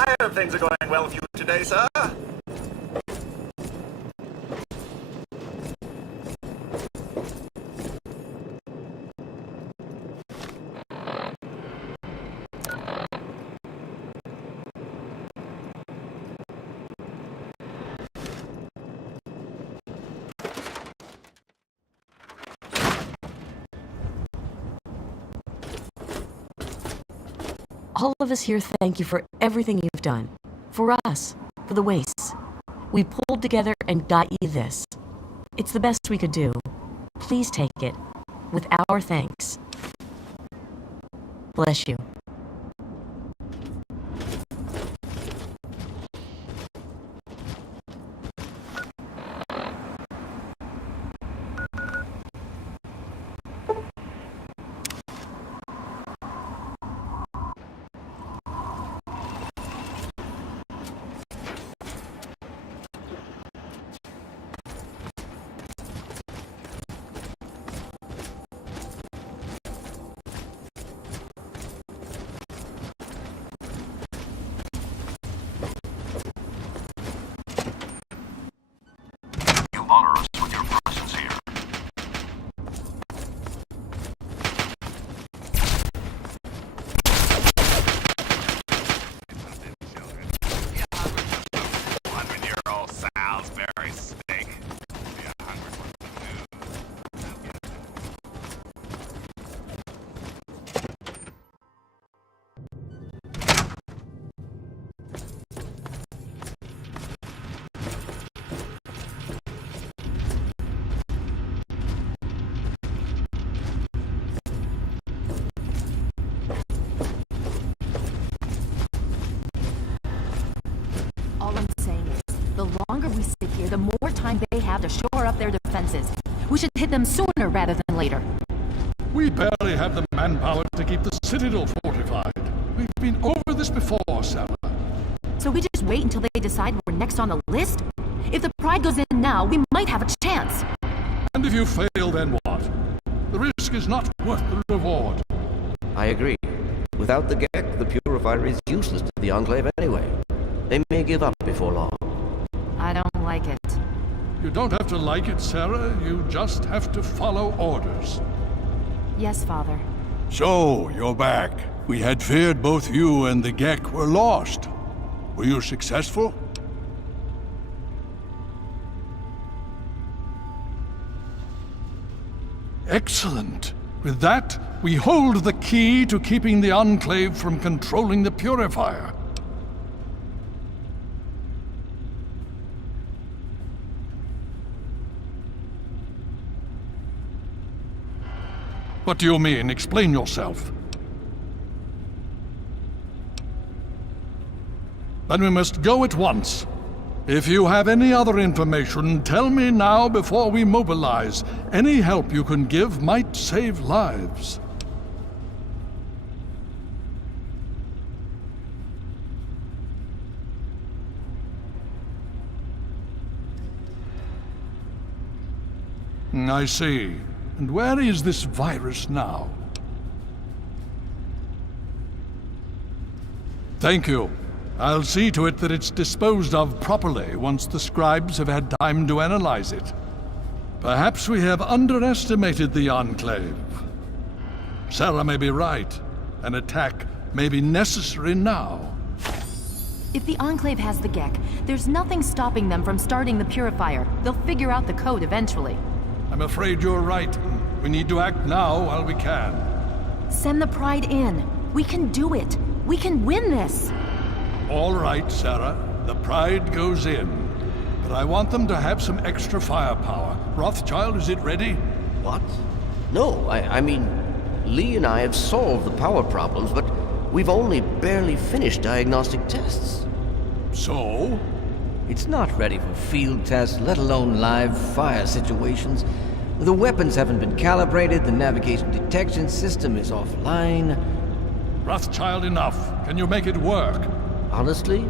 I hope things are going well with you today, sir. All of us here thank you for everything you've done. For us, for the wastes. We pulled together and got you this. It's the best we could do. Please take it, with our thanks. Bless you. Honor us with your presence here. When your old Salisbury steak. Yeah, hungry for the news. All I'm saying is, the longer we sit here, the more time they have to shore up their defenses. We should hit them sooner rather than later. We barely have the manpower to keep the citadel fortified. We've been over this before, Sarah. So we just wait until they decide we're next on the list? If the Pride goes in now, we might have a chance. And if you fail, then what? The risk is not worth the reward. I agree. Without the Gek, the Purifier is useless to the Enclave anyway. They may give up before long. I don't like it. You don't have to like it, Sarah. You just have to follow orders. Yes, Father. So, you're back. We had feared both you and the Gek were lost. Were you successful? Excellent. With that, we hold the key to keeping the Enclave from controlling the Purifier. What do you mean? Explain yourself. Then we must go at once. If you have any other information, tell me now before we mobilize. Any help you can give might save lives. I see. And where is this virus now? Thank you. I'll see to it that it's disposed of properly once the scribes have had time to analyze it. Perhaps we have underestimated the Enclave. Sarah may be right. An attack may be necessary now. If the Enclave has the Gek, there's nothing stopping them from starting the Purifier. They'll figure out the code eventually. I'm afraid you're right. We need to act now while we can. Send the Pride in. We can do it. We can win this. All right, Sarah. The Pride goes in. But I want them to have some extra firepower. Rothschild, is it ready? What? No, I mean, Lee and I have solved the power problems, but we've only barely finished diagnostic tests. So? It's not ready for field tests, let alone live fire situations. The weapons haven't been calibrated, the navigation detection system is offline. Rothschild, enough. Can you make it work? Honestly,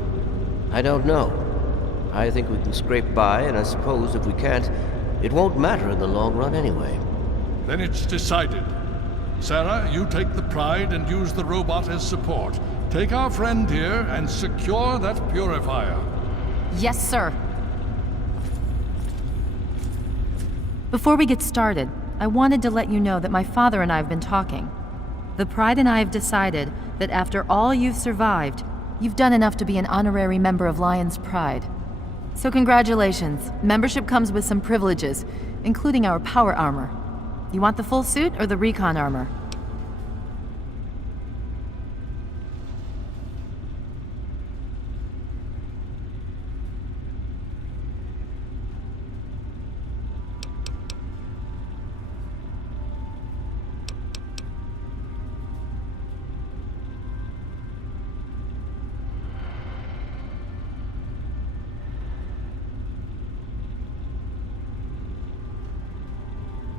I don't know. I think we can scrape by, and I suppose if we can't, it won't matter in the long run anyway. Then it's decided. Sarah, you take the Pride and use the robot as support. take our friend here and secure that purifier. Yes, sir. Before we get started, I wanted to let you know that my father and I have been talking. The Pride and I have decided that after all you've survived, you've done enough to be an honorary member of Lion's Pride. So congratulations. Membership comes with some privileges, including our power armor. You want the full suit or the recon armor?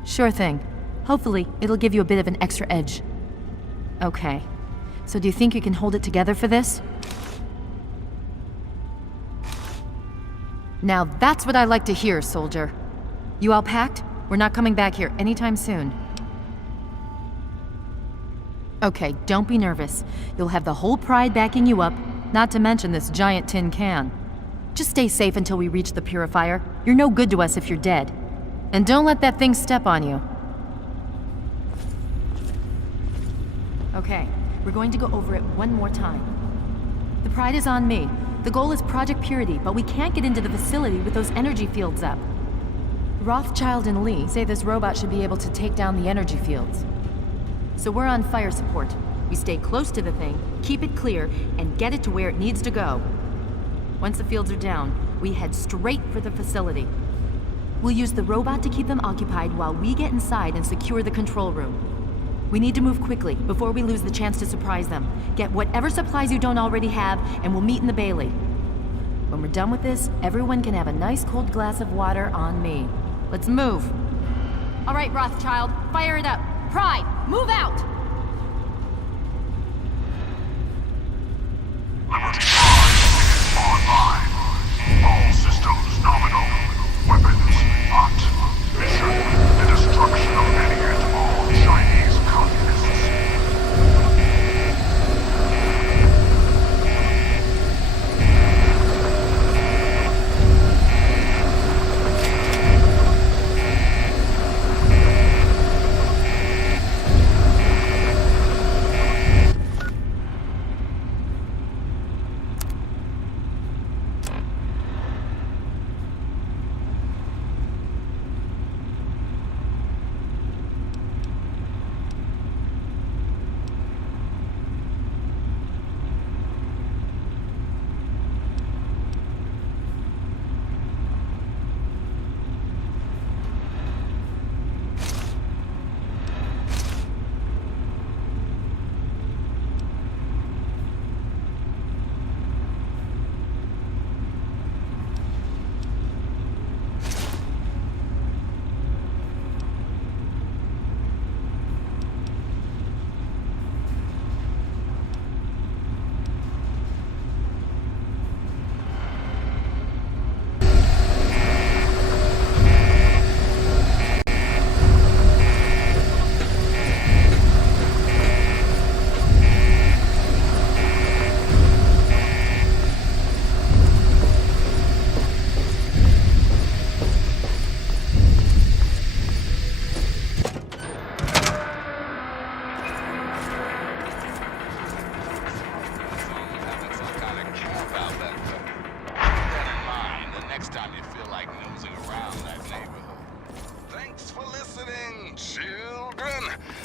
Sure thing. Hopefully, it'll give you a bit of an extra edge. Okay. So do you think you can hold it together for this? Now that's what I like to hear, soldier. You all packed? We're not coming back here anytime soon. Okay, don't be nervous. You'll have the whole Pride backing you up, not to mention this giant tin can. Just stay safe until we reach the purifier. You're no good to us if you're dead. And don't let that thing step on you. Okay, we're going to go over it one more time. The Pride is on me. The goal is Project Purity, but we can't get into the facility with those energy fields up. Rothschild and Lee say this robot should be able to take down the energy fields. So we're on fire support. We stay close to the thing, keep it clear, and get it to where it needs to go. Once the fields are down, we head straight for the facility. We'll use the robot to keep them occupied while we get inside and secure the control room. We need to move quickly before we lose the chance to surprise them. Get whatever supplies you don't already have, and we'll meet in the Bailey. When we're done with this, everyone can have a nice cold glass of water on me. Let's move. All right, Rothschild, fire it up. Pride, move out! Liberty 5 online. All systems nominal. Weapons hot. Mission: the destruction of any and all Chinese communists.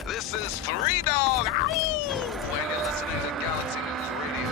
This is Three Dog. Ow! When you're listening to Galaxy News Radio.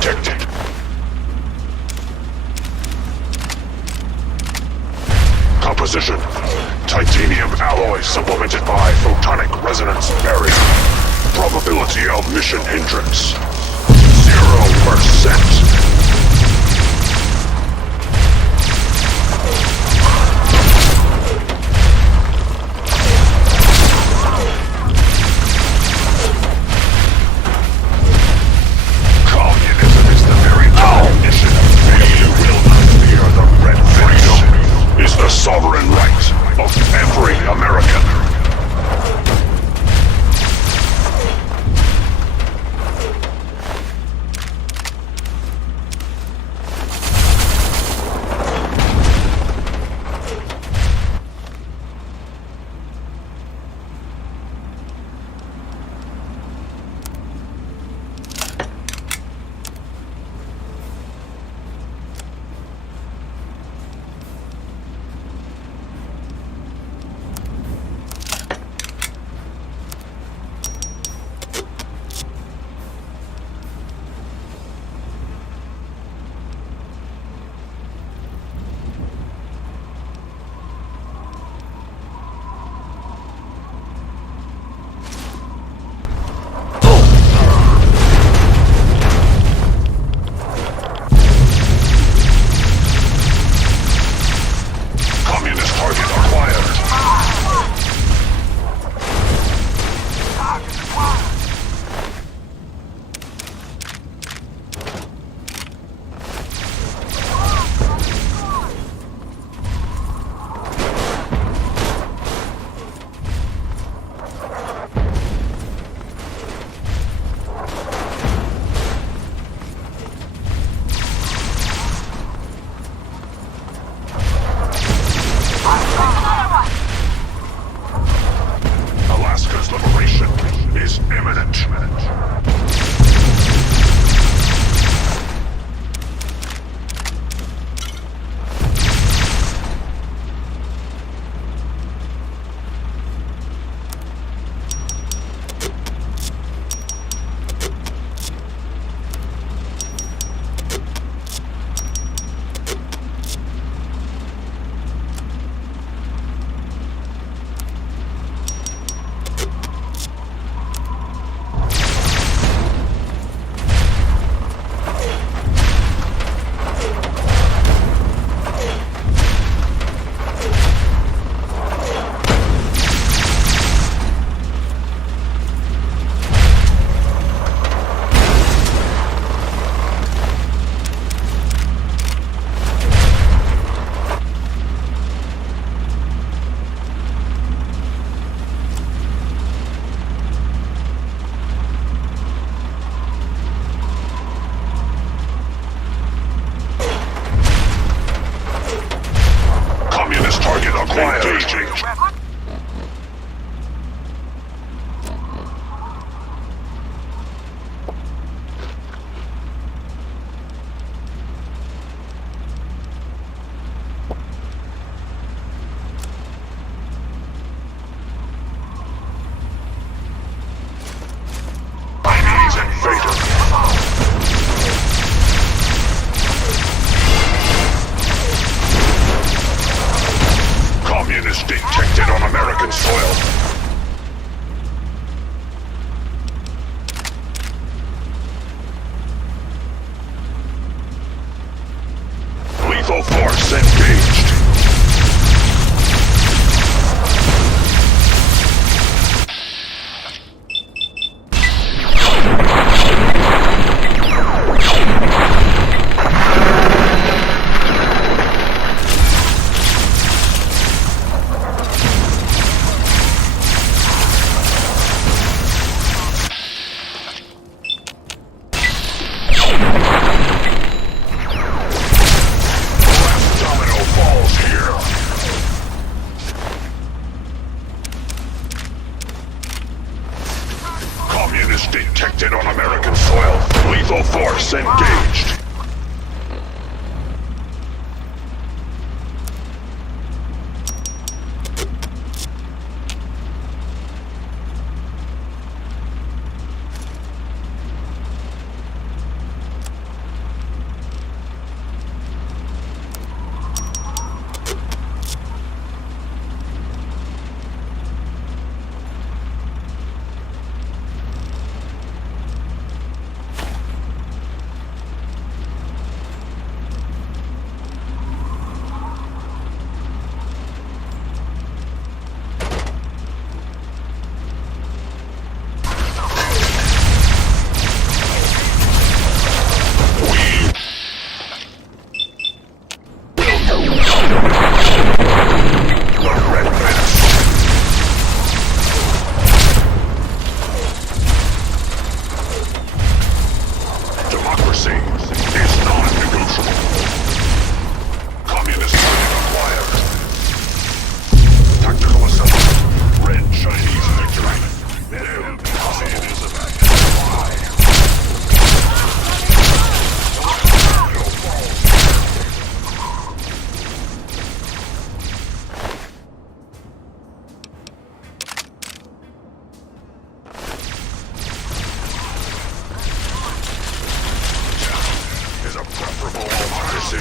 detected. Composition: titanium alloy supplemented by photonic resonance barrier. Probability of mission hindrance: 0%. Communism is the very definition of freedom. You will not fear the red freedom is the sovereign right of every American. Alaska's liberation is imminent. Engaging. Chinese invader. Communist detected on American soil. Lethal force engaged. Communist detected on American soil. Lethal force engaged. Democracy is non-negotiable. Communist target acquired. Tactical assessment. Red Chinese victory. New positive. Is a preferable alternative.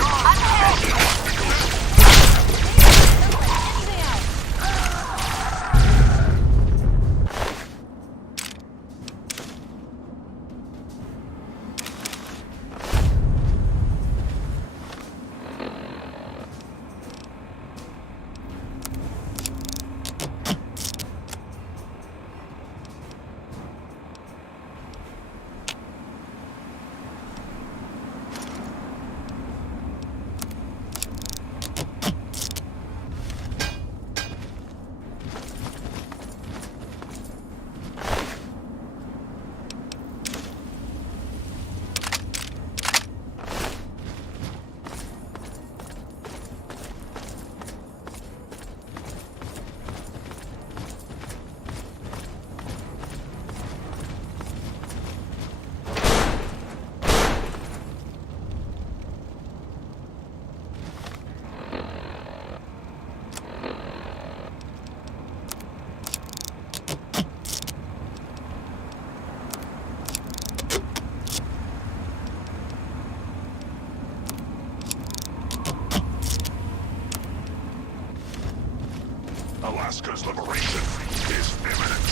Alaska's liberation is imminent.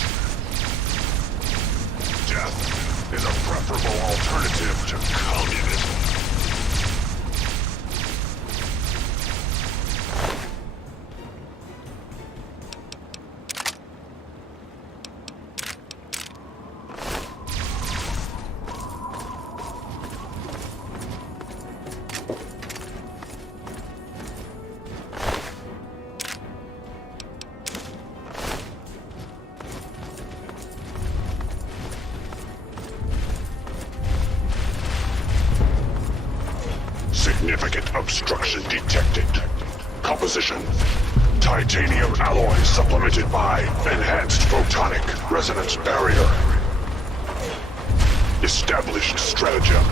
Death is a preferable alternative to communism. Significant obstruction detected. Composition: titanium alloy supplemented by enhanced photonic resonance barrier. Established stratagem.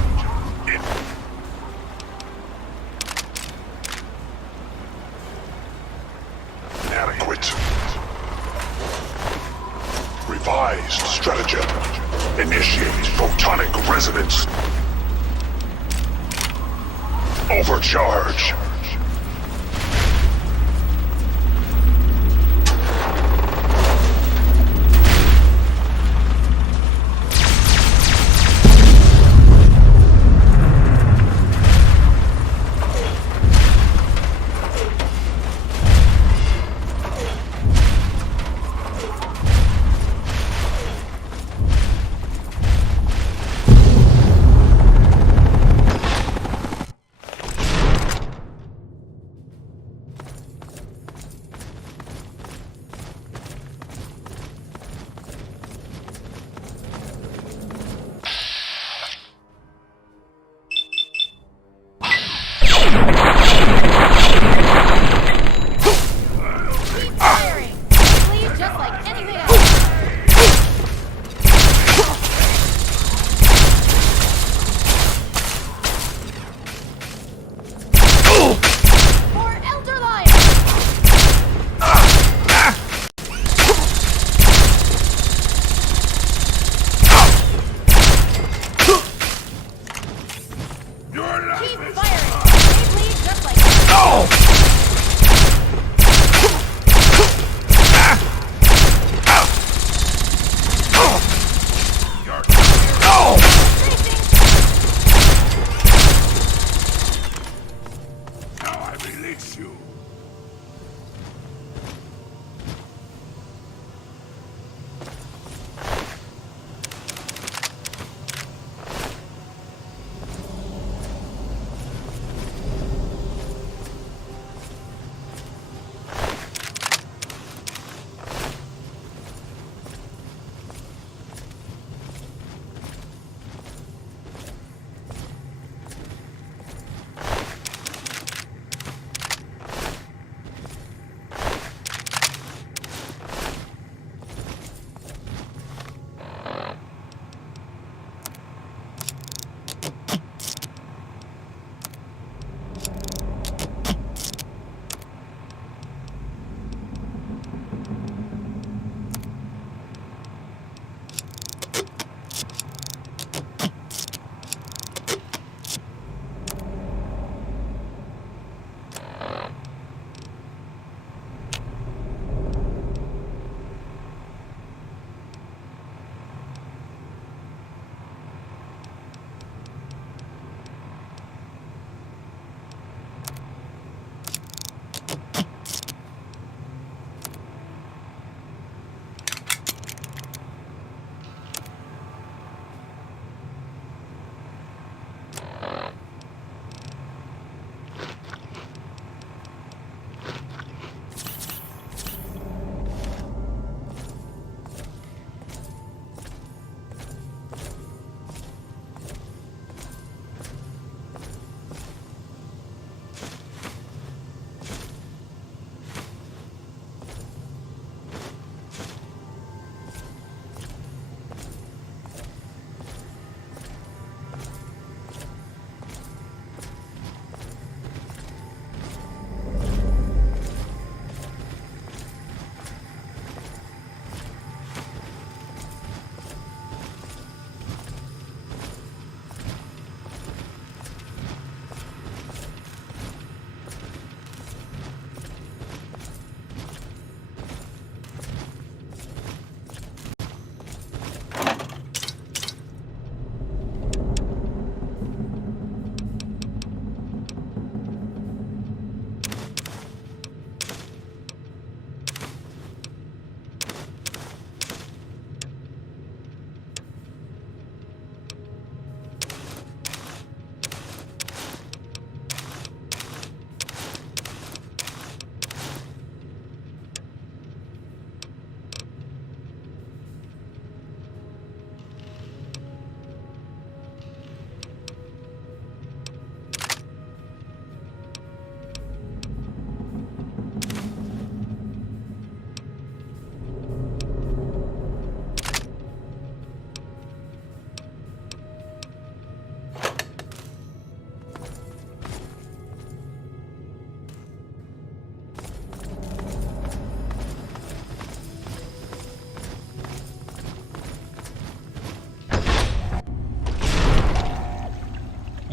Inadequate. Revised stratagem. Initiate photonic resonance. Overcharge.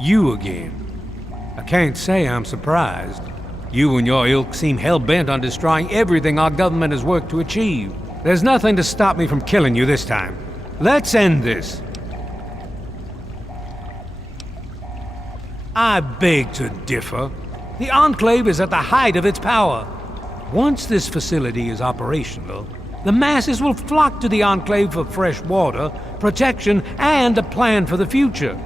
You again. I can't say I'm surprised. You and your ilk seem hell-bent on destroying everything our government has worked to achieve. There's nothing to stop me from killing you this time. Let's end this. I beg to differ. The Enclave is at the height of its power. Once this facility is operational, the masses will flock to the Enclave for fresh water, protection, and a plan for the future.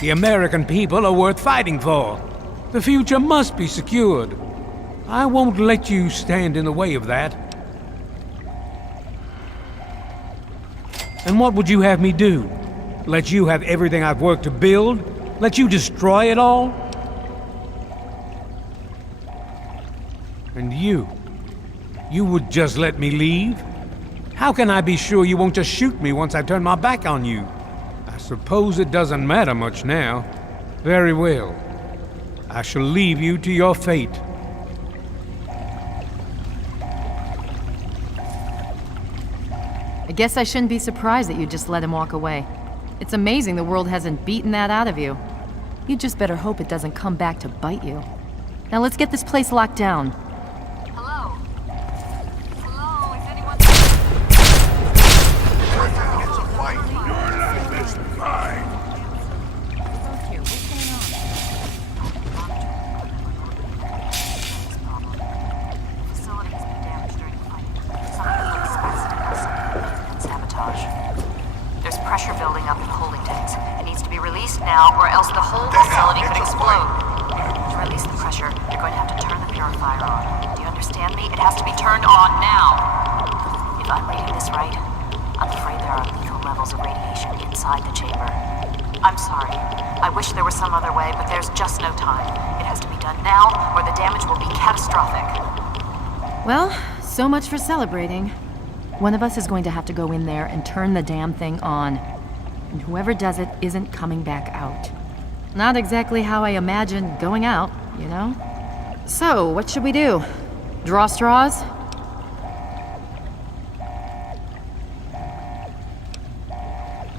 The American people are worth fighting for. The future must be secured. I won't let you stand in the way of that. And what would you have me do? Let you have everything I've worked to build? Let you destroy it all? And you would just let me leave? How can I be sure you won't just shoot me once I turn my back on you? I suppose it doesn't matter much now. Very well. I shall leave you to your fate. I guess I shouldn't be surprised that you just let him walk away. It's amazing the world hasn't beaten that out of you. You just better hope it doesn't come back to bite you. Now let's get this place locked down. Hello? Hello, is anyone... It's a fight. Your life is mine. Both here, what's going on? The facility has been damaged during the fight. Something explosive and sabotage. There's pressure building up in holding tanks. It needs to be released now, or else the whole facility could explode. To release the pressure, you're going to have to turn the purifier on. Do you understand me? It has to be turned on now. If I'm reading this right, I'm afraid there are lethal levels of radiation inside the chamber. I'm sorry. I wish there was some other way, but there's just no time. It has to be done now, or the damage will be catastrophic. Well, so much for celebrating. One of us is going to have to go in there and turn the damn thing on. And whoever does it isn't coming back out. Not exactly how I imagined going out, you know? So, what should we do? Draw straws?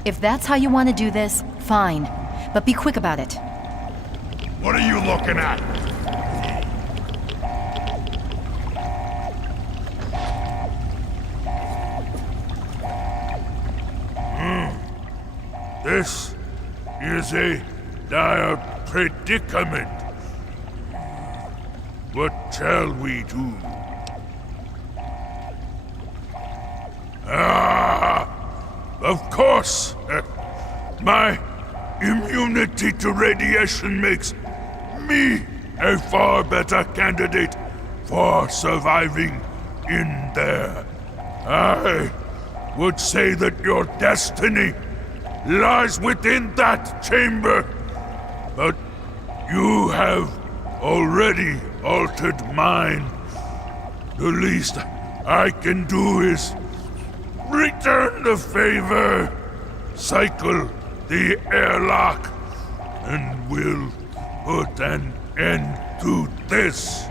If that's how you want to do this, fine. But be quick about it. What are you looking at? This is a dire predicament. What shall we do? Of course! My immunity to radiation makes me a far better candidate for surviving in there. I would say that your destiny lies within that chamber, but you have already altered mine. The least I can do is return the favor, cycle the airlock, and we'll put an end to this.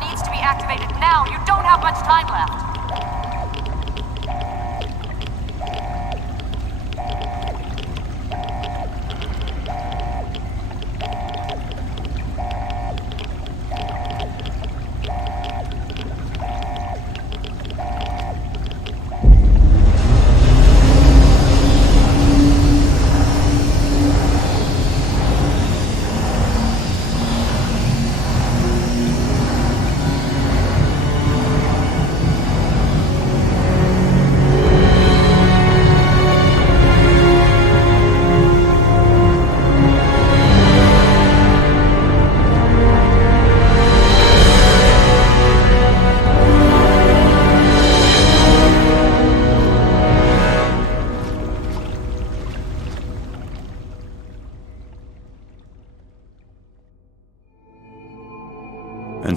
Needs to be activated now. You don't have much time left.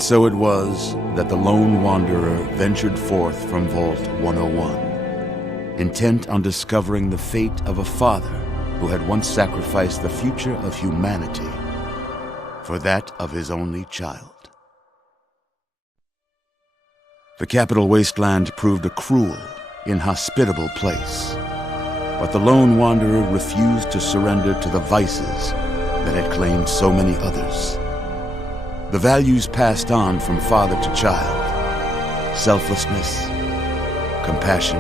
so it was that the lone wanderer ventured forth from Vault 101, intent on discovering the fate of a father who had once sacrificed the future of humanity for that of his only child. The capital wasteland proved a cruel, inhospitable place, but the lone wanderer refused to surrender to the vices that had claimed so many others. The values passed on from father to child: selflessness, compassion,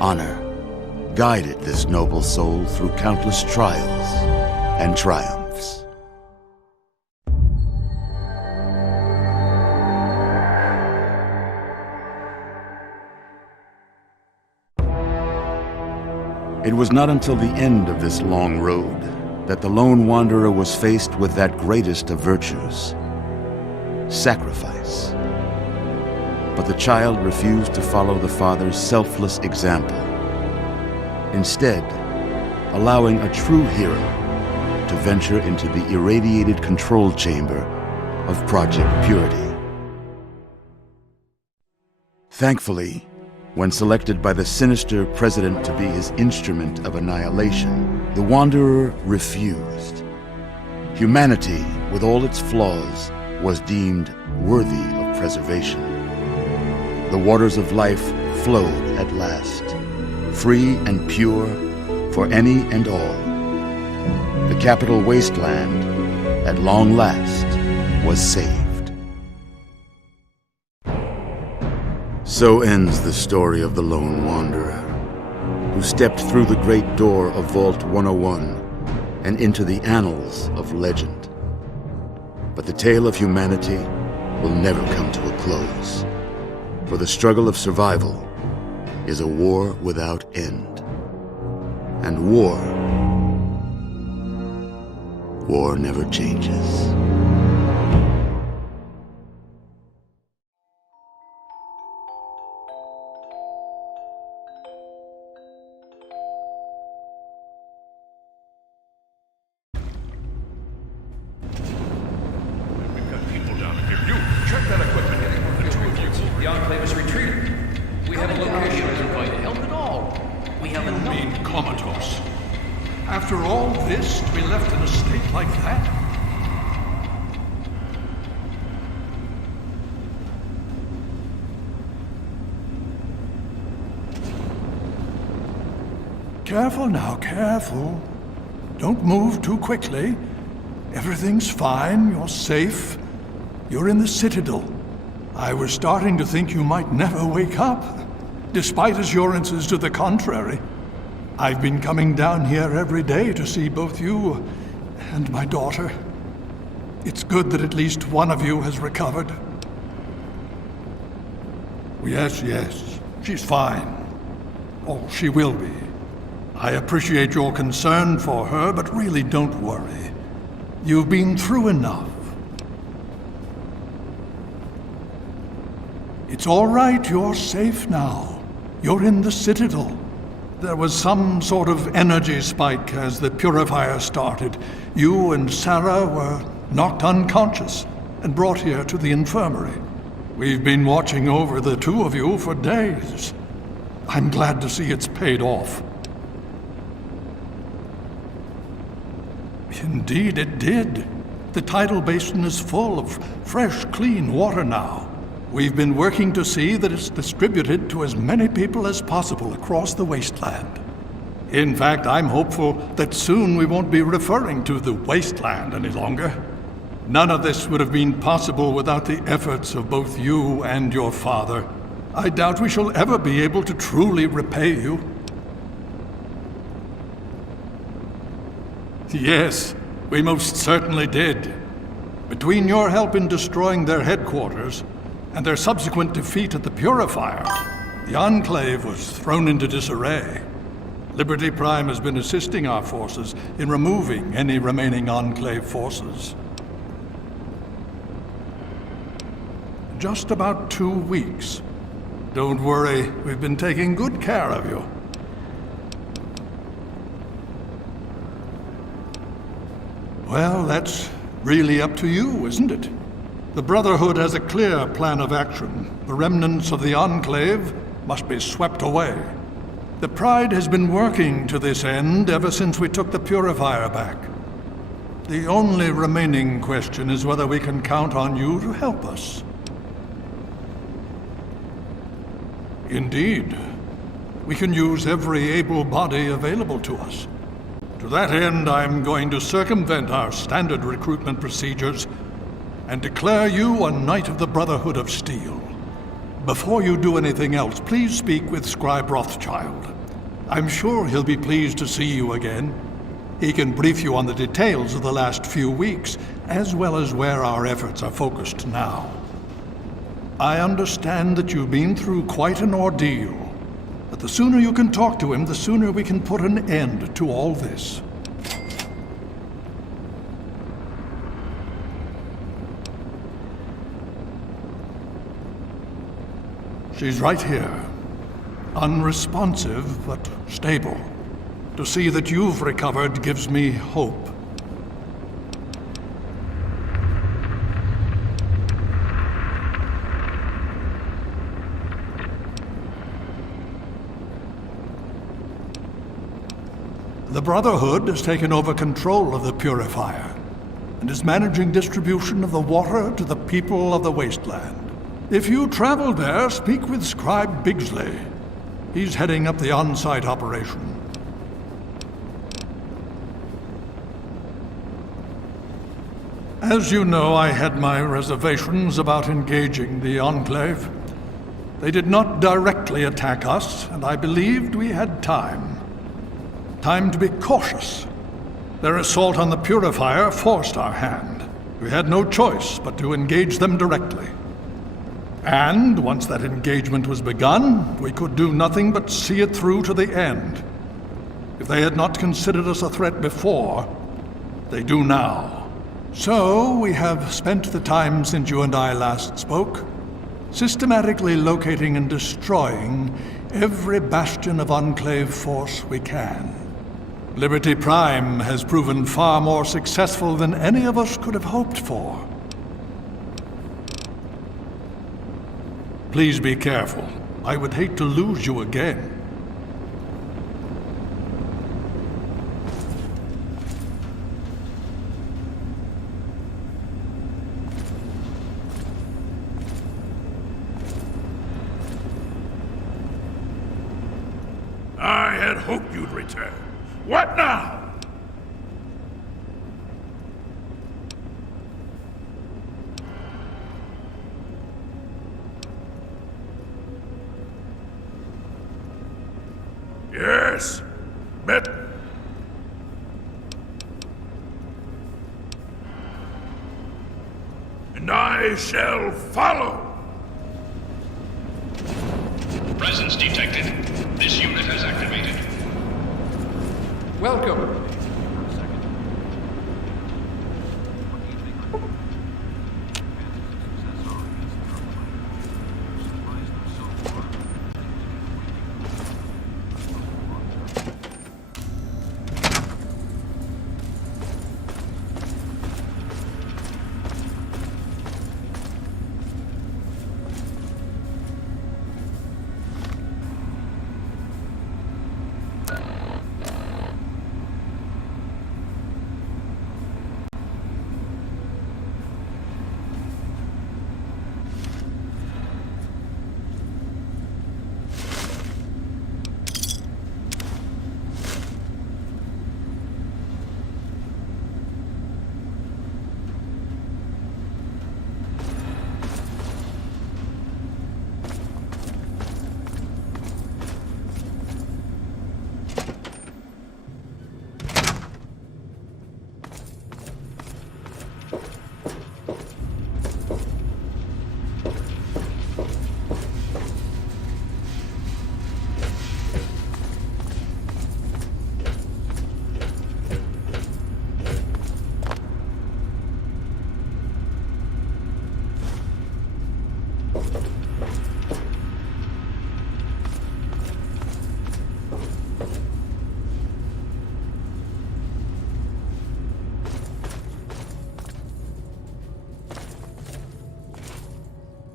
honor, guided this noble soul through countless trials and triumphs. It was not until the end of this long road that the lone wanderer was faced with that greatest of virtues: sacrifice. But the child refused to follow the father's selfless example, instead allowing a true hero to venture into the irradiated control chamber of Project Purity. Thankfully, when selected by the sinister president to be his instrument of annihilation, the Wanderer refused. Humanity, with all its flaws, was deemed worthy of preservation. The waters of life flowed at last, free and pure for any and all. The capital wasteland, at long last, was saved. So ends the story of the lone wanderer, who stepped through the great door of Vault 101 and into the annals of legend. But the tale of humanity will never come to a close, for the struggle of survival is a war without end. And war never changes. After all this, to be left in a state like that? Careful now, careful. Don't move too quickly. Everything's fine, you're safe. You're in the Citadel. I was starting to think you might never wake up, despite assurances to the contrary. I've been coming down here every day to see both you and my daughter. It's good that at least one of you has recovered. Yes, she's fine. Oh, she will be. I appreciate your concern for her, but really don't worry. You've been through enough. It's all right, you're safe now. You're in the Citadel. There was some sort of energy spike as the purifier started. You and Sarah were knocked unconscious and brought here to the infirmary. We've been watching over the two of you for days. I'm glad to see it's paid off. Indeed it did. The tidal basin is full of fresh, clean water now. We've been working to see that it's distributed to as many people as possible across the wasteland. In fact, I'm hopeful that soon we won't be referring to the wasteland any longer. None of this would have been possible without the efforts of both you and your father. I doubt we shall ever be able to truly repay you. Yes, we most certainly did. Between your help in destroying their headquarters and their subsequent defeat at the Purifier, the Enclave was thrown into disarray. Liberty Prime has been assisting our forces in removing any remaining Enclave forces. Just about 2 weeks. Don't worry, we've been taking good care of you. Well, that's really up to you, isn't it? The Brotherhood has a clear plan of action. The remnants of the Enclave must be swept away. The Pride has been working to this end ever since we took the Purifier back. The only remaining question is whether we can count on you to help us. Indeed. We can use every able body available to us. To that end, I'm going to circumvent our standard recruitment procedures and declare you a Knight of the Brotherhood of Steel. Before you do anything else, please speak with Scribe Rothschild. I'm sure he'll be pleased to see you again. He can brief you on the details of the last few weeks, as well as where our efforts are focused now. I understand that you've been through quite an ordeal. But the sooner you can talk to him, the sooner we can put an end to all this. She's right here. Unresponsive, but stable. To see that you've recovered gives me hope. The Brotherhood has taken over control of the Purifier and is managing distribution of the water to the people of the wasteland. If you travel there, speak with Scribe Bigsley. He's heading up the on-site operation. As you know, I had my reservations about engaging the Enclave. They did not directly attack us, and I believed we had time. Time to be cautious. Their assault on the Purifier forced our hand. We had no choice but to engage them directly. And once that engagement was begun, we could do nothing but see it through to the end. If they had not considered us a threat before, they do now. So we have spent the time since you and I last spoke, systematically locating and destroying every bastion of Enclave force we can. Liberty Prime has proven far more successful than any of us could have hoped for. Please be careful. I would hate to lose you again. I had hoped you'd return. What now? Yes, but... And I shall follow. Presence detected. This unit has activated. Welcome.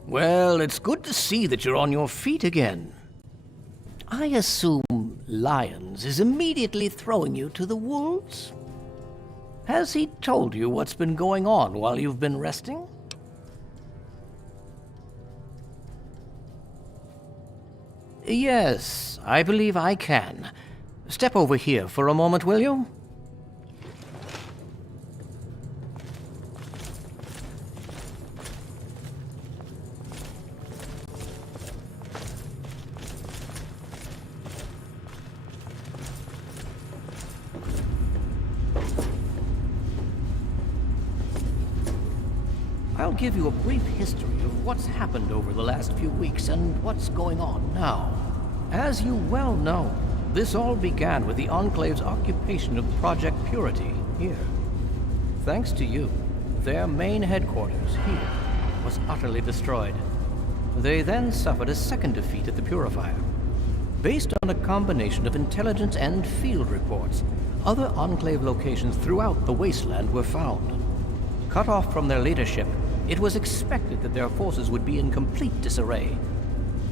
Well, it's good to see that you're on your feet again. I assume Lyons is immediately throwing you to the wolves? Has he told you what's been going on while you've been resting? Yes, I believe I can. Step over here for a moment, will you? I'll give you a brief history of what's happened over the last few weeks and what's going on now. As you well know, this all began with the Enclave's occupation of Project Purity here. Thanks to you, their main headquarters here was utterly destroyed. They then suffered a second defeat at the Purifier. Based on a combination of intelligence and field reports, other Enclave locations throughout the wasteland were found. Cut off from their leadership, it was expected that their forces would be in complete disarray.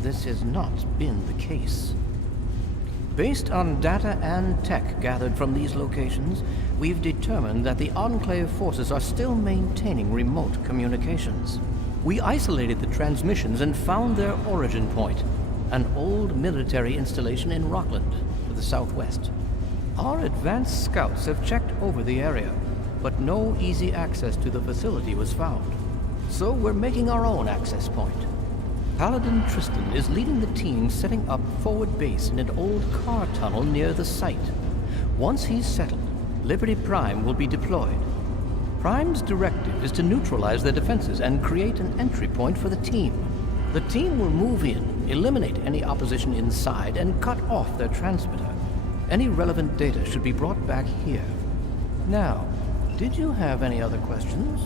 This has not been the case. Based on data and tech gathered from these locations, we've determined that the Enclave forces are still maintaining remote communications. We isolated the transmissions and found their origin point, an old military installation in Rockland, to the southwest. Our advanced scouts have checked over the area, but no easy access to the facility was found. So we're making our own access point. Paladin Tristan is leading the team setting up forward base in an old car tunnel near the site. Once he's settled, Liberty Prime will be deployed. Prime's directive is to neutralize their defenses and create an entry point for the team. The team will move in, eliminate any opposition inside, and cut off their transmitter. Any relevant data should be brought back here. Now, did you have any other questions?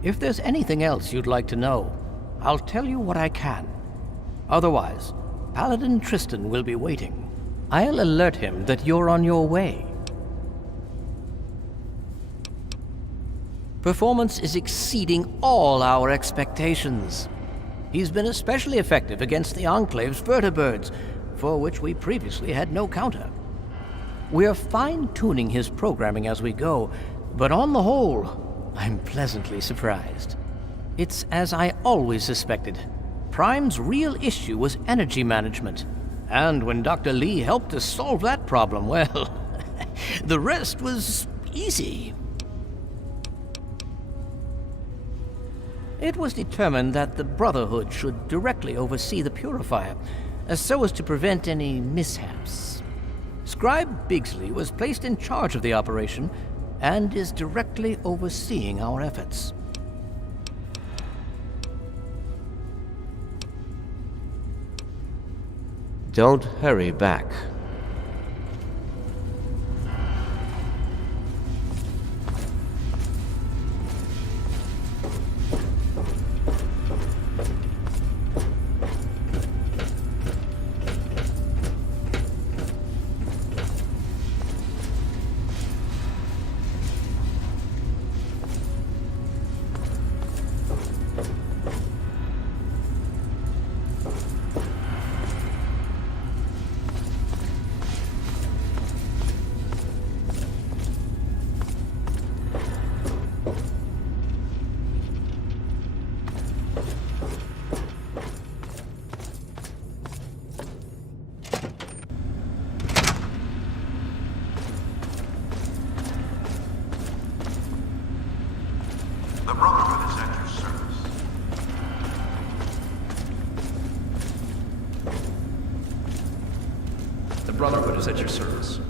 If there's anything else you'd like to know, I'll tell you what I can. Otherwise, Paladin Tristan will be waiting. I'll alert him that you're on your way. Performance is exceeding all our expectations. He's been especially effective against the Enclave's vertibirds, for which we previously had no counter. We're fine-tuning his programming as we go, but on the whole, I'm pleasantly surprised. It's as I always suspected. Prime's real issue was energy management. And when Dr. Lee helped us solve that problem, well, the rest was easy. It was determined that the Brotherhood should directly oversee the Purifier, so as to prevent any mishaps. Scribe Bigsley was placed in charge of the operation and is directly overseeing our efforts. Don't hurry back. The Brotherhood is at your service. The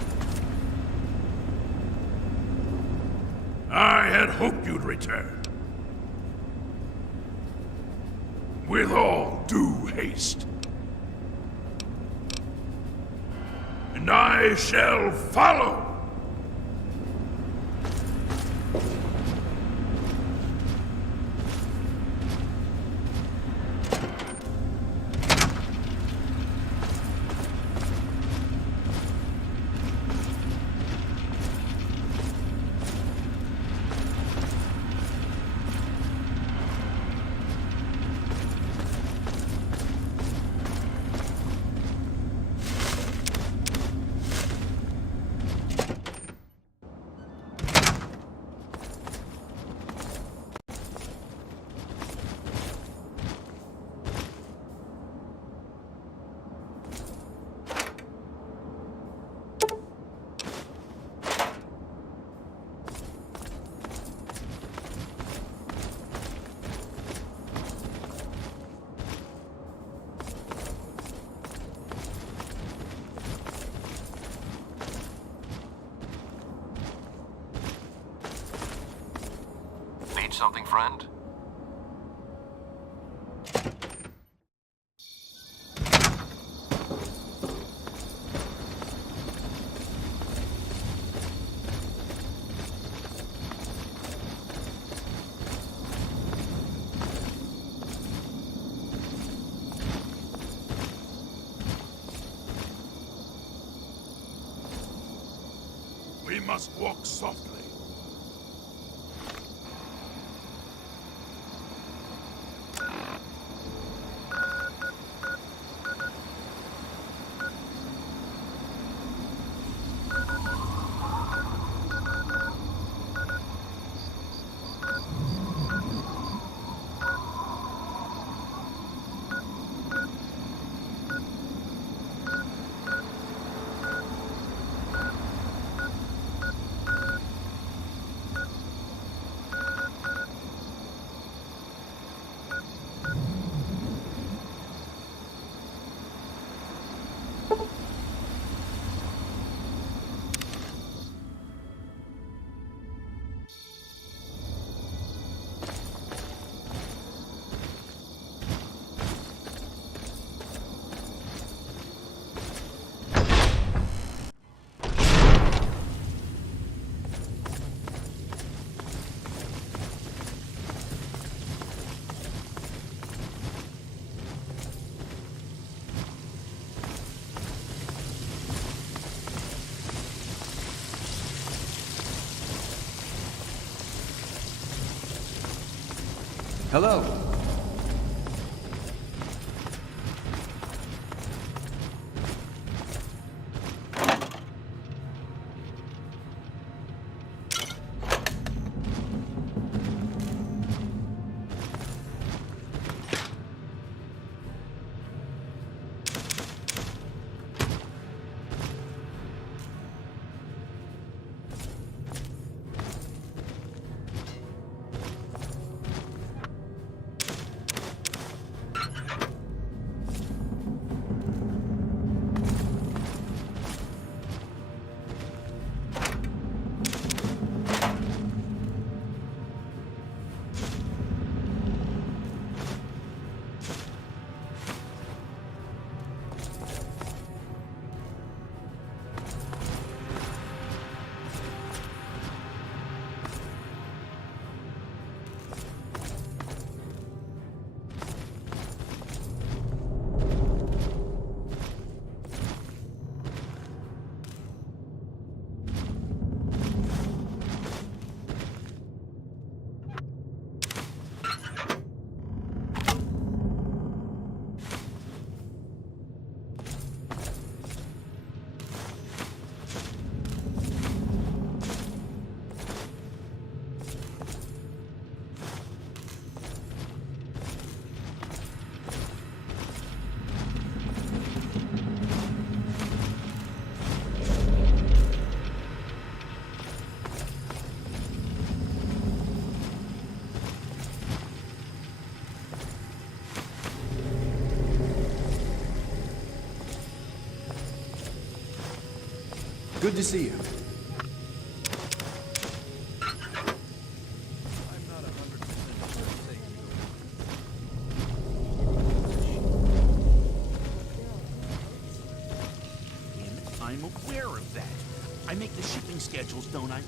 Brotherhood is at your service. I had hoped you'd return. With all due haste. And I shall follow. something, friend? We must walk softly. Hello. Good to see you. I'm aware of that. I make the shipping schedules, don't I?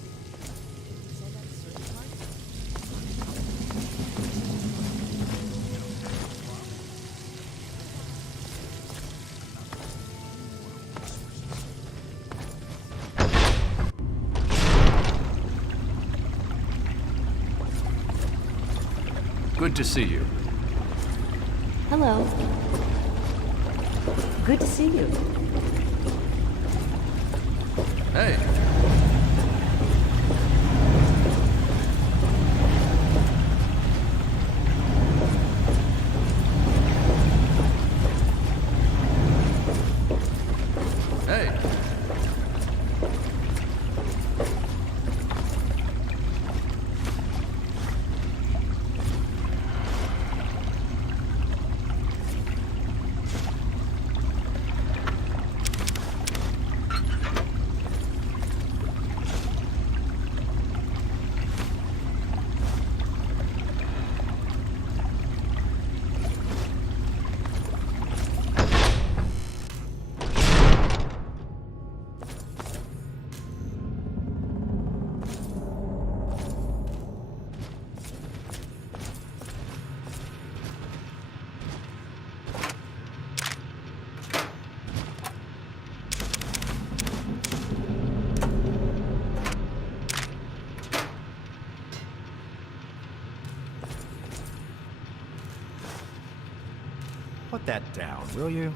Good to see you. Hello. Good to see you. Hey. Hey. that down, will you?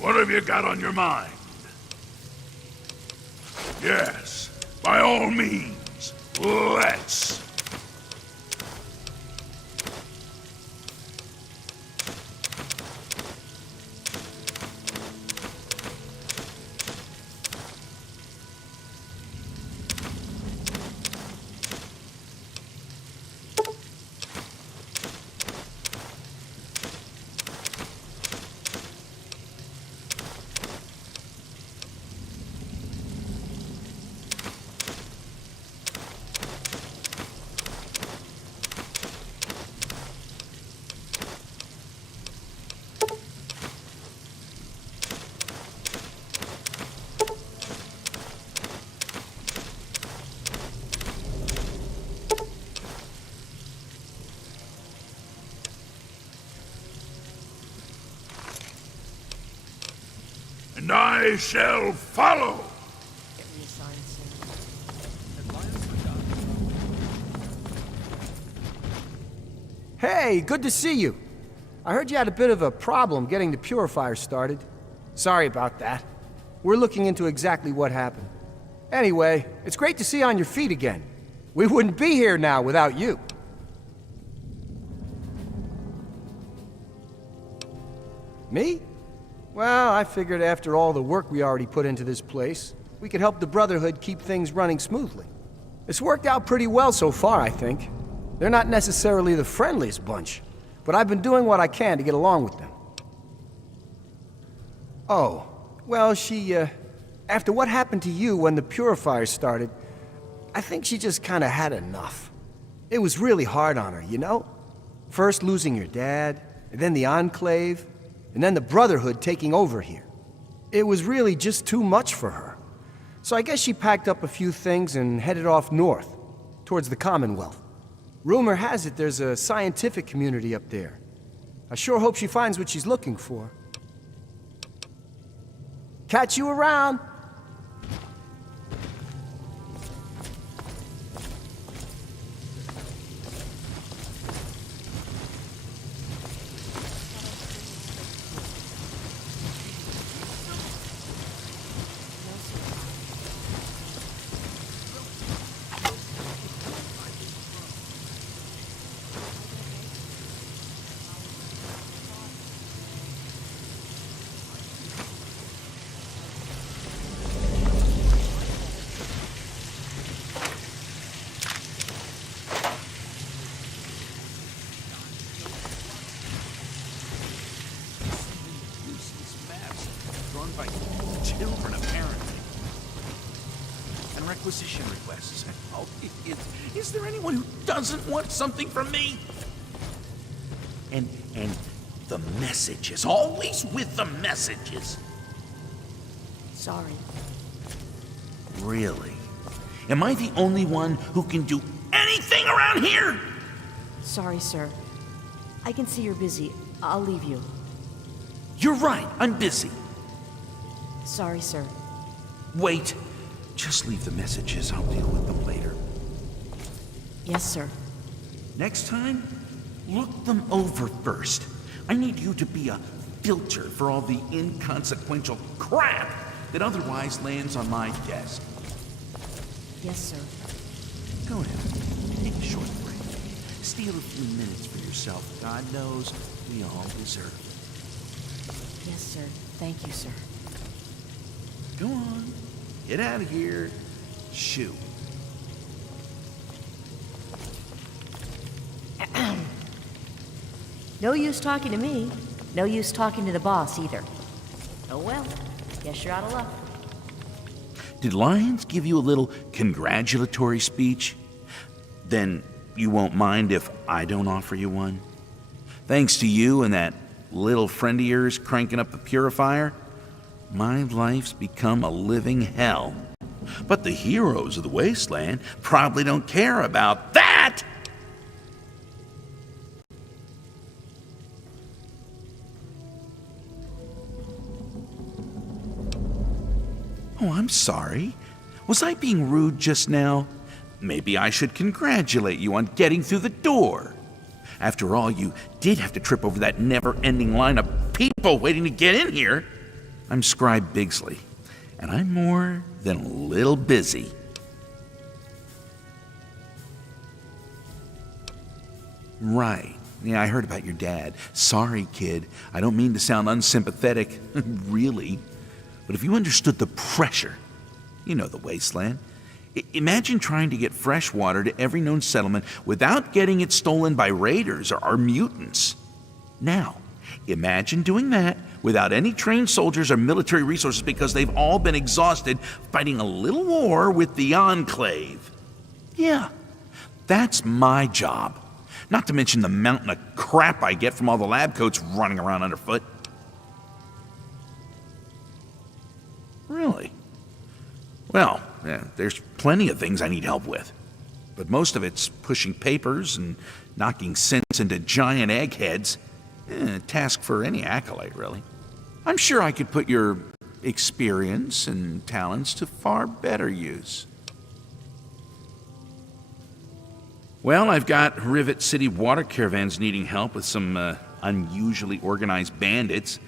What have you got on your mind? Yes, by all means, let's. And I shall follow. Hey, good to see you. I heard you had a bit of a problem getting the purifier started. Sorry about that. We're looking into exactly what happened. Anyway, it's great to see you on your feet again. We wouldn't be here now without you. Me? Well, I figured after all the work we already put into this place, we could help the Brotherhood keep things running smoothly. It's worked out pretty well so far, I think. They're not necessarily the friendliest bunch, but I've been doing what I can to get along with them. Oh, well, after what happened to you when the purifier started, I think she just kinda had enough. It was really hard on her, you know? First losing your dad, and then the Enclave, and then the Brotherhood taking over here. It was really just too much for her. So I guess she packed up a few things and headed off north, towards the Commonwealth. Rumor has it there's a scientific community up there. I sure hope she finds what she's looking for. Catch you around! requests. Oh, is there anyone who doesn't want something from me? And the messages, always with the messages. Sorry. Really? Am I the only one who can do anything around here? Sorry, sir. I can see you're busy. I'll leave you. You're right, I'm busy. Sorry, sir. Wait, just leave the messages. I'll deal with them later. Yes, sir. Next time, look them over first. I need you to be a filter for all the inconsequential crap that otherwise lands on my desk. Yes, sir. Go ahead, take a short break. Steal a few minutes for yourself. God knows we all deserve it. Yes, sir. Thank you, sir. Go on, get out of here. Shoo. No use talking to me. No use talking to the boss either. Oh well, guess you're out of luck. Did Lyons give you a little congratulatory speech? Then you won't mind if I don't offer you one? Thanks to you and that little friend of yours cranking up the purifier, my life's become a living hell. But the heroes of the wasteland probably don't care about that! Oh, I'm sorry. Was I being rude just now? Maybe I should congratulate you on getting through the door. After all, you did have to trip over that never-ending line of people waiting to get in here. I'm Scribe Bigsley, and I'm more than a little busy. Right. Yeah, I heard about your dad. Sorry, kid. I don't mean to sound unsympathetic, really. But if you understood the pressure, you know the wasteland. Imagine trying to get fresh water to every known settlement without getting it stolen by raiders or mutants. Now, imagine doing that without any trained soldiers or military resources because they've all been exhausted fighting a little war with the Enclave. Yeah, that's my job. Not to mention the mountain of crap I get from all the lab coats running around underfoot. Really? Well, yeah, there's plenty of things I need help with. But most of it's pushing papers and knocking sense into giant eggheads. A task for any acolyte, really. I'm sure I could put your experience and talents to far better use. Well, I've got Rivet City water caravans needing help with some unusually organized bandits.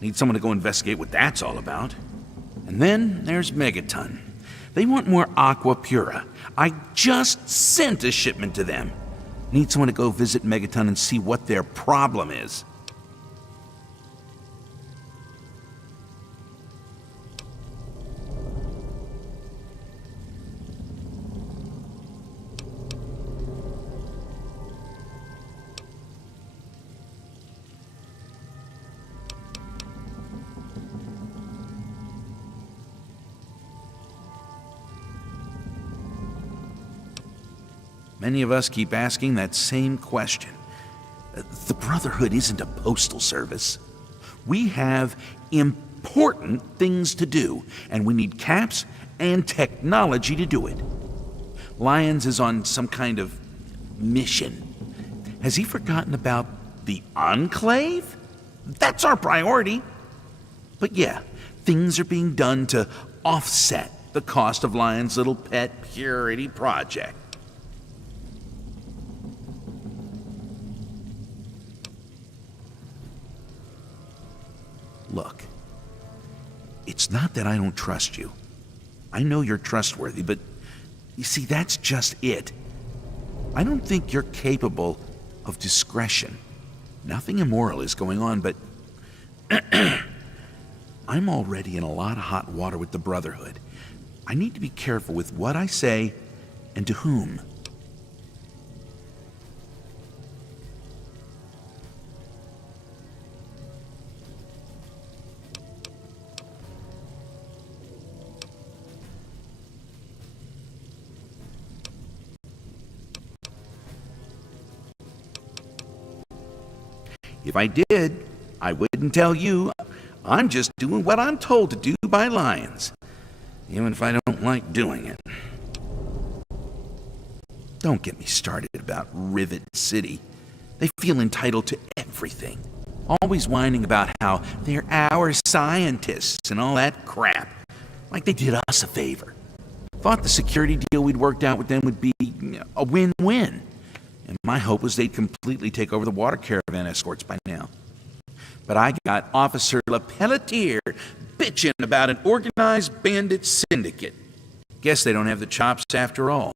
Need someone to go investigate what that's all about. And then there's Megaton. They want more Aqua Pura. I just sent a shipment to them. Need someone to go visit Megaton and see what their problem is. Many of us keep asking that same question. The Brotherhood isn't a postal service. We have important things to do, and we need caps and technology to do it. Lyons is on some kind of mission. Has he forgotten about the Enclave? That's our priority. But yeah, things are being done to offset the cost of Lyons' little pet purity project. Look, it's not that I don't trust you. I know you're trustworthy, but you see, that's just it. I don't think you're capable of discretion. Nothing immoral is going on, but I'm already in a lot of hot water with the Brotherhood. I need to be careful with what I say and to whom. If I did, I wouldn't tell you. I'm just doing what I'm told to do by Lions, even if I don't like doing it. Don't get me started about Rivet City. They feel entitled to everything, always whining about how they're our scientists and all that crap, like they did us a favor. Thought the security deal we'd worked out with them would be a win-win, and my hope was they'd completely take over the water caravan escorts by now. But I got Officer LePelletier bitching about an organized bandit syndicate. Guess they don't have the chops after all.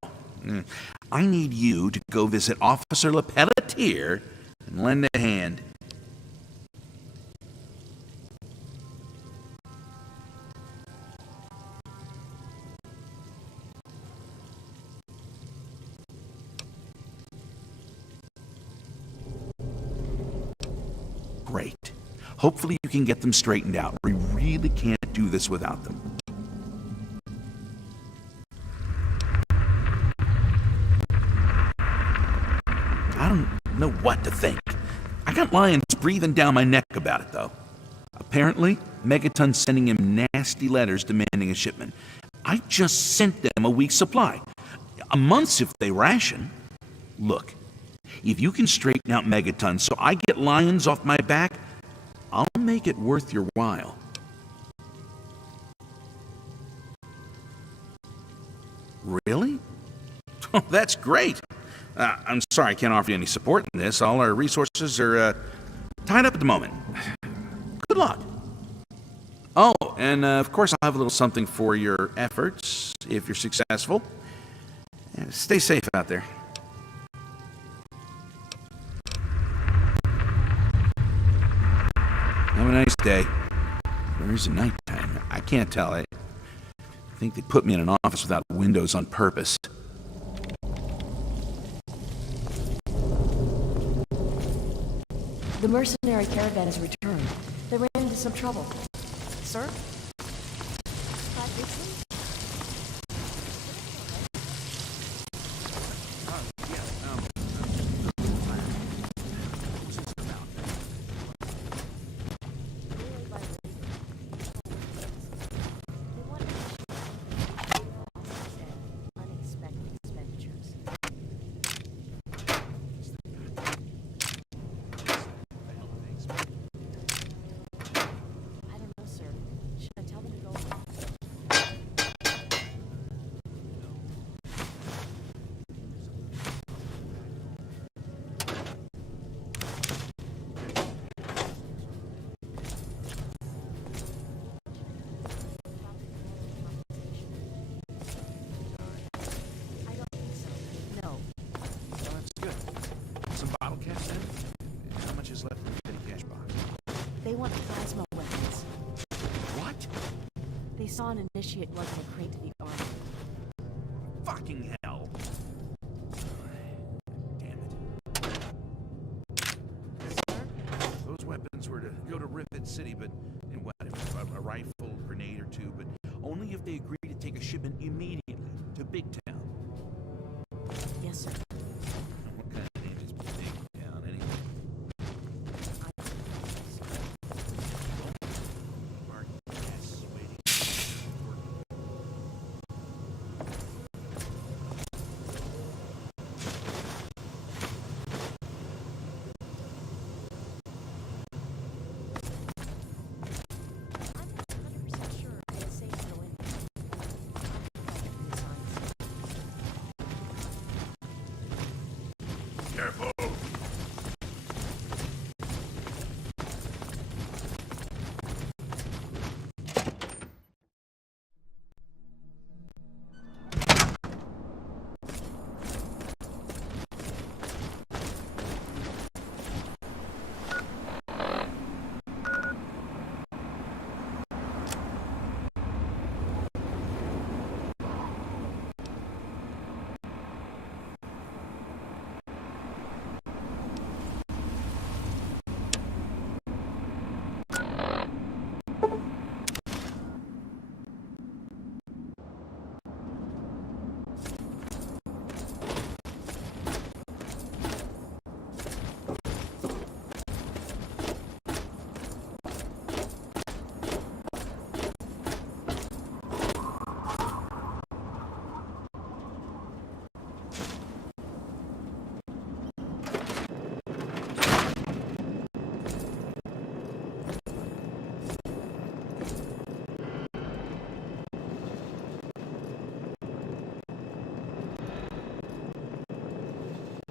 I need you to go visit Officer LePelletier and lend a hand. Great. Hopefully you can get them straightened out. We really can't do this without them. I don't know what to think. I got Lions breathing down my neck about it, though. Apparently, Megaton's sending him nasty letters demanding a shipment. I just sent them a week's supply. A month's if they ration. Look, if you can straighten out Megaton so I get Lions off my back, I'll make it worth your while. Really? Oh, that's great. I'm sorry I can't offer you any support in this. All our resources are tied up at the moment. Good luck. Oh, and of course I'll have a little something for your efforts if you're successful. Stay safe out there. Have a nice day. Where is it nighttime? I can't tell. I think they put me in an office without windows on purpose. The mercenary caravan has returned. They ran into some trouble. Sir? They want plasma weapons. What? They saw an initiate lugging a crate to the army. Fucking hell. Damn it. Those weapons were to go to Rivet City, but in what? A rifle, grenade or two, but only if they agree to take a shipment immediately to Big Town. Yes, sir. What kind of name is Big Town, anyway?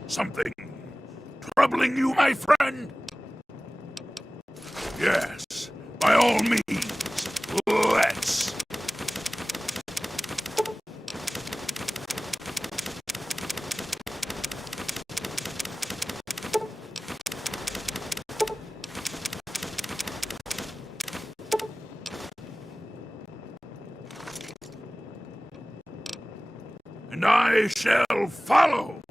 Something troubling you, my friend? Yes, by all means, let's. And I shall follow.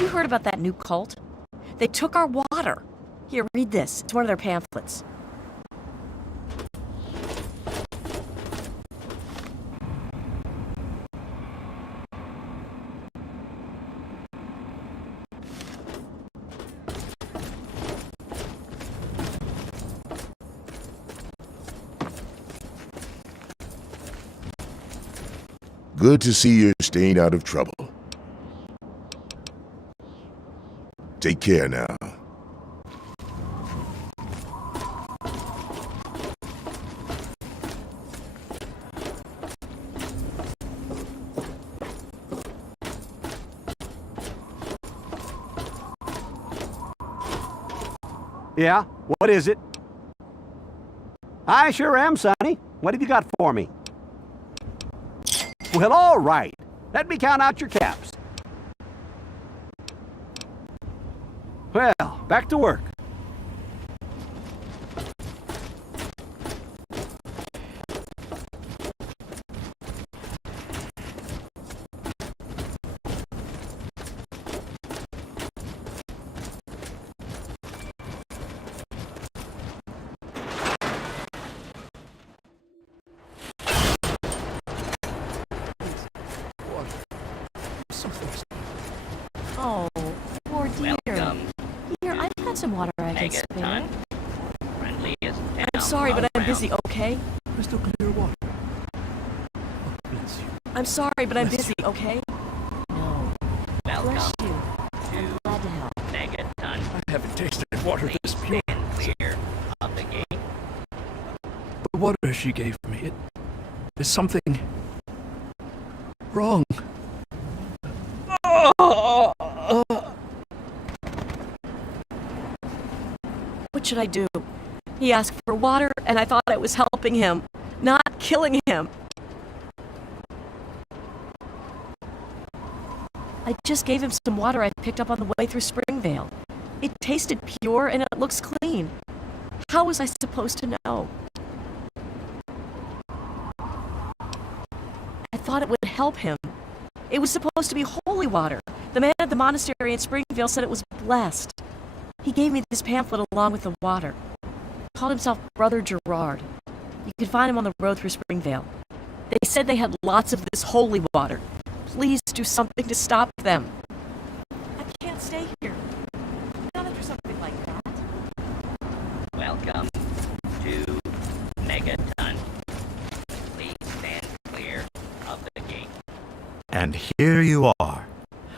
You heard about that new cult? They took our water. Here, read this. It's one of their pamphlets. Good to see you're staying out of trouble. Take care now. Yeah? What is it? I sure am, Sonny. What have you got for me? Well, all right. Let me count out your caps. Well, back to work. Oh, poor dear. Welcome. Here, I've got some water I can spare. Friendliest I'm sorry, but I'm busy, okay? Crystal clear water. Oh, bless you. I'm sorry, but I'm busy, okay? No. Welcome Bless you. to Glad to help. Megaton. haven't tasted water this pure. Clear of the gate. The water she gave me, there's something wrong. What should I do? He asked for water, and I thought I was helping him, not killing him. I just gave him some water I picked up on the way through Springvale. It tasted pure and it looks clean. How was I supposed to know? I thought it would help him. It was supposed to be holy water. The man at the monastery in Springvale said it was blessed. He gave me this pamphlet along with the water. He called himself Brother Gerard. You can find him on the road through Springvale. They said they had lots of this holy water. Please do something to stop them. I can't stay here. Not after something like that. Welcome to Megaton. Please stand clear of the gate. And here you are.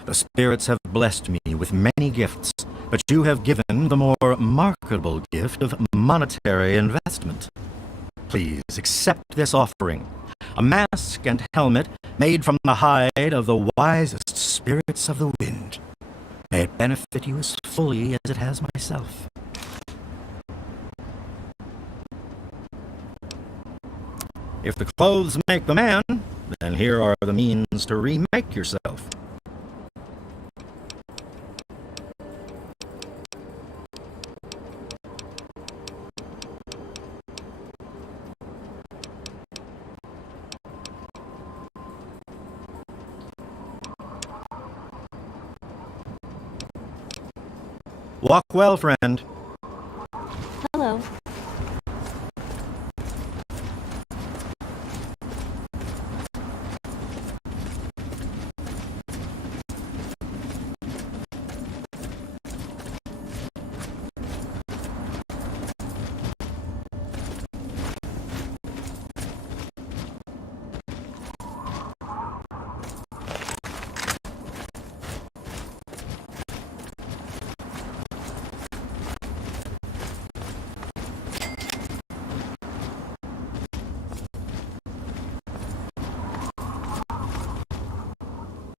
The spirits have blessed me with many gifts, but you have given the more remarkable gift of monetary investment. Please accept this offering, a mask and helmet made from the hide of the wisest spirits of the wind. May it benefit you as fully as it has myself. If the clothes make the man, then here are the means to remake yourself. Walk well, friend. Hello.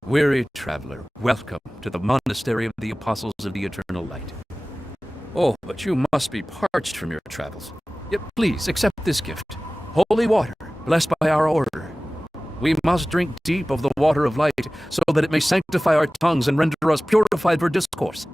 Weary traveler, welcome to the Monastery of the Apostles of the Eternal Light. Oh, but you must be parched from your travels. Yet please accept this gift. Holy water, blessed by our order. We must drink deep of the water of light, so that it may sanctify our tongues and render us purified for discourse.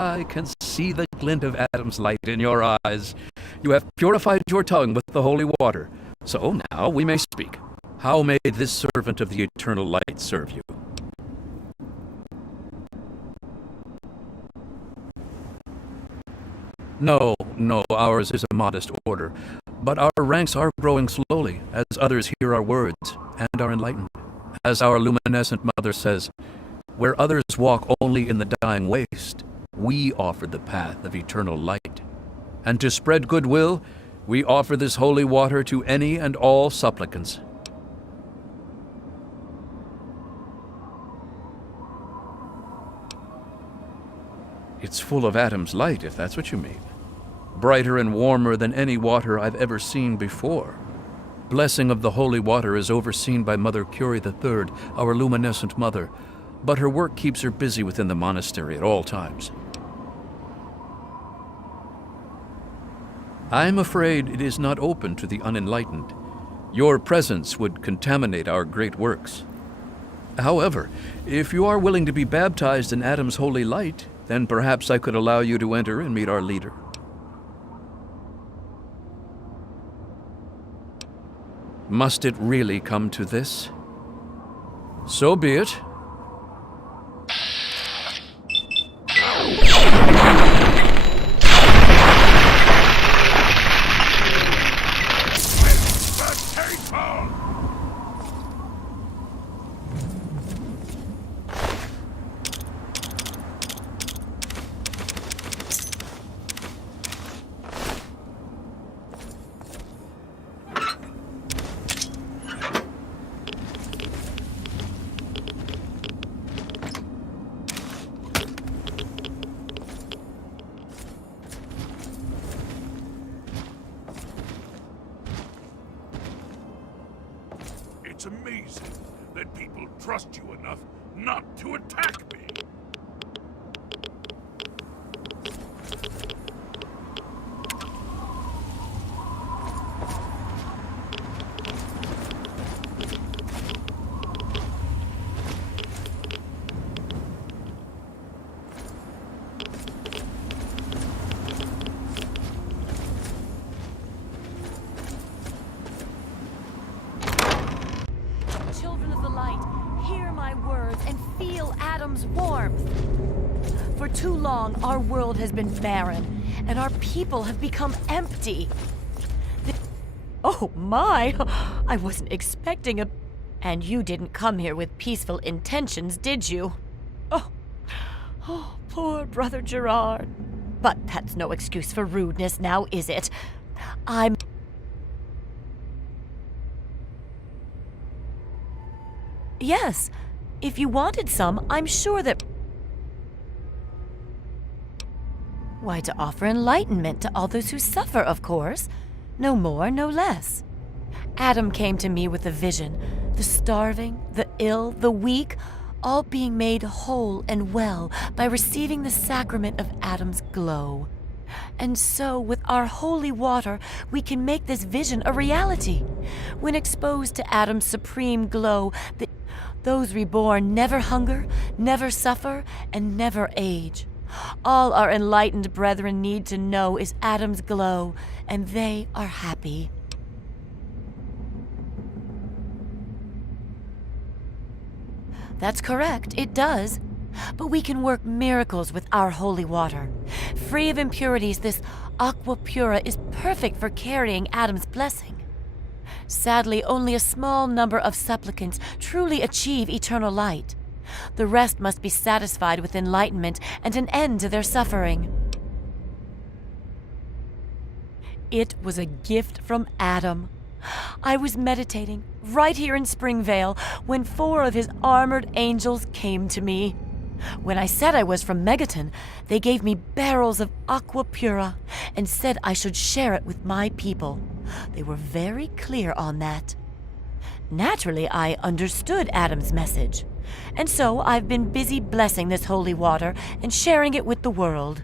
I can see the glint of Adam's light in your eyes. You have purified your tongue with the holy water. So now we may speak. How may this servant of the eternal light serve you? No, ours is a modest order. But our ranks are growing slowly, as others hear our words and are enlightened. As our luminescent mother says, where others walk only in the dying waste, we offer the path of eternal light. And to spread goodwill, we offer this holy water to any and all supplicants. It's full of Adam's light, if that's what you mean. Brighter and warmer than any water I've ever seen before. Blessing of the holy water is overseen by Mother Curie III, our luminescent mother, but her work keeps her busy within the monastery at all times. I'm afraid it is not open to the unenlightened. Your presence would contaminate our great works. However, if you are willing to be baptized in Adam's holy light, then perhaps I could allow you to enter and meet our leader. Must it really come to this? So be it. It's amazing that people trust you enough not to attack me. Children of the light, hear my words and feel Adam's warmth. For too long, our world has been barren, and our people have become empty. Oh my! I wasn't expecting a... And you didn't come here with peaceful intentions, did you? Oh, poor Brother Gerard. But that's no excuse for rudeness now, is it? Yes, if you wanted some, I'm sure that... Why, to offer enlightenment to all those who suffer, of course. No more, no less. Adam came to me with a vision. The starving, the ill, the weak, all being made whole and well by receiving the sacrament of Adam's glow. And so, with our holy water, we can make this vision a reality. When exposed to Adam's supreme glow, those reborn never hunger, never suffer, and never age. All our enlightened brethren need to know is Adam's glow, and they are happy. That's correct, it does. But we can work miracles with our holy water. Free of impurities, this aqua pura is perfect for carrying Adam's blessing. Sadly, only a small number of supplicants truly achieve eternal light. The rest must be satisfied with enlightenment and an end to their suffering. It was a gift from Adam. I was meditating right here in Springvale when 4 of his armored angels came to me. When I said I was from Megaton, they gave me barrels of aqua pura and said I should share it with my people. They were very clear on that. Naturally, I understood Adam's message, and so I've been busy blessing this holy water and sharing it with the world.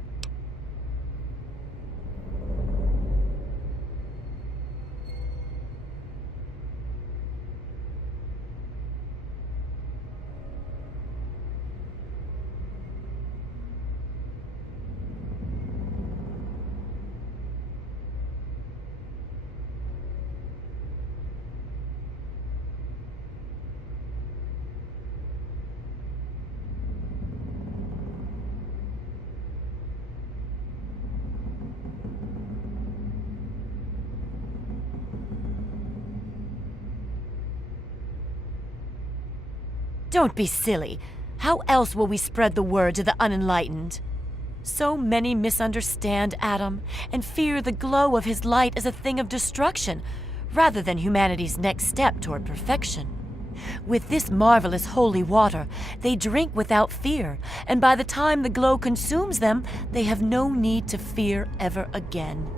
Don't be silly. How else will we spread the word to the unenlightened? So many misunderstand Adam and fear the glow of his light as a thing of destruction, rather than humanity's next step toward perfection. With this marvelous holy water, they drink without fear, and by the time the glow consumes them, they have no need to fear ever again.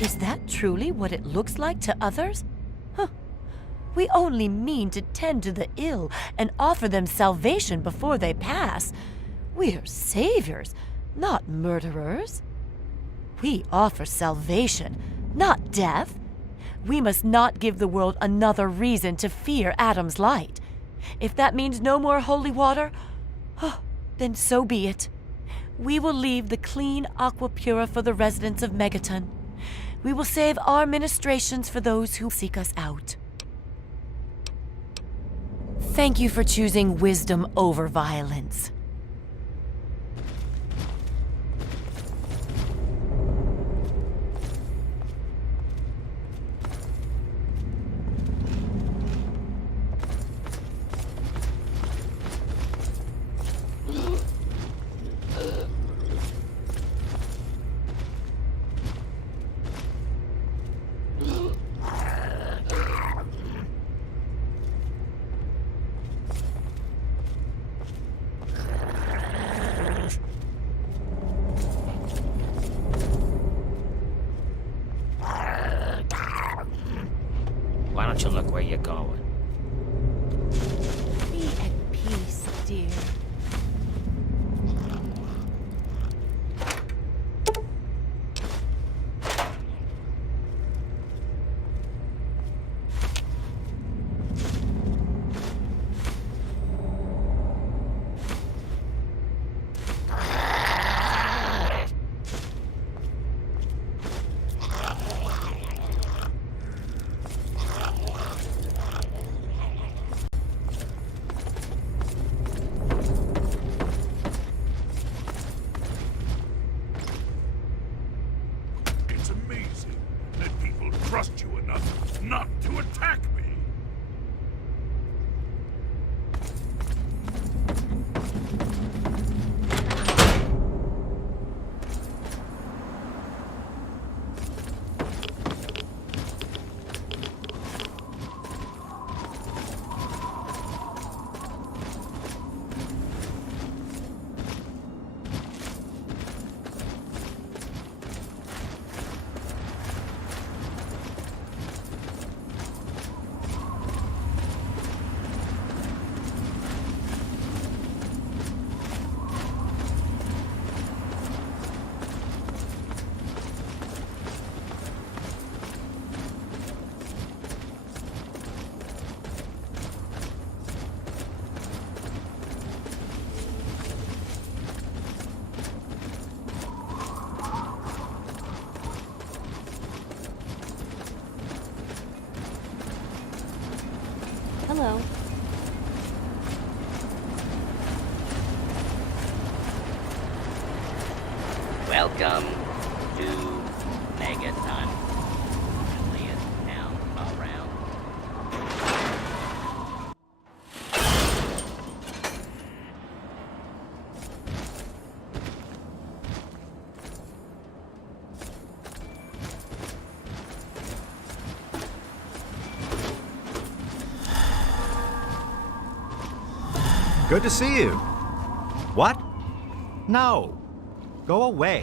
Is that truly what it looks like to others? Huh. We only mean to tend to the ill and offer them salvation before they pass. We're saviors, not murderers. We offer salvation, not death. We must not give the world another reason to fear Adam's light. If that means no more holy water, then so be it. We will leave the clean aqua pura for the residents of Megaton. We will save our ministrations for those who seek us out. Thank you for choosing wisdom over violence. don't you look where you're going? Be at peace, dear. It's amazing that people trust you enough not to attack me. Hello. Welcome to Megaton. Friendly is now around. Good to see you. What? No. Go away.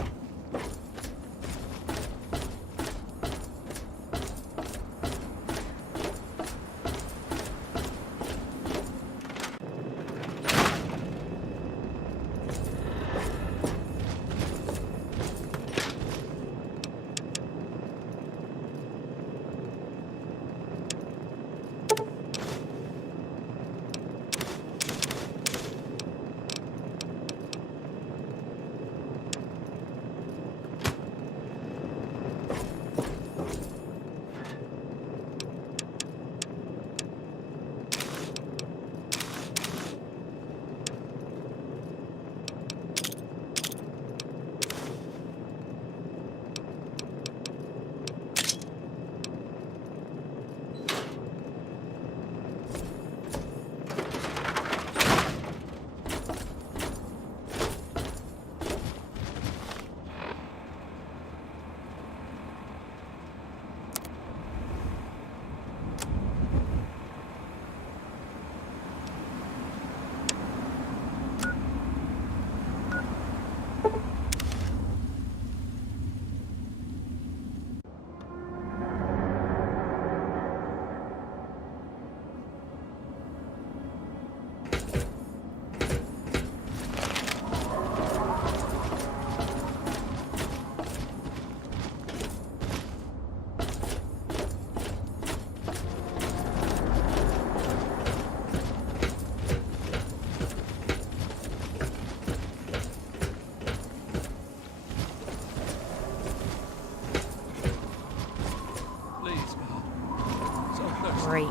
Great.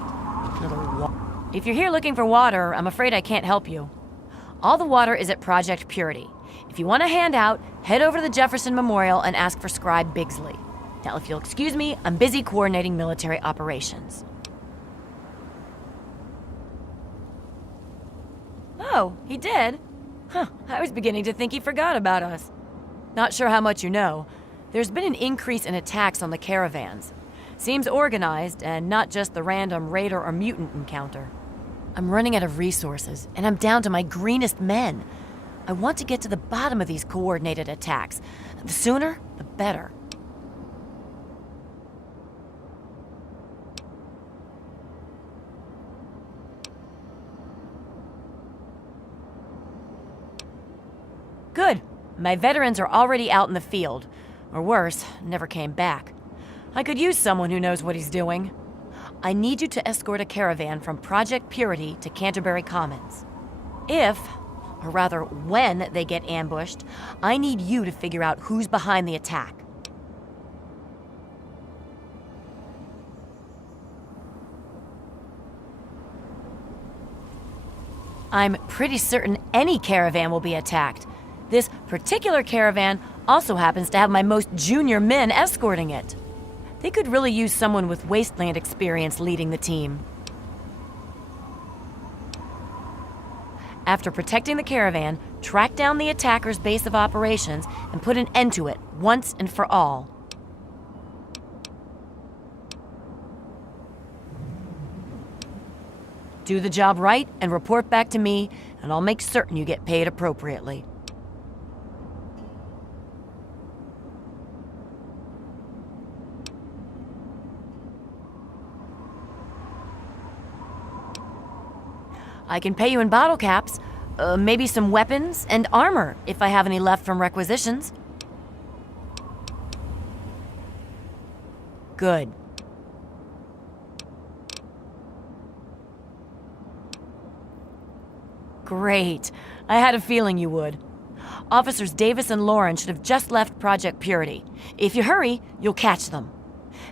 Little If you're here looking for water, I'm afraid I can't help you. All the water is at Project Purity. If you want a handout, head over to the Jefferson Memorial and ask for Scribe Bigsley. Now, if you'll excuse me, I'm busy coordinating military operations. Oh, he did? Huh, I was beginning to think he forgot about us. Not sure how much you know. There's been an increase in attacks on the caravans. Seems organized, and not just the random raider or mutant encounter. I'm running out of resources, and I'm down to my greenest men. I want to get to the bottom of these coordinated attacks. The sooner, the better. Good. My veterans are already out in the field. Or worse, never came back. I could use someone who knows what he's doing. I need you to escort a caravan from Project Purity to Canterbury Commons. If, or rather when, they get ambushed, I need you to figure out who's behind the attack. I'm pretty certain any caravan will be attacked. This particular caravan also happens to have my most junior men escorting it. They could really use someone with wasteland experience leading the team. After protecting the caravan, track down the attacker's base of operations and put an end to it once and for all. Do the job right and report back to me, and I'll make certain you get paid appropriately. I can pay you in bottle caps, maybe some weapons and armor if I have any left from requisitions. Good. Great. I had a feeling you would. Officers Davis and Lauren should have just left Project Purity. If you hurry, you'll catch them.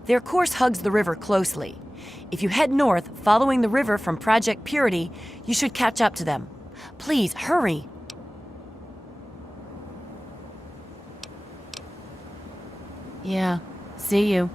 Their course hugs the river closely. If you head north, following the river from Project Purity, you should catch up to them. Please, hurry. Yeah, see you.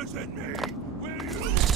Imprison me, will you?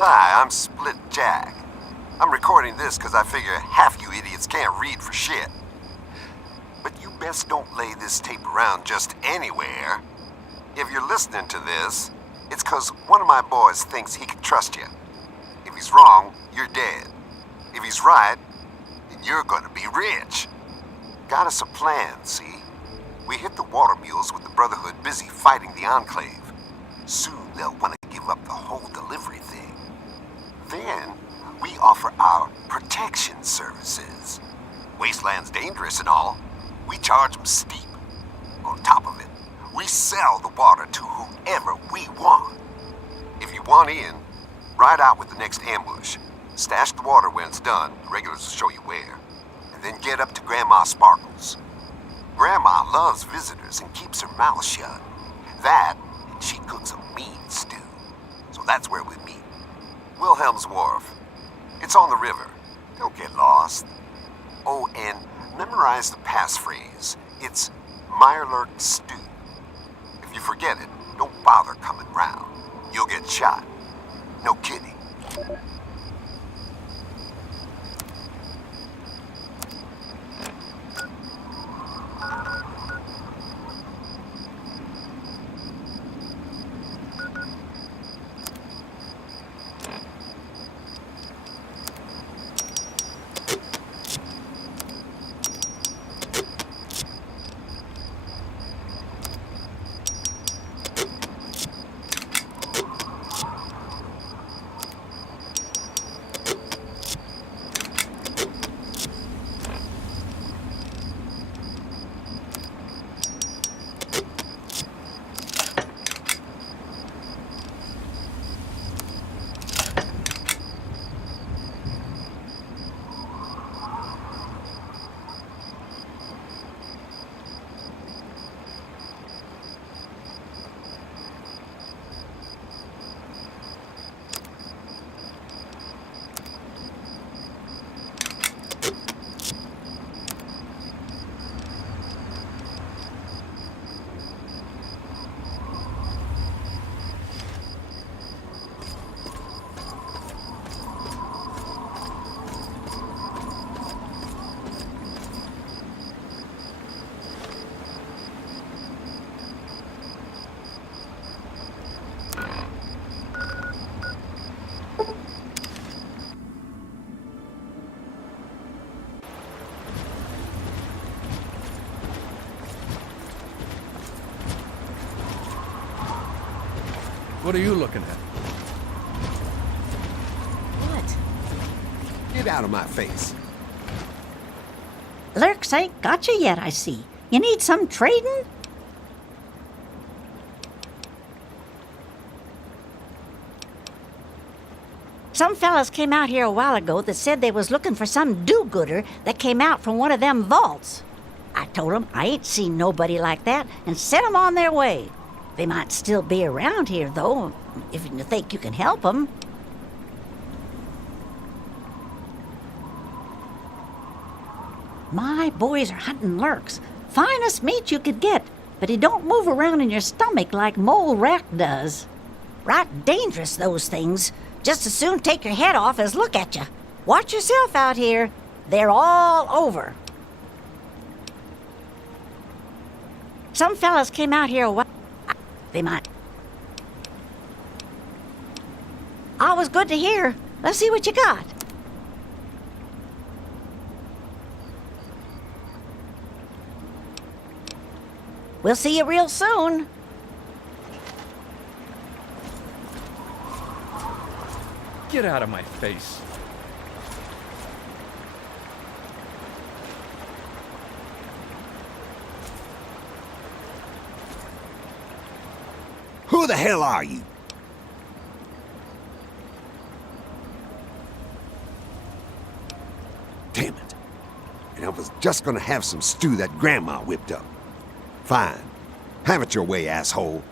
Hi, I'm Split Jack. I'm recording this because I figure half you idiots can't read for shit. But you best don't lay this tape around just anywhere. If you're listening to this, it's because one of my boys thinks he can trust you. If he's wrong, you're dead. If he's right, then you're gonna be rich. Got us a plan, see? We hit the water mules with the Brotherhood busy fighting the Enclave. Soon they'll want to give up the whole delivery thing. Then, we offer our protection services. Wasteland's dangerous and all. We charge them steep. On top of it, we sell the water to whoever we want. If you want in, ride out with the next ambush. Stash the water when it's done, the regulars will show you where. And then get up to Grandma Sparkles. Grandma loves visitors and keeps her mouth shut. That, and she cooks a mean stew. So that's where we meet. Wilhelm's Wharf. It's on the river. Don't get lost. Oh, and memorize the passphrase. It's Mirelurk Stew. If you forget it, don't bother coming round. You'll get shot. No kidding. What are you looking at? What? Get out of my face. Lurks ain't got you yet, I see. You need some trading? Some fellas came out here a while ago that said they was looking for some do-gooder that came out from one of them vaults. I told 'em I ain't seen nobody like that and sent 'em on their way. They might still be around here, though, if you think you can help 'em. My boys are hunting lurks. Finest meat you could get, but he don't move around in your stomach like mole rat does. Right dangerous, those things. Just as soon take your head off as look at you. Watch yourself out here. They're all over. Some fellas came out here a while. They might. Always good to hear. Let's see what you got. We'll see you real soon. Get out of my face. Who the hell are you? Damn it. And I was just gonna have some stew that Grandma whipped up. Fine. Have it your way, asshole.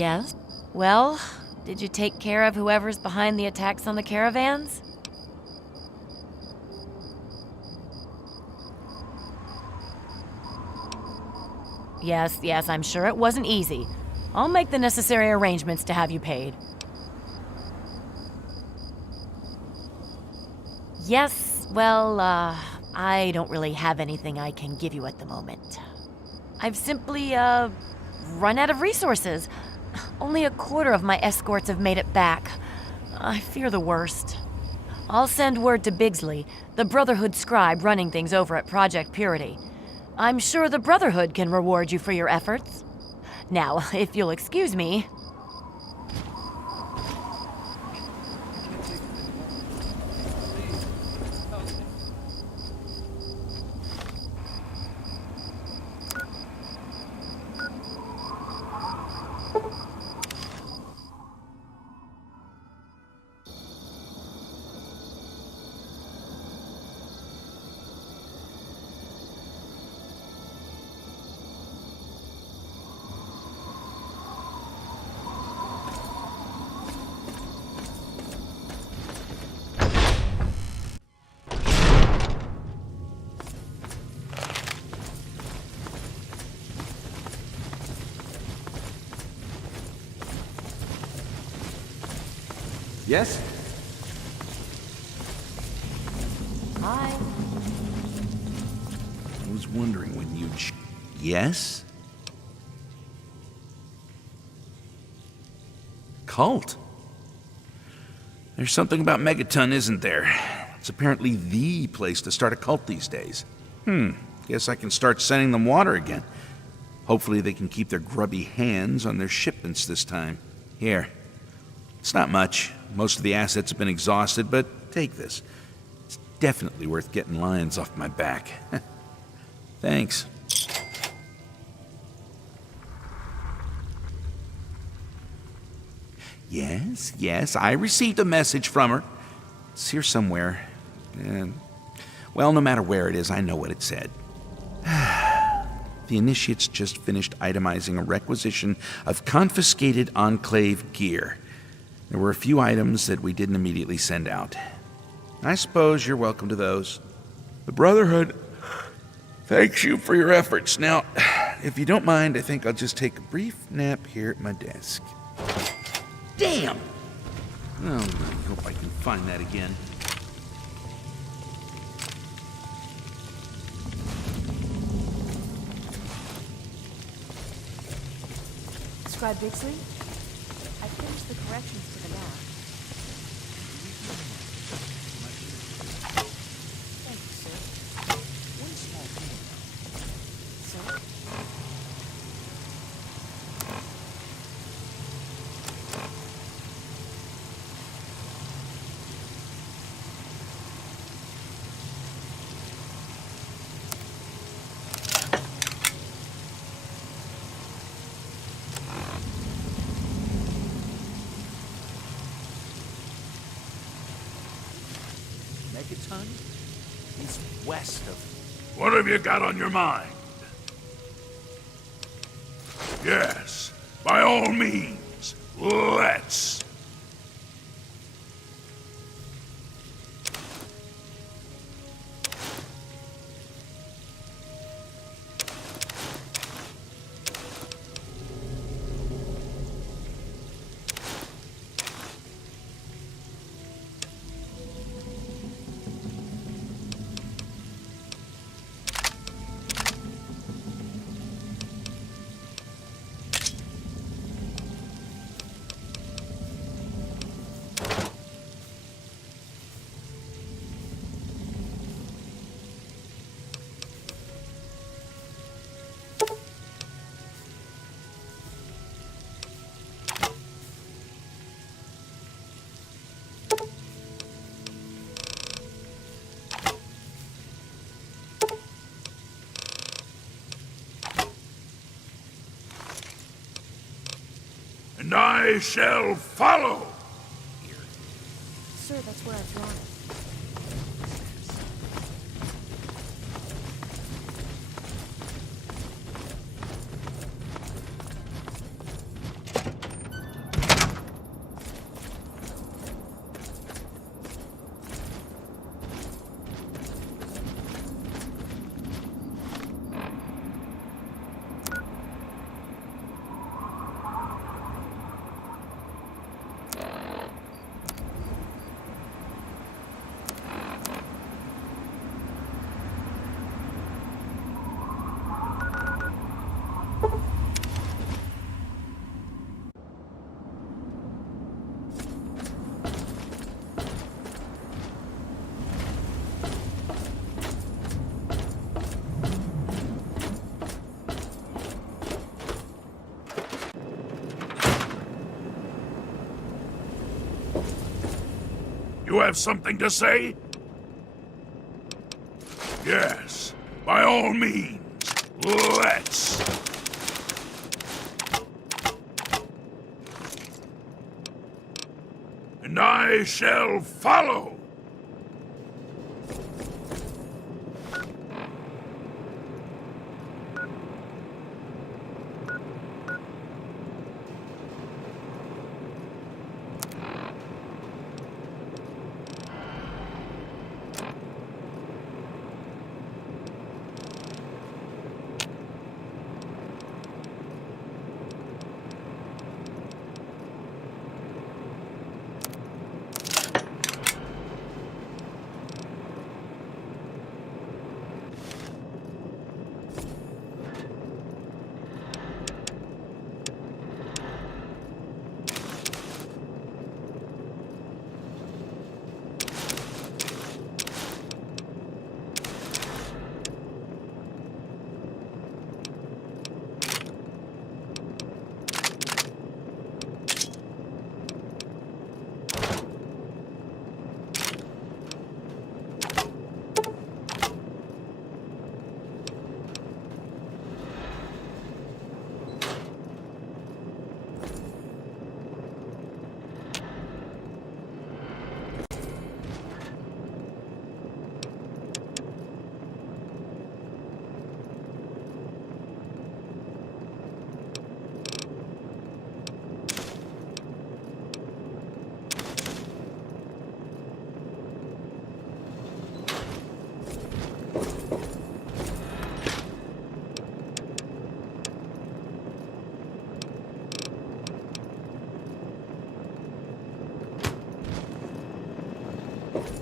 Yes? Well, did you take care of whoever's behind the attacks on the caravans? Yes, I'm sure it wasn't easy. I'll make the necessary arrangements to have you paid. Yes, well, I don't really have anything I can give you at the moment. I've simply, run out of resources. Only a quarter of my escorts have made it back. I fear the worst. I'll send word to Bigsley, the Brotherhood scribe running things over at Project Purity. I'm sure the Brotherhood can reward you for your efforts. Now, if you'll excuse me... Yes? Hi. I was wondering when you'd... Yes? Cult? There's something about Megaton, isn't there? It's apparently the place to start a cult these days. Guess I can start sending them water again. Hopefully they can keep their grubby hands on their shipments this time. Here. It's not much. Most of the assets have been exhausted, but take this. It's definitely worth getting lions off my back. Thanks. Yes, I received a message from her. It's here somewhere. And, well, no matter where it is, I know what it said. The Initiates just finished itemizing a requisition of confiscated Enclave gear. There were a few items that we didn't immediately send out. I suppose you're welcome to those. The Brotherhood thanks you for your efforts. Now, if you don't mind, I think I'll just take a brief nap here at my desk. Damn! Oh, I hope I can find that again. Scribe Bigsley? I finished the corrections to the map. Thank you, sir. One small thing. Sir? Megaton is west of... What have you got on your mind? Yes, by all means, let's. And I shall follow. Sir, that's where I've drawn it. You have something to say? Yes, by all means. Let's. And I shall follow.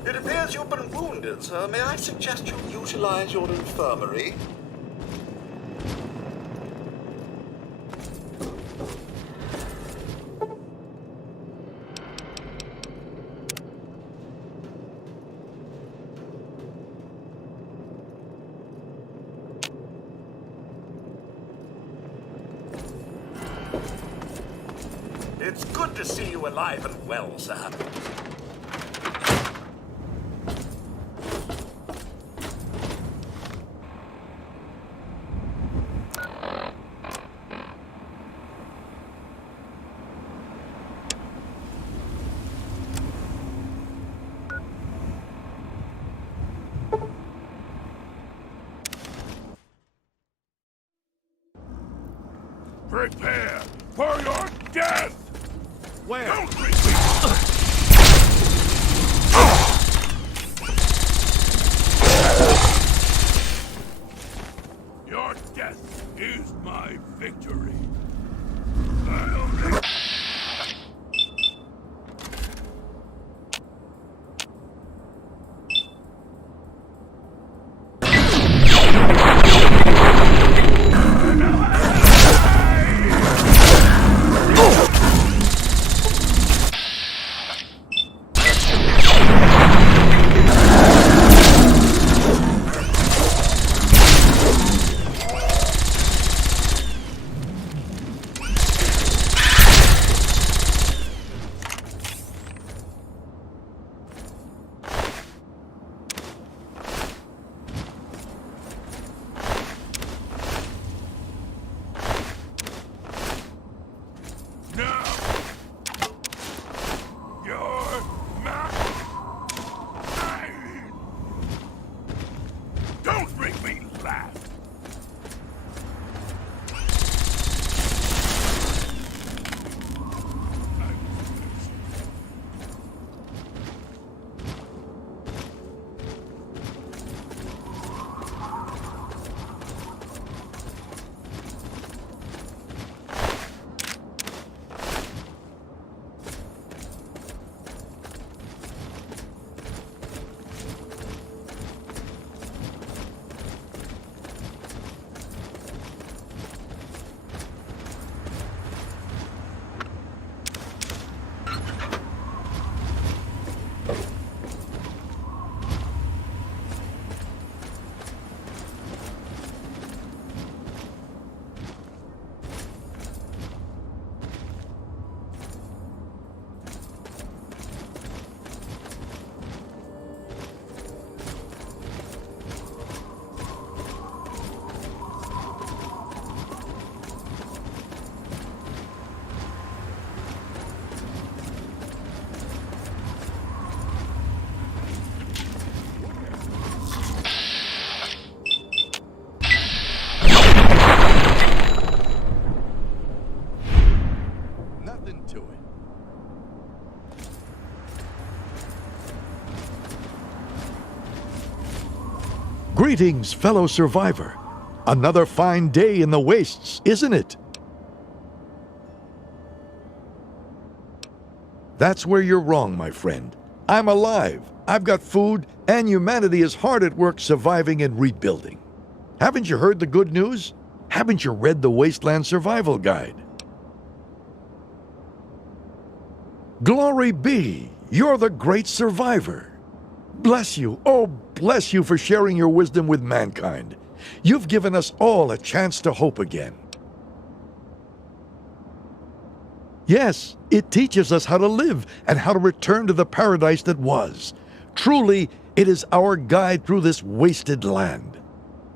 It appears you've been wounded, sir. May I suggest you utilize your infirmary? It's good to see you alive and well, sir. Prepare for your death! Where? Don't retreat! Your death is my victory. Greetings, fellow survivor. Another fine day in the wastes, isn't it? That's where you're wrong, my friend. I'm alive. I've got food, and humanity is hard at work surviving and rebuilding. Haven't you heard the good news? Haven't you read the Wasteland Survival Guide? Glory be, you're the great survivor. Bless you, oh bless you for sharing your wisdom with mankind. You've given us all a chance to hope again. Yes, it teaches us how to live and how to return to the paradise that was. Truly, it is our guide through this wasted land.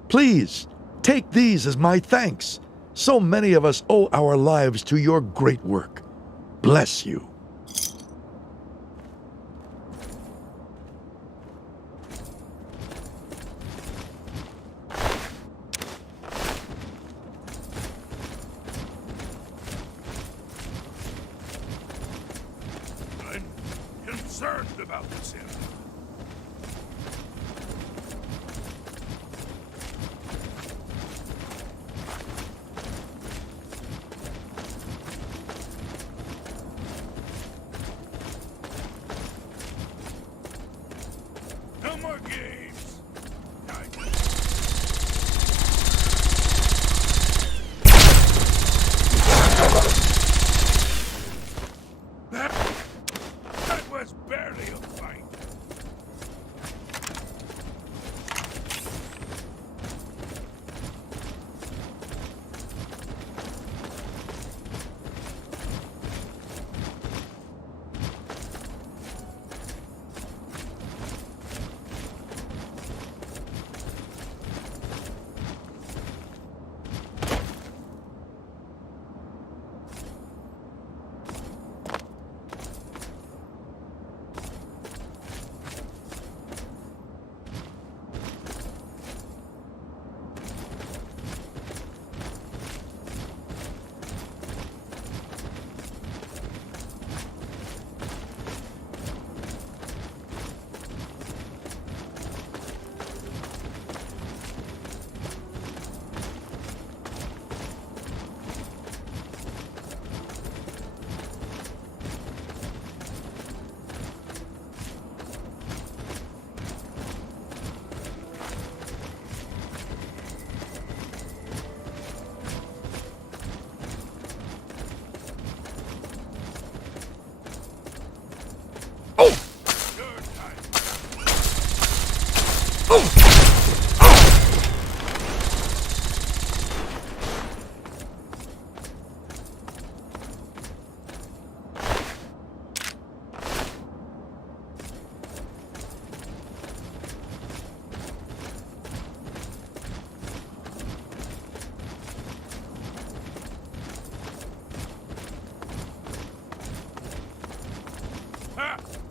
Please, take these as my thanks. So many of us owe our lives to your great work. Bless you. Concerned about this area. No more games. That was barely a fight.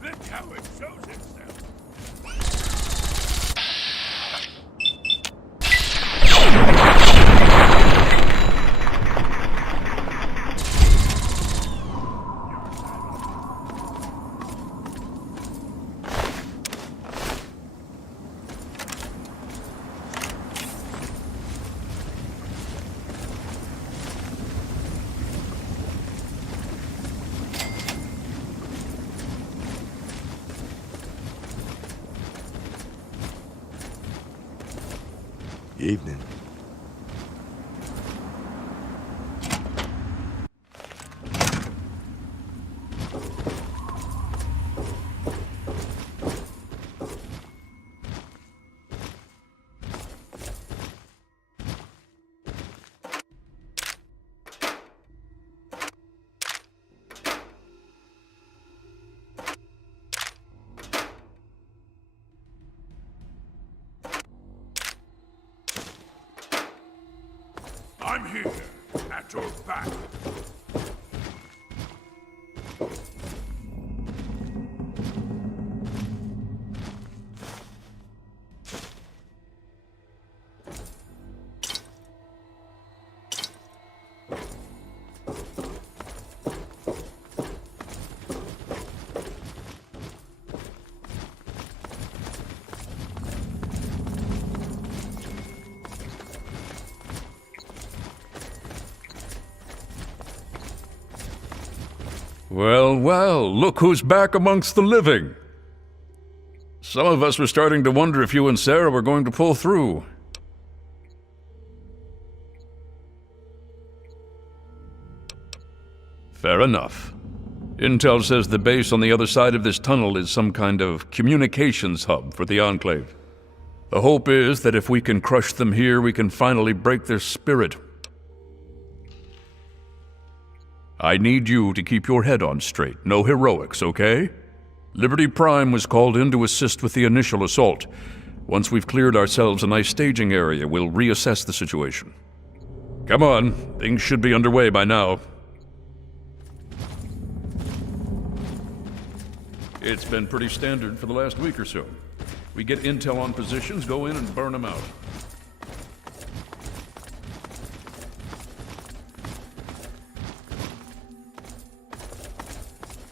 Look how it shows itself. Evening. I'm here, at your back. Well, well, look who's back amongst the living. Some of us were starting to wonder if you and Sarah were going to pull through. Fair enough. Intel says the base on the other side of this tunnel is some kind of communications hub for the Enclave. The hope is that if we can crush them here, we can finally break their spirit. I need you to keep your head on straight. No heroics, okay? Liberty Prime was called in to assist with the initial assault. Once we've cleared ourselves a nice staging area, we'll reassess the situation. Come on, things should be underway by now. It's been pretty standard for the last week or so. We get intel on positions, go in and burn them out.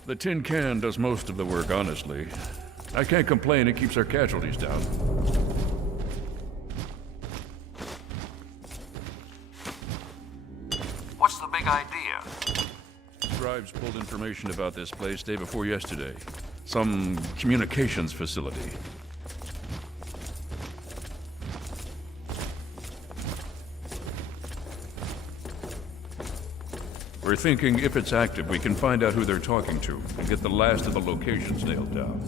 The tin can does most of the work, honestly. I can't complain, it keeps our casualties down. What's the big idea? Scribes pulled information about this place day before yesterday. Some communications facility. We're thinking if it's active, we can find out who they're talking to and get the last of the locations nailed down.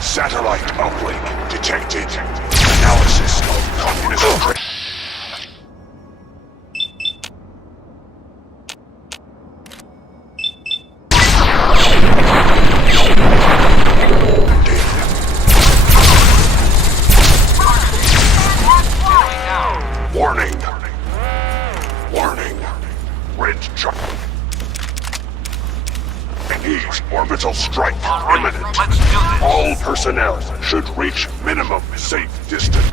Satellite uplink detected. Analysis of communist... Warning. Warning. Red truck. Orbital strike imminent. All personnel should reach minimum safe distance.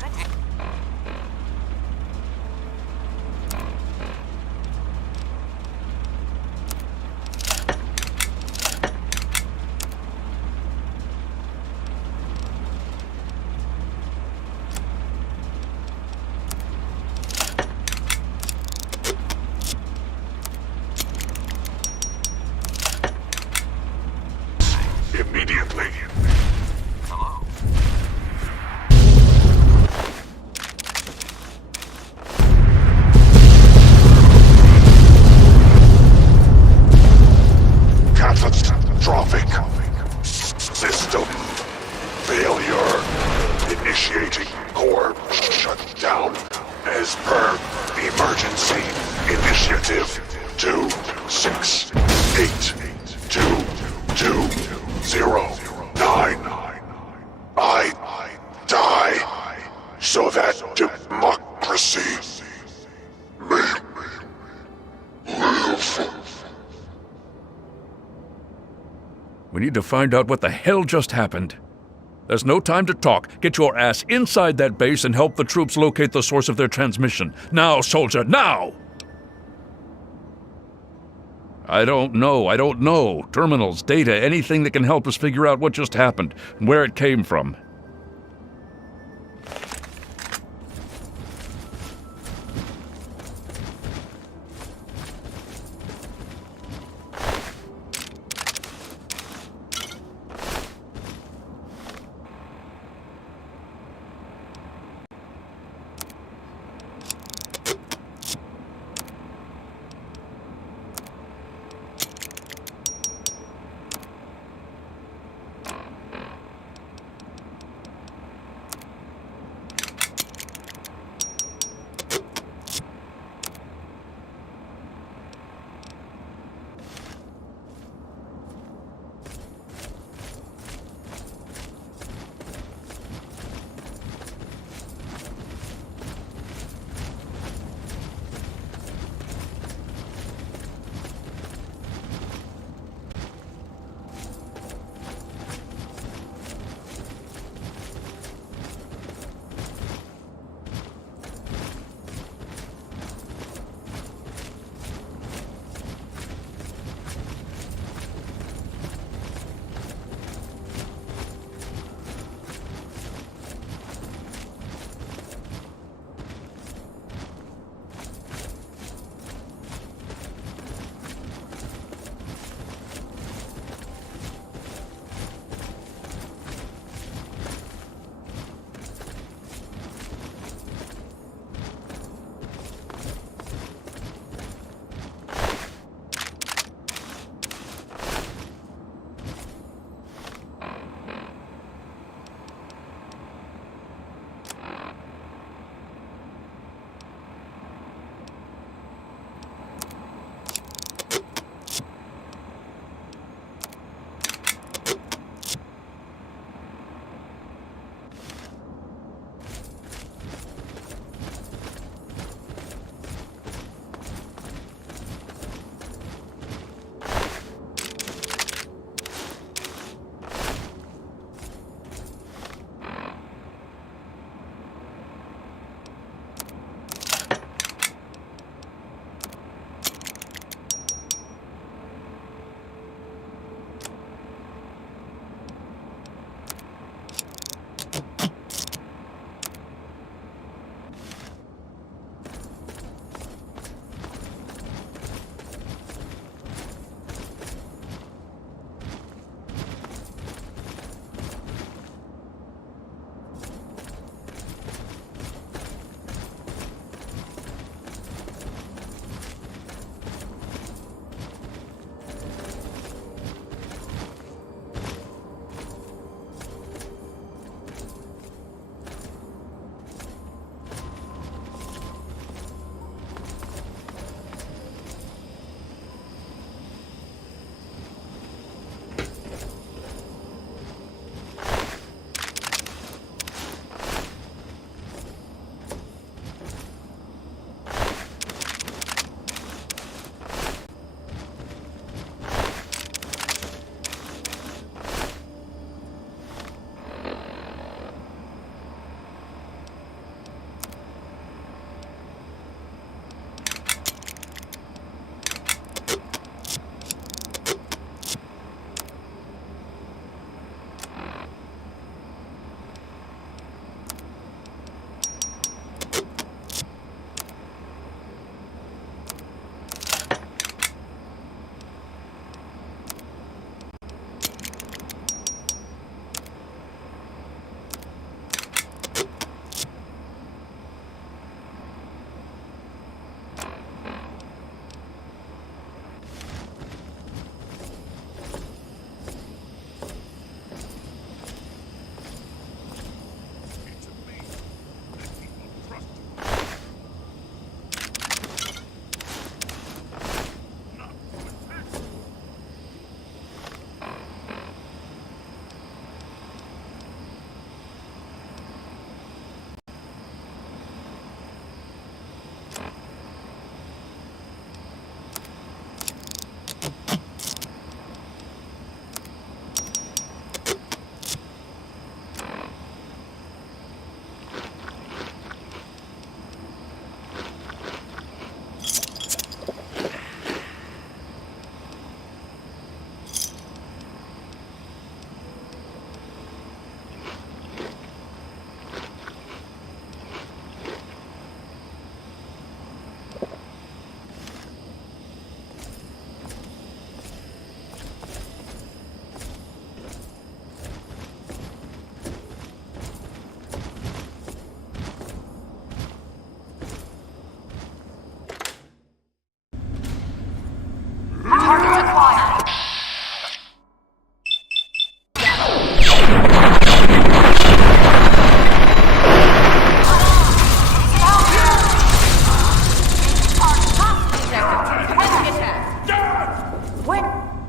Immediately. Hello? Catastrophic. System failure. Initiating core shutdown as per emergency initiative 2682209. We need to find out what the hell just happened. There's no time to talk. Get your ass inside that base and help the troops locate the source of their transmission. Now, soldier, now! I don't know. Terminals, data, anything that can help us figure out what just happened and where it came from.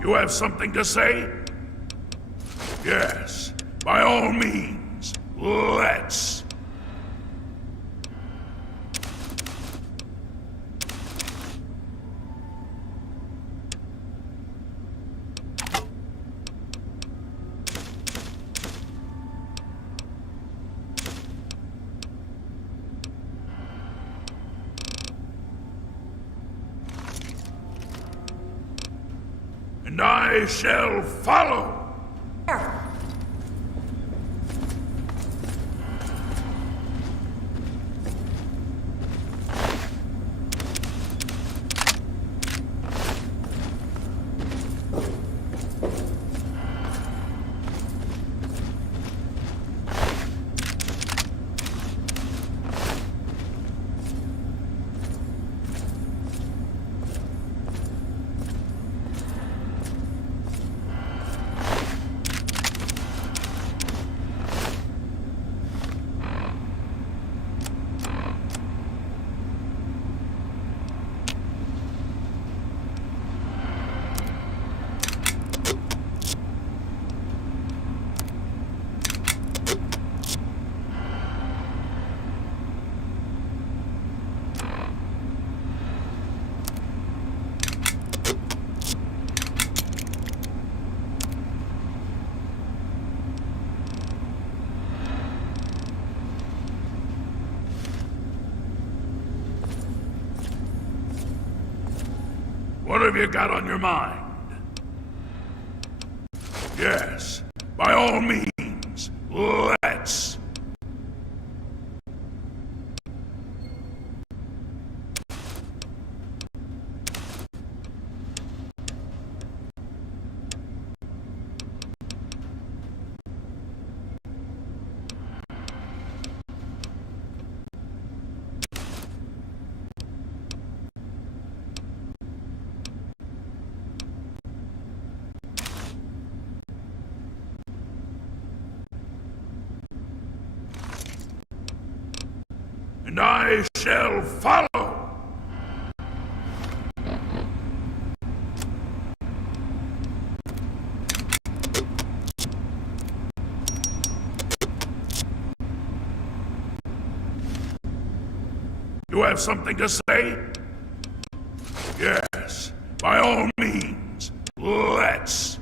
You have something to say? Yes, by all means, let's. And I shall follow. What have you got on your mind? Yes, by all means, let's. And I shall follow. You have something to say? Yes, by all means, let's.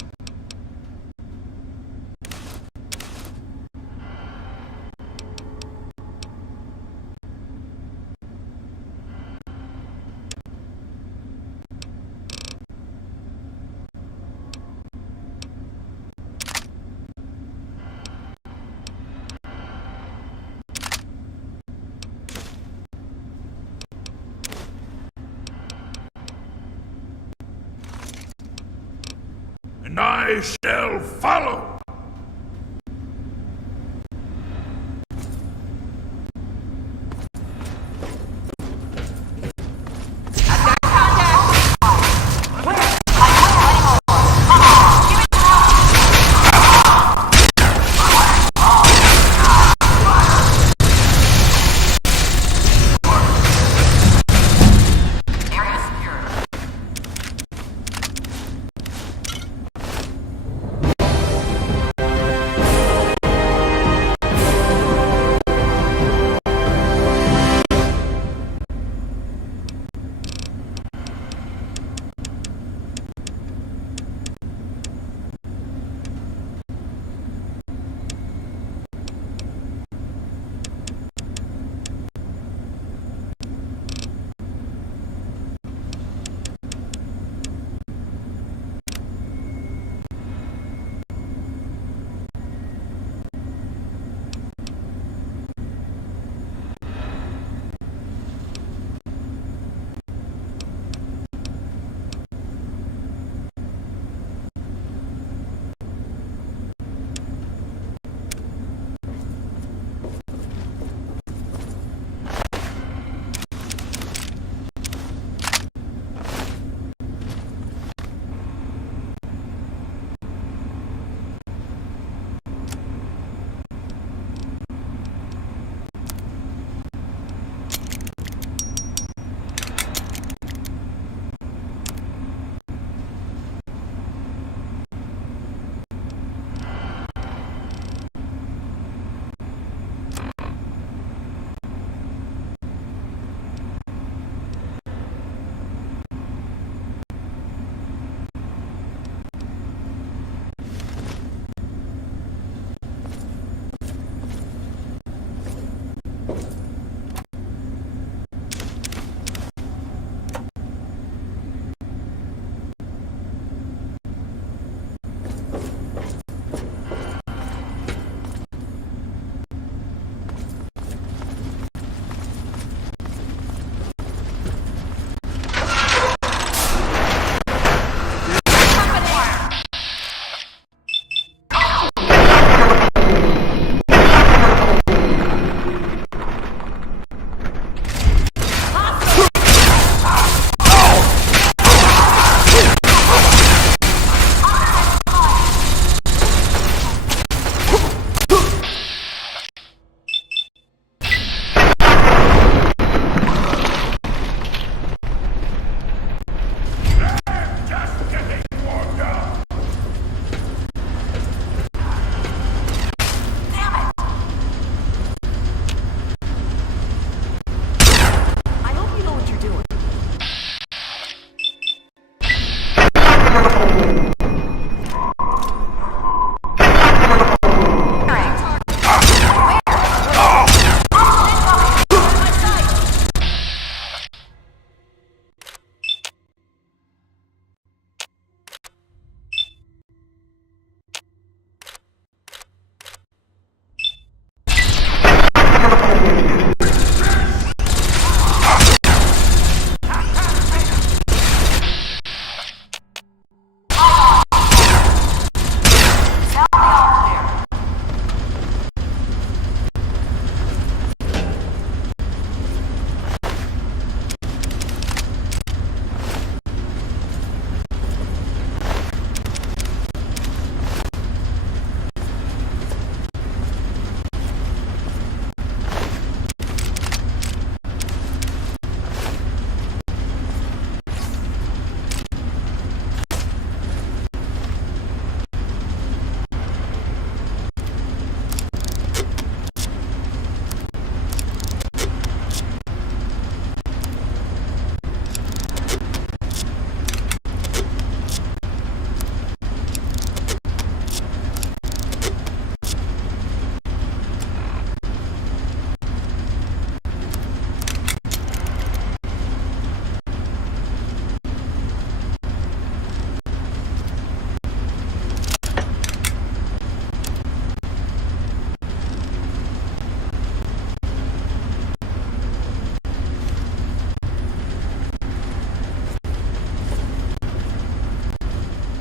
And I shall follow.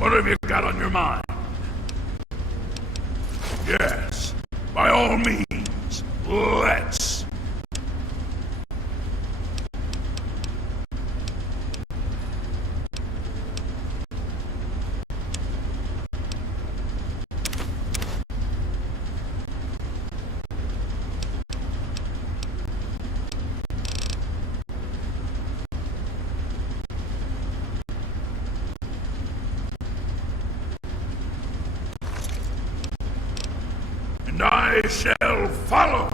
What have you got on your mind? Yes, by all means, let's. And I shall follow.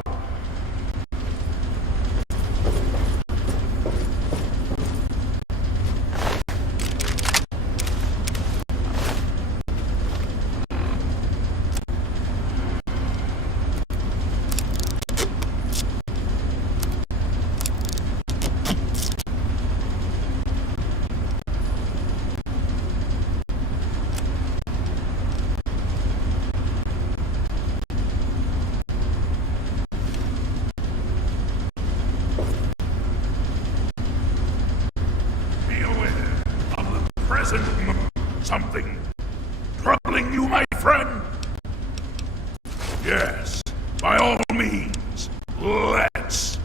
Something troubling you, my friend? Yes, by all means, let's.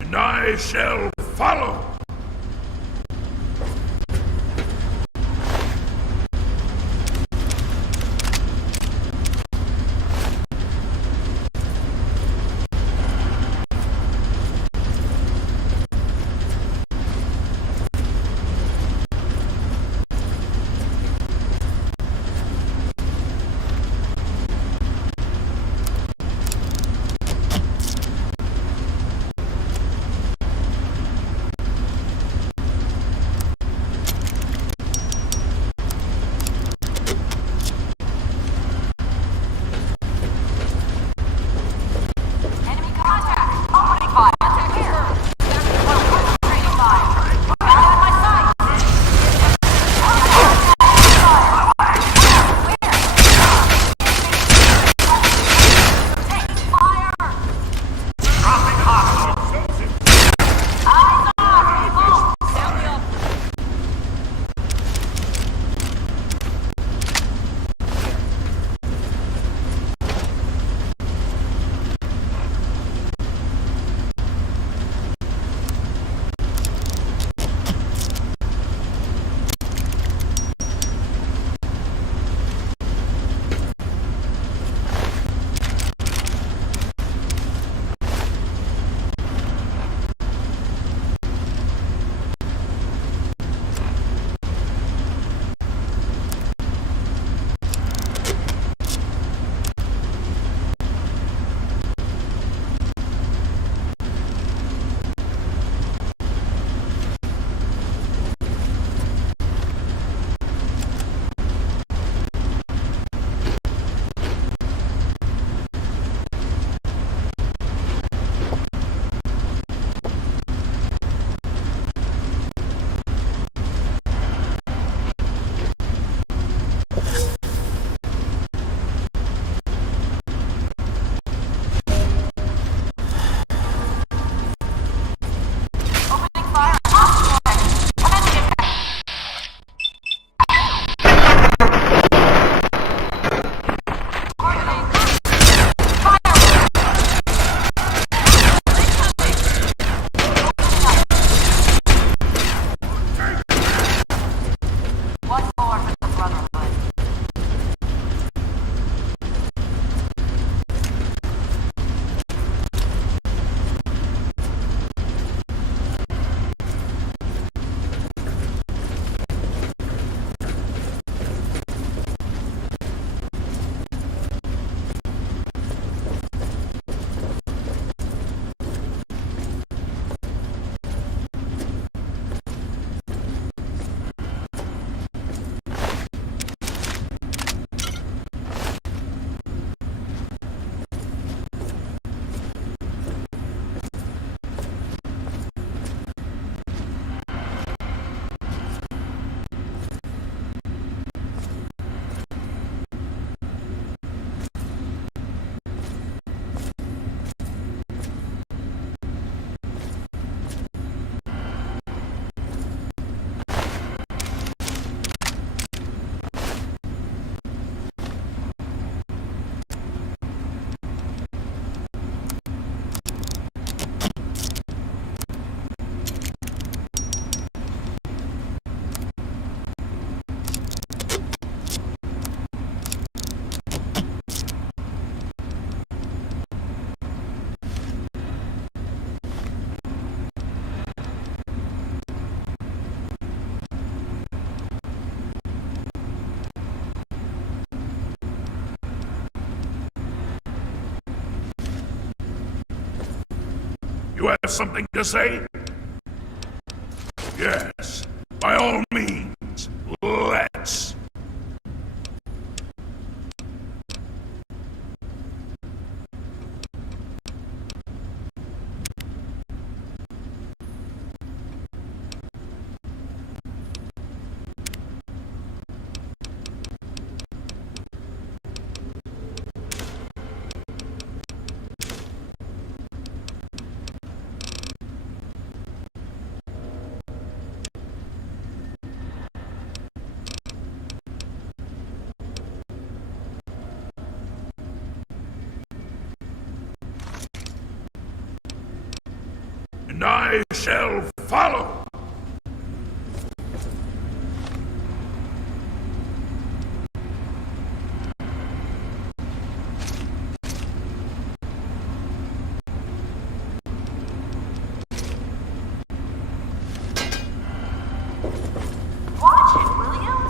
And I shall follow. You have something to say? Yes, by all means, let's. And I shall follow. Watch it, will you?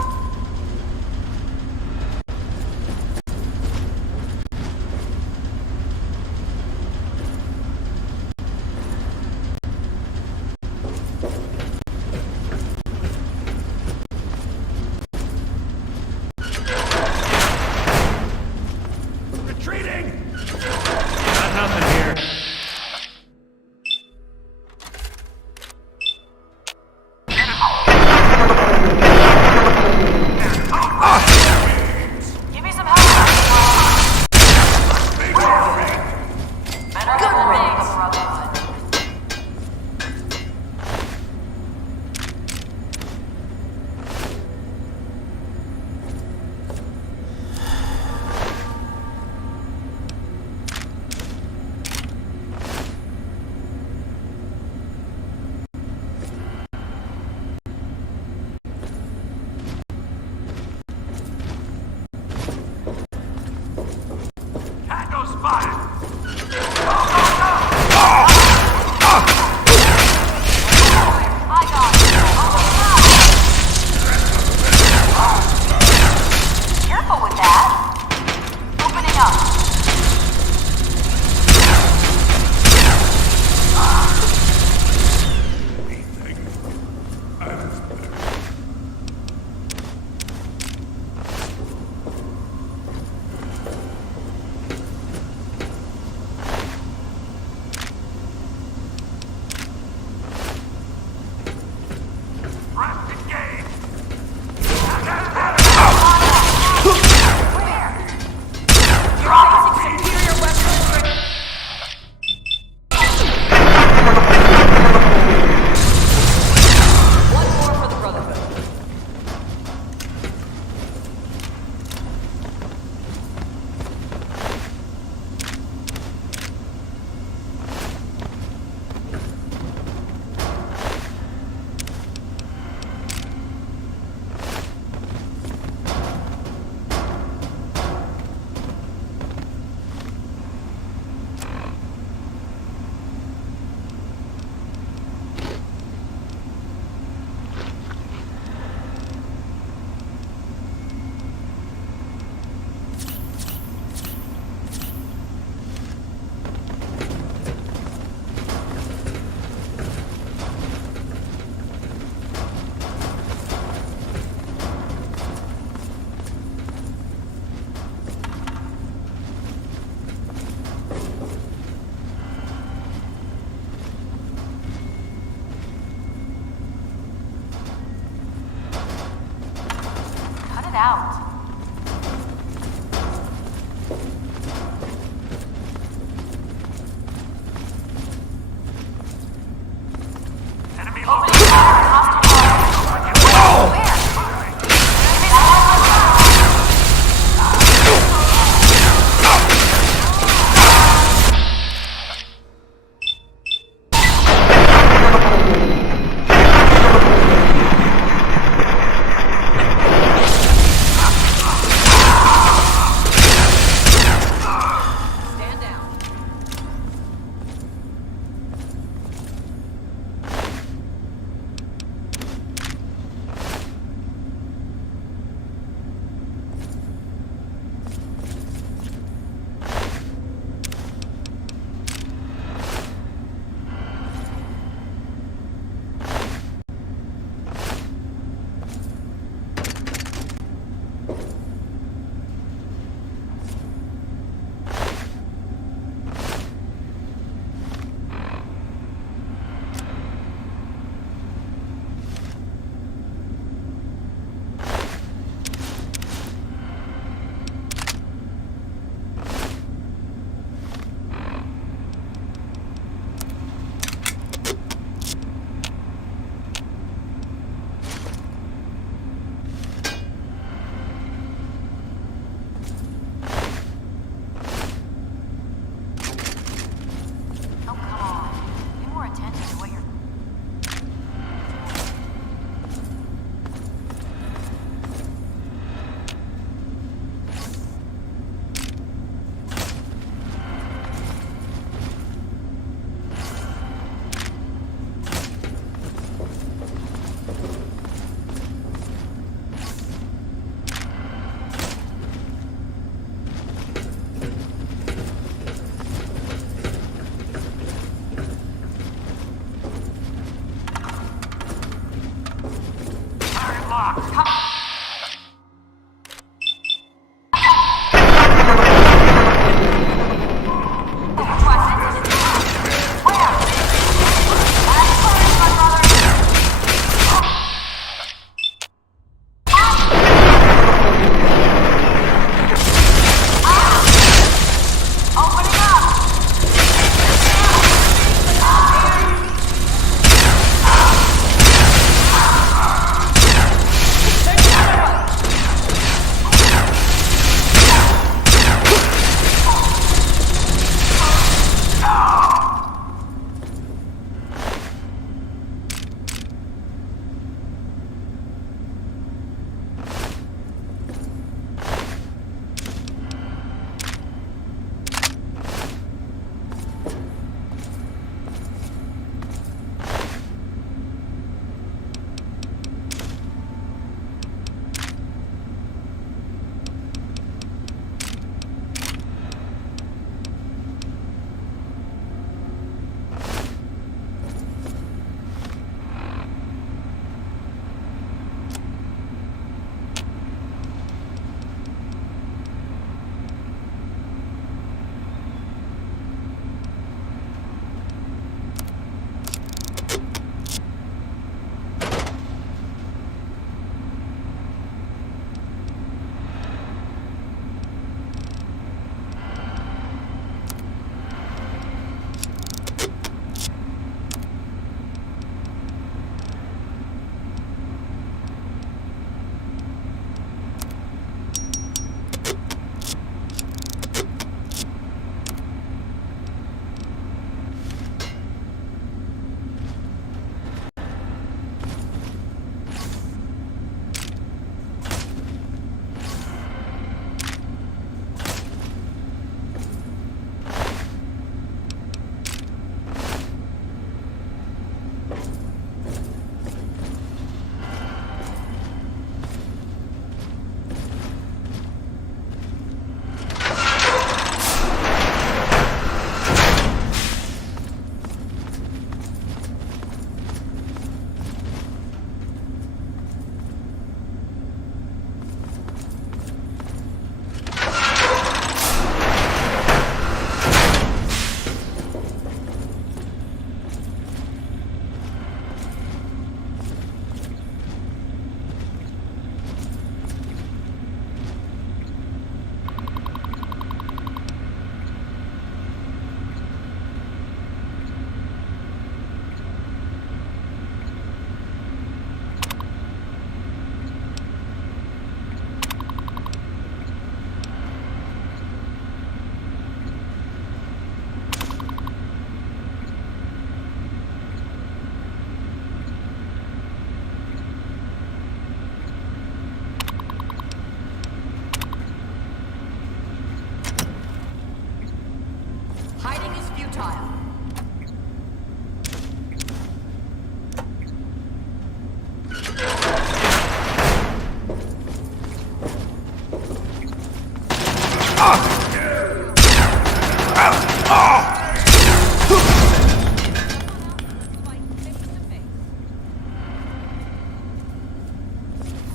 projectile.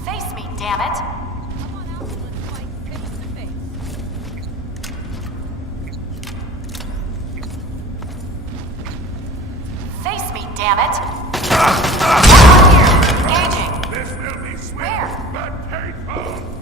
Face me, damn it! Face me, damn it! Here, engaging. This will be swift, Where? but painful.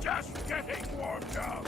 Just getting warmed up.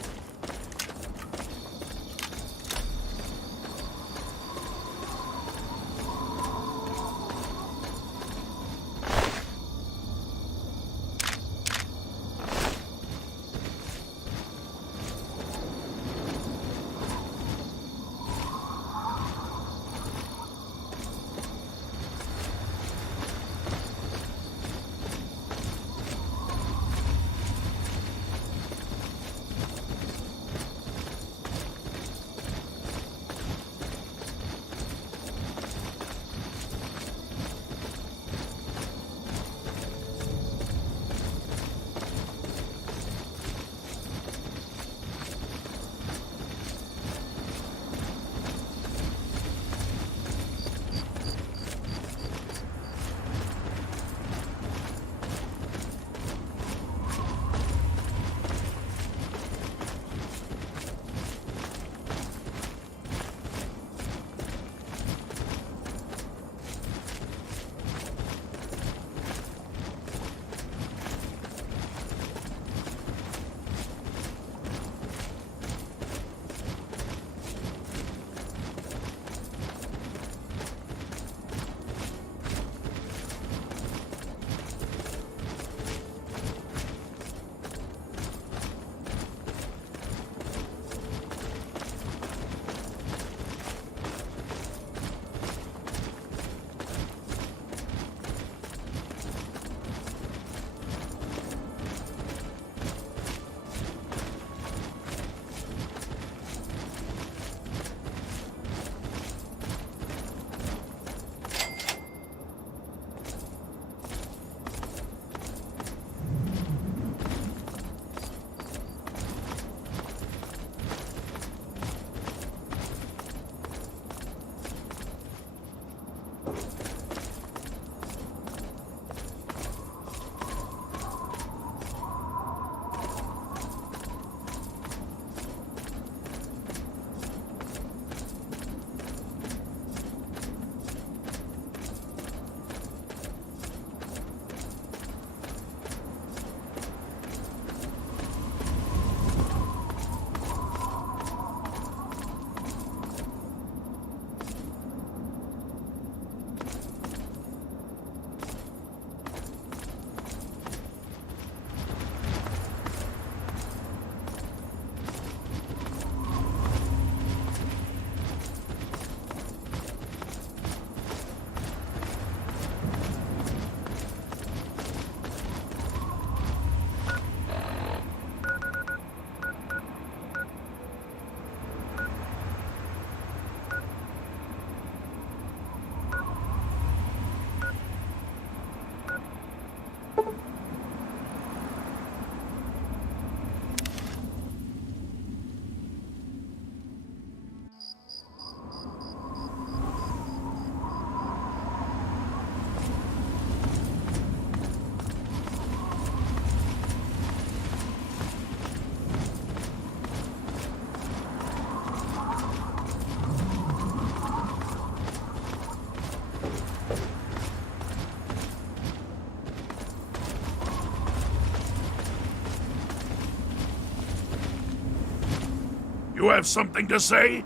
You have something to say?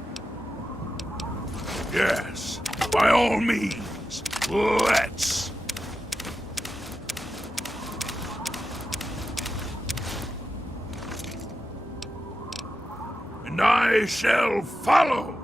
Yes, by all means, let's. And I shall follow.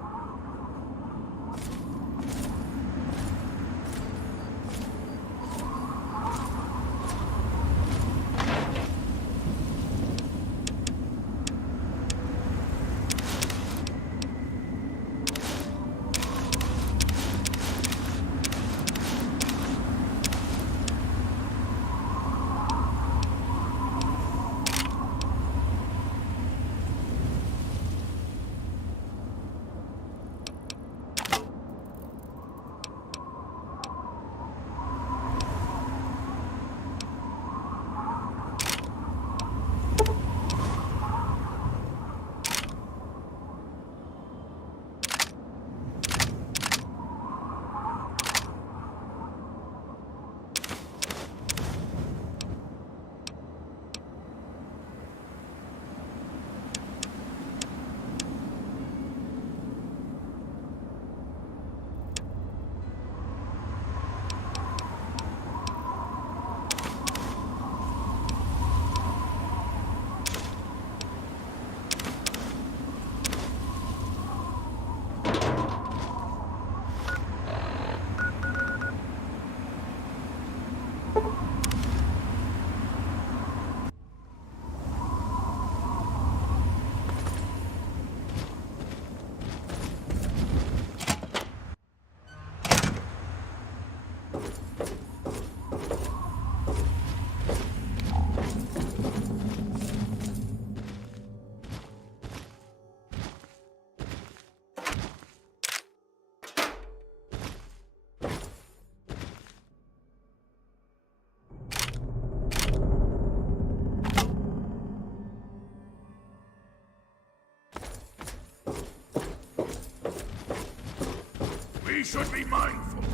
We should be mindful.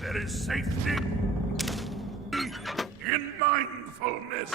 There is safety in mindfulness.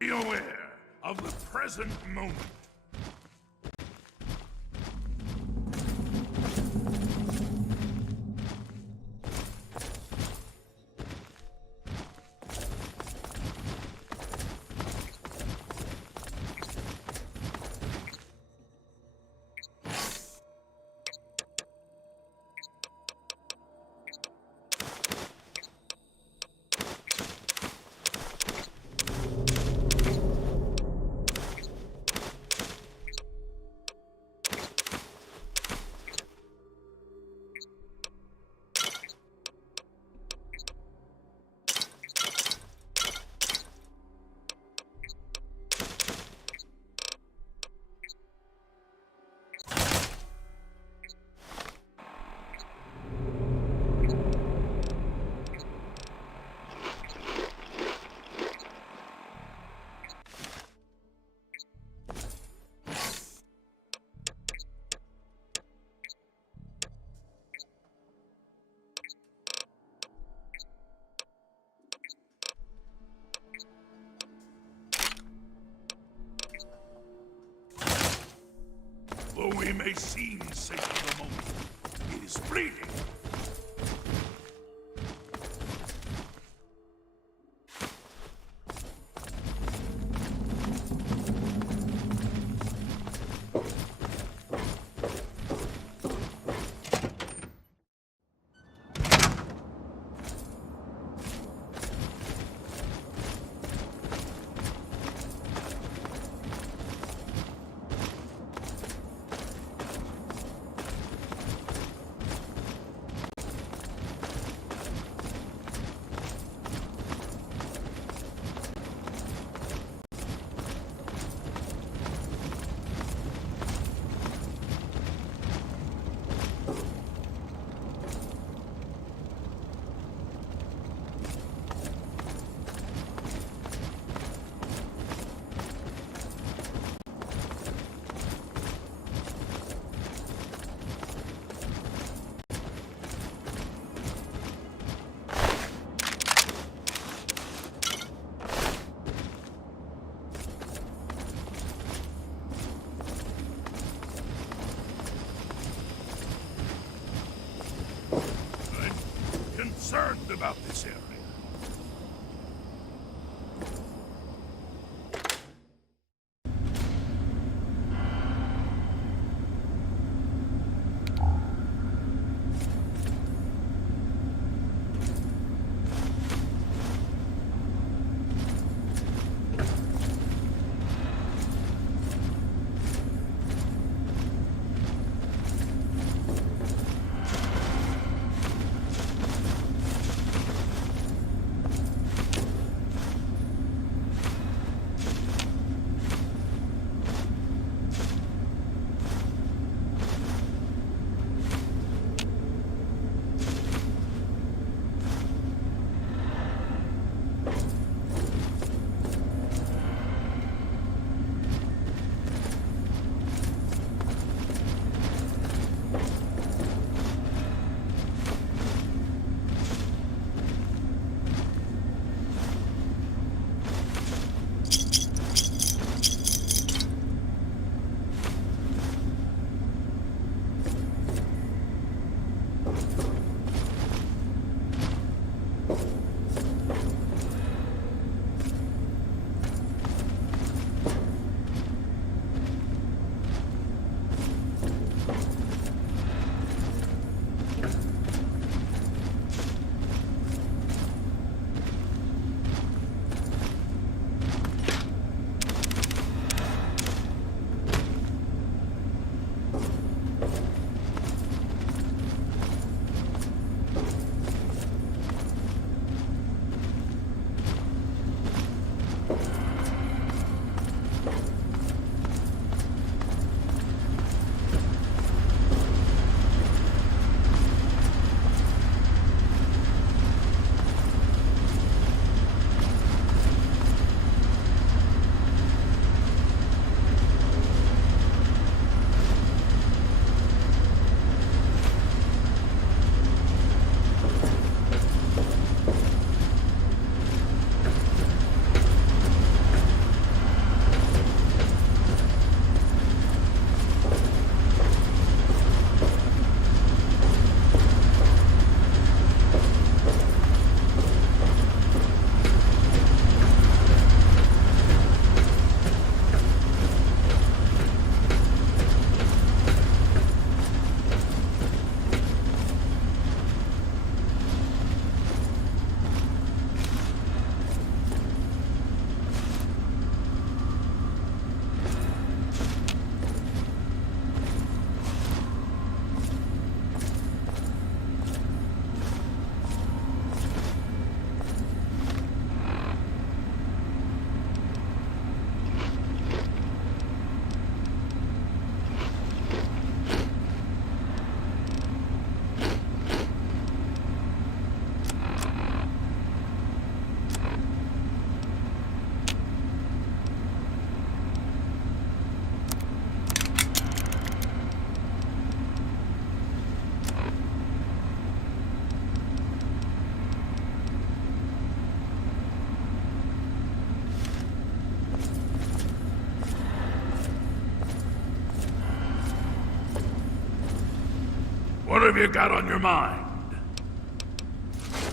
Be aware of the present moment. Though we may seem safe for the moment, it is fleeting. Concerned about this area. What have you got on your mind?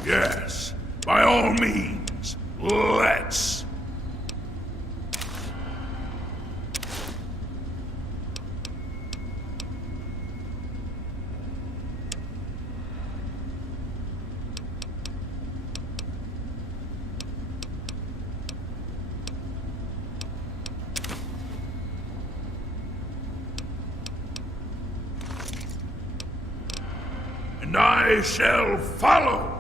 Yes, by all means, let's. And I shall follow.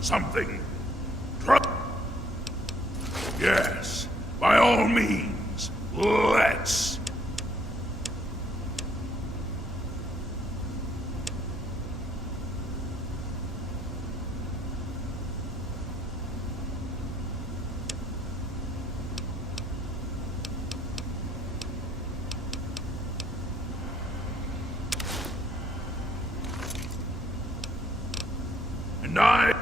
Something. Yes, by all means, let's. And I...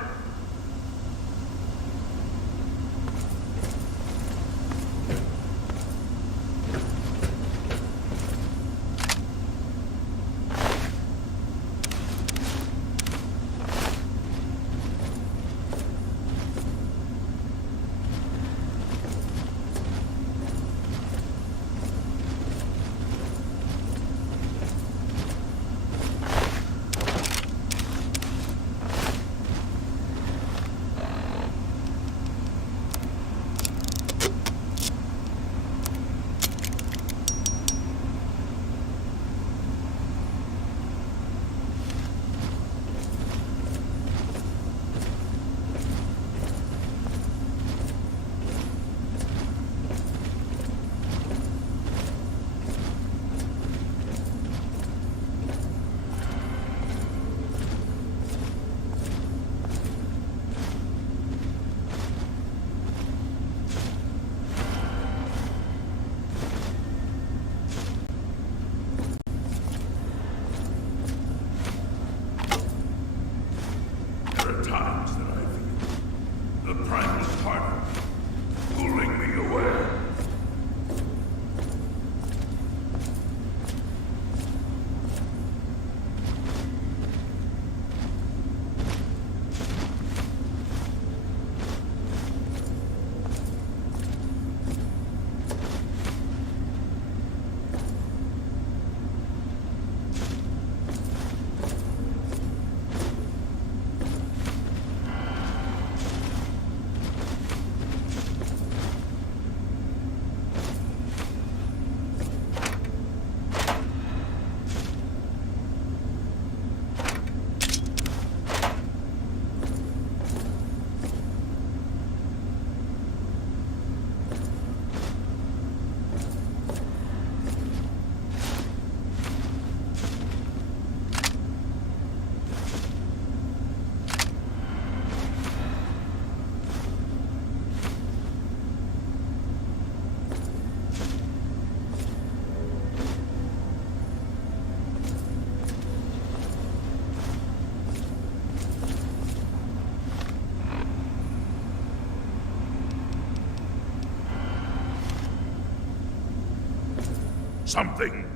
Something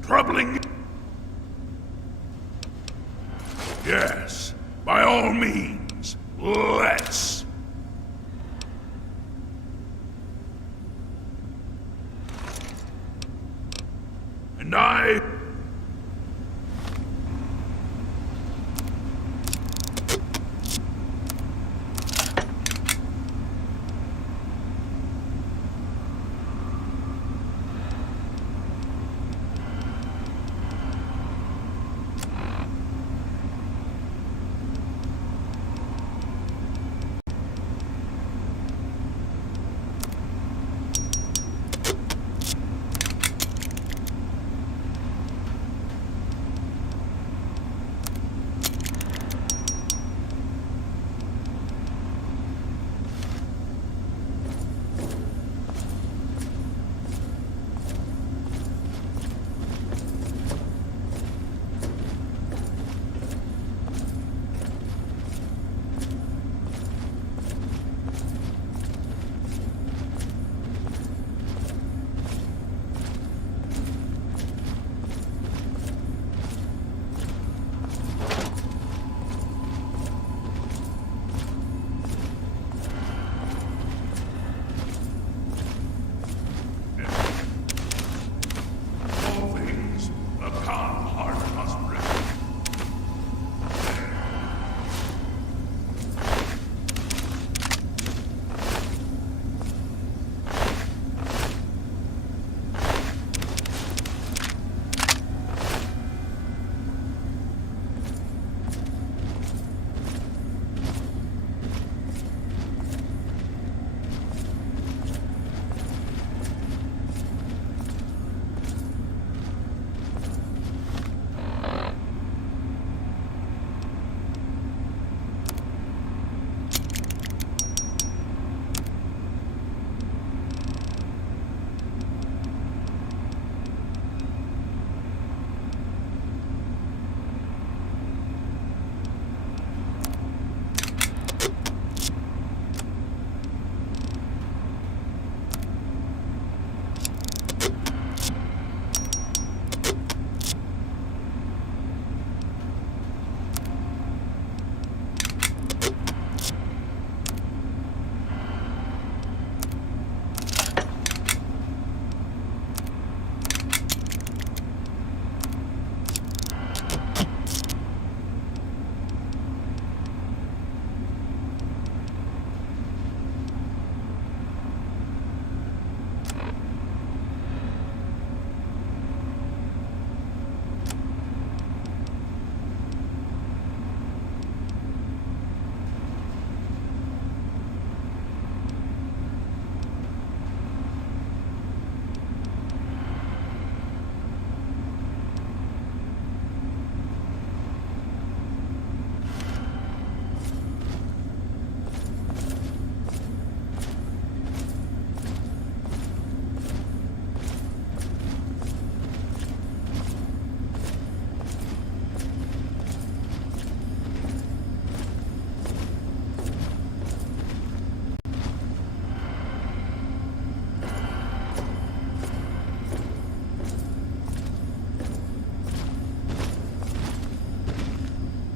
troubling? Yes, by all means, let's. And I...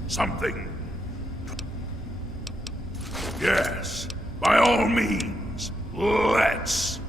Something. Yes, by all means, let's.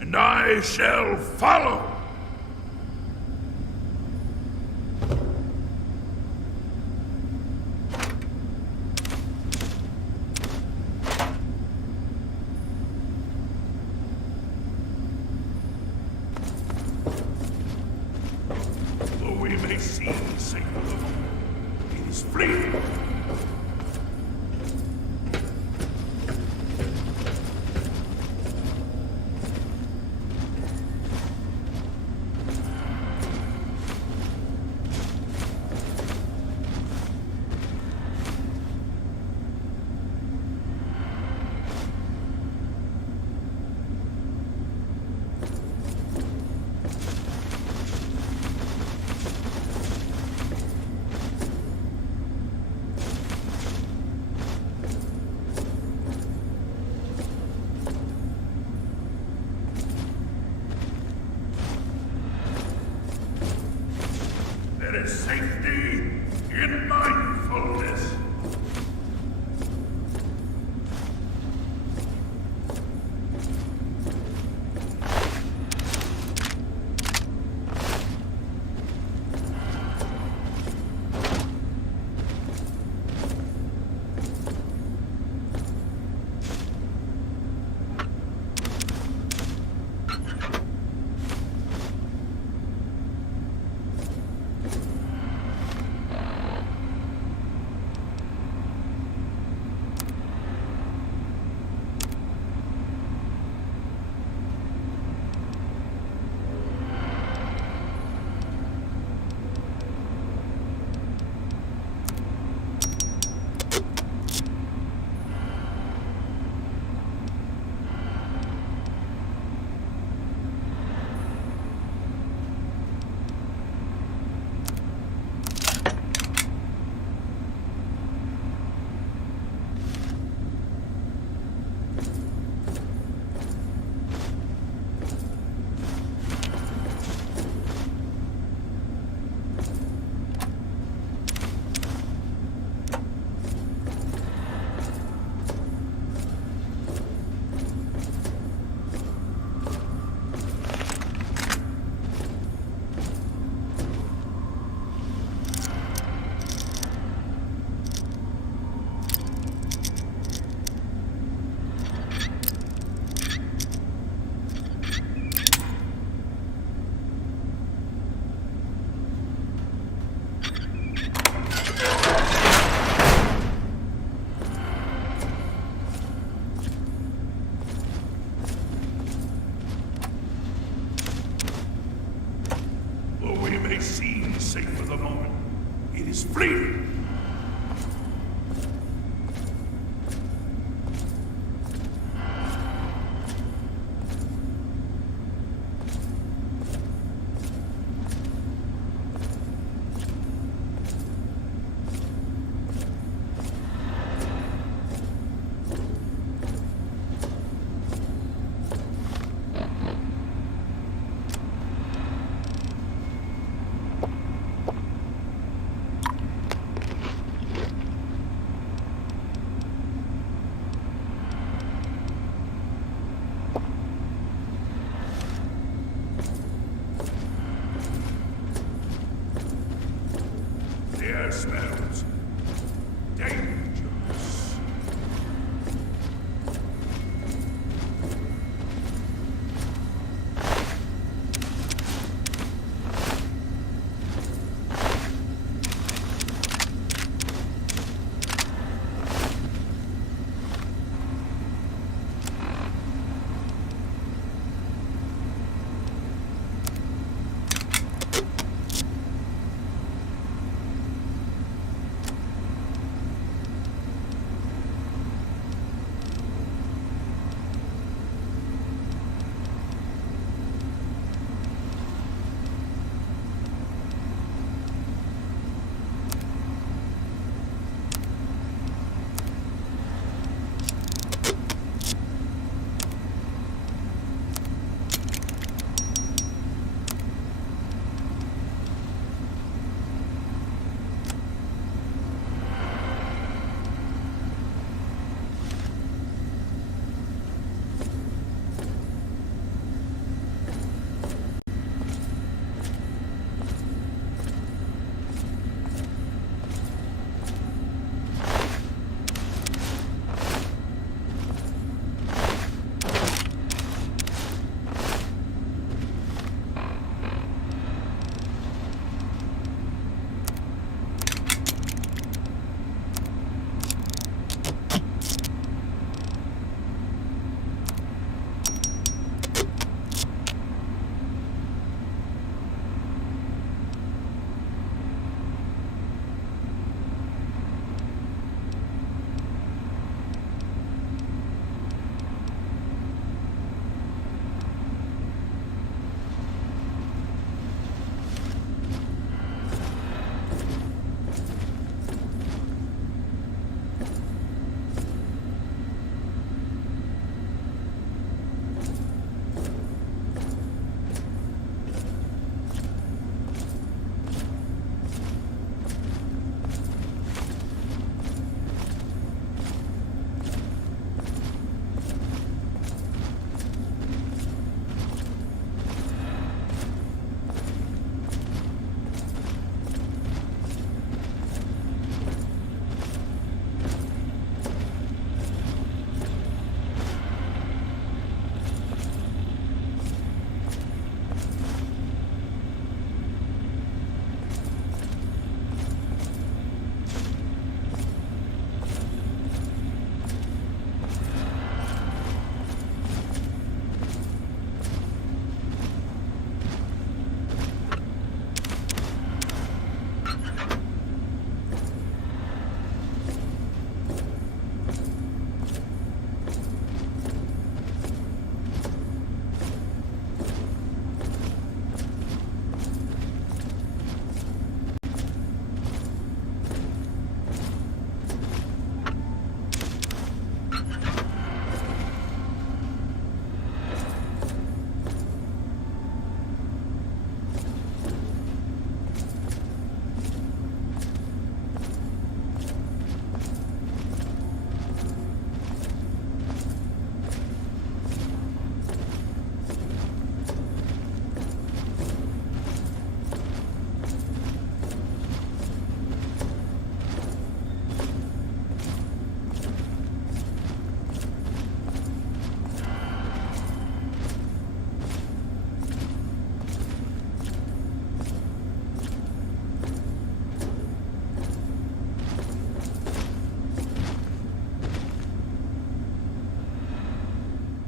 And I shall follow. The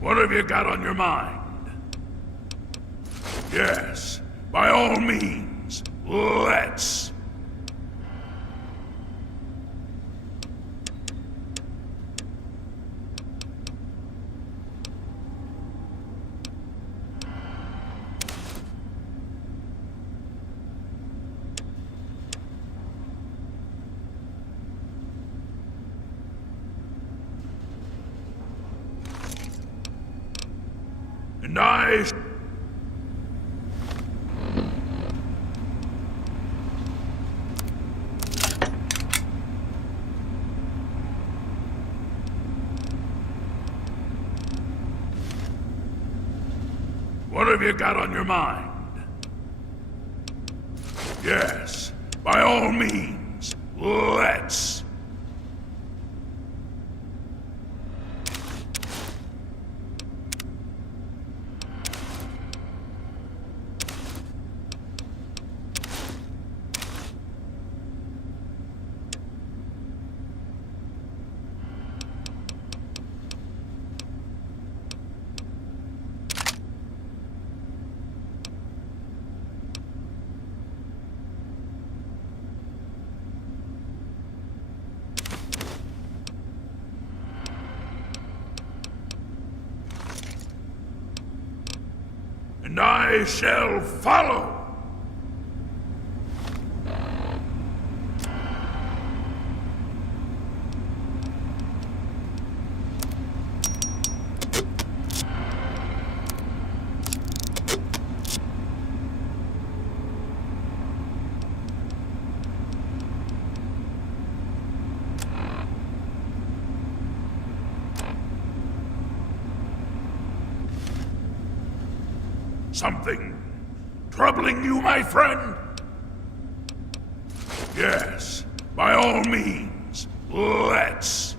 What have you got on your mind? Yes, by all means, let's. Nice. What have you got on your mind? Yes, by all means, let's. And I shall follow. Something troubling you, my friend? Yes, by all means, let's.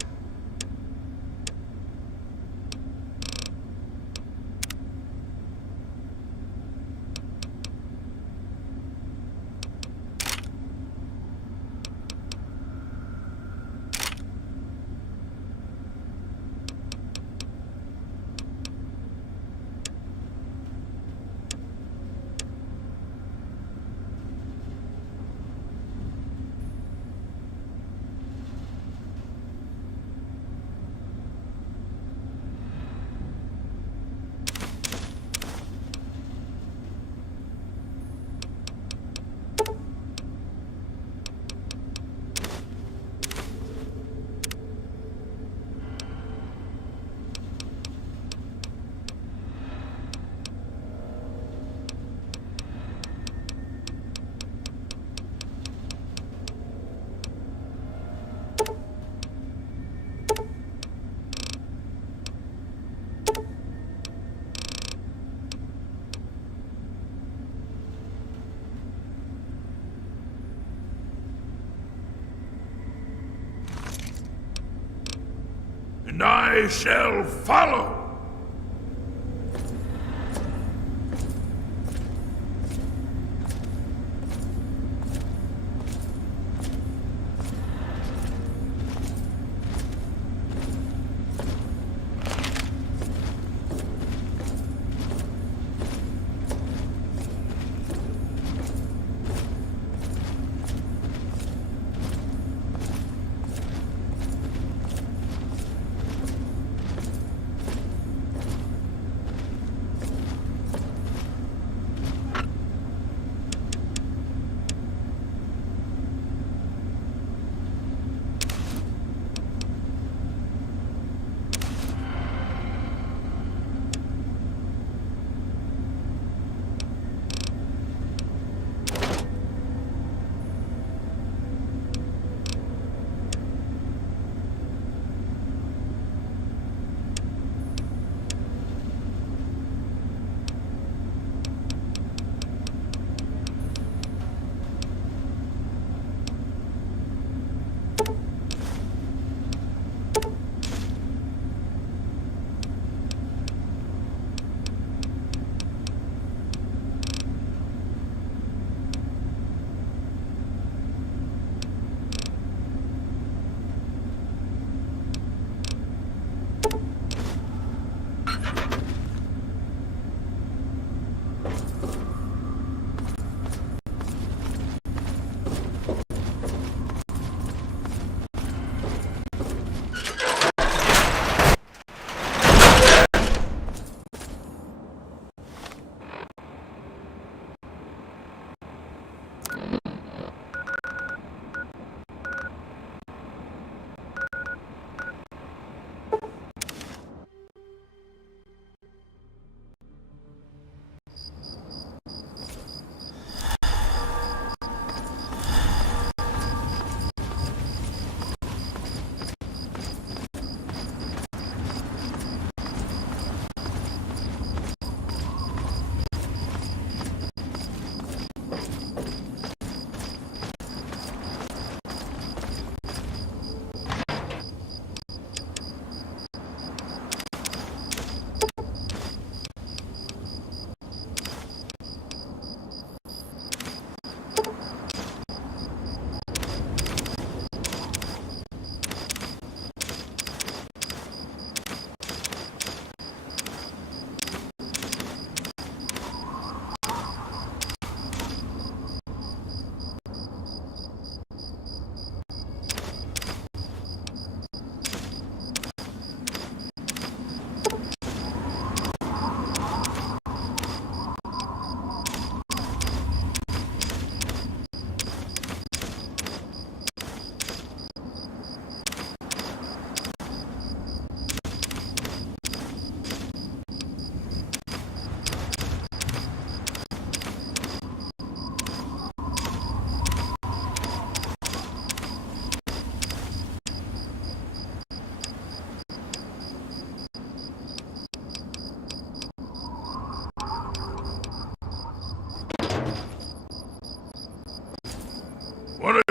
And I shall follow.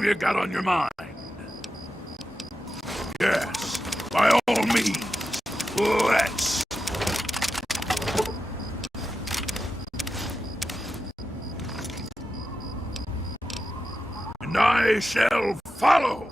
you got on your mind? Yes, by all means, let's. And I shall follow.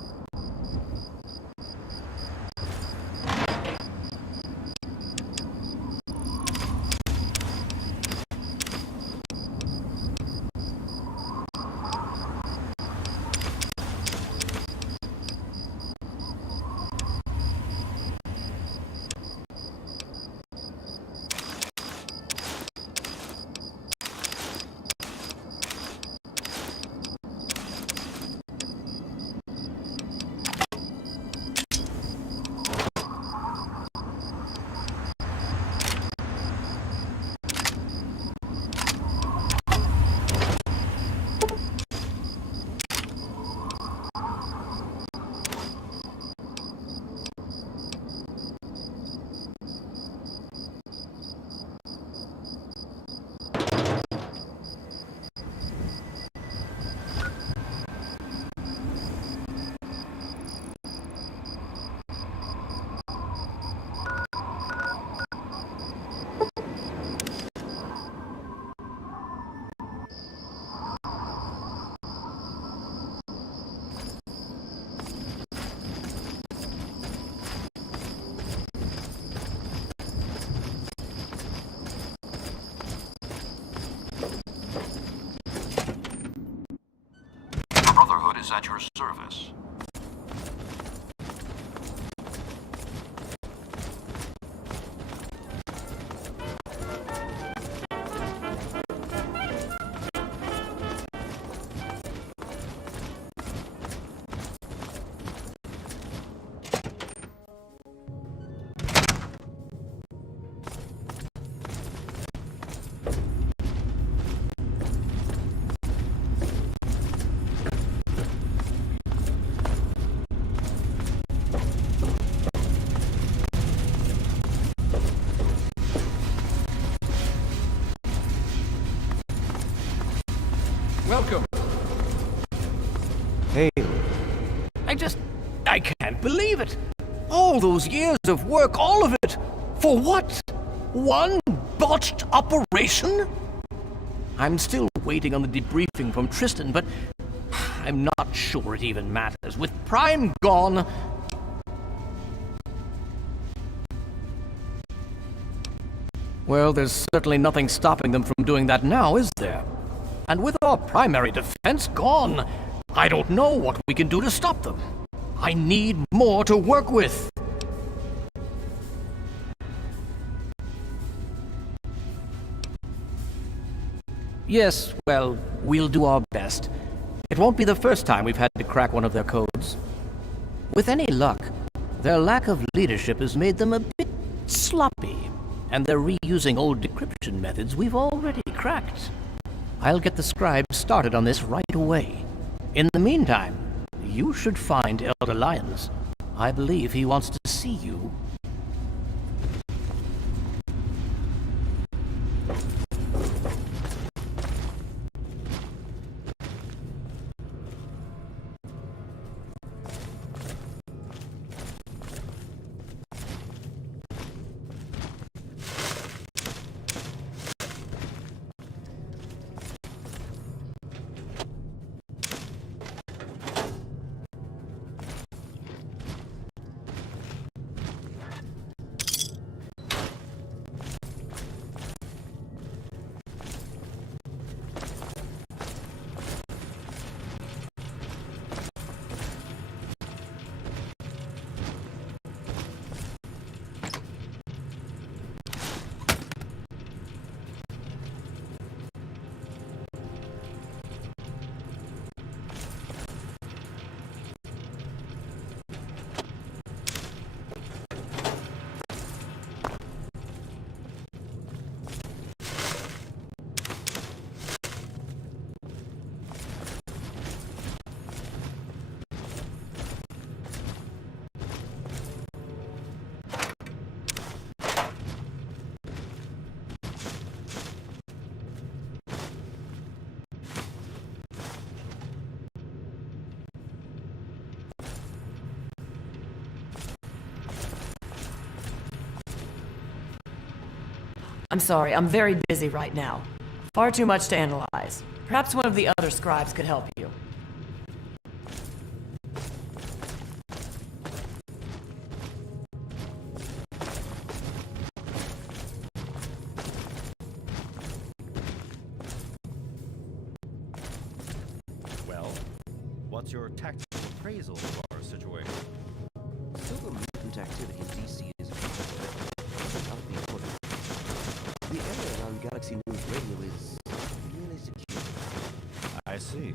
Brotherhood is at your service. Welcome. Hey, I can't believe it. All those years of work, all of it, for what? One botched operation? I'm still waiting on the debriefing from Tristan, but I'm not sure it even matters. With Prime gone... Well, there's certainly nothing stopping them from doing that now, is there? And with our primary defense gone, I don't know what we can do to stop them. I need more to work with. Yes, well, we'll do our best. It won't be the first time we've had to crack one of their codes. With any luck, their lack of leadership has made them a bit sloppy, and they're reusing old decryption methods we've already cracked. I'll get the scribe started on this right away. In the meantime, you should find Elder Lyons. I believe he wants to see you. I'm sorry, I'm very busy right now. Far too much to analyze. Perhaps one of the other scribes could help you. Well, what's your tactical appraisal of our situation? Silver mutant activity in DC is out of the ordinary. The area around Galaxy News Radio is really secure. I see.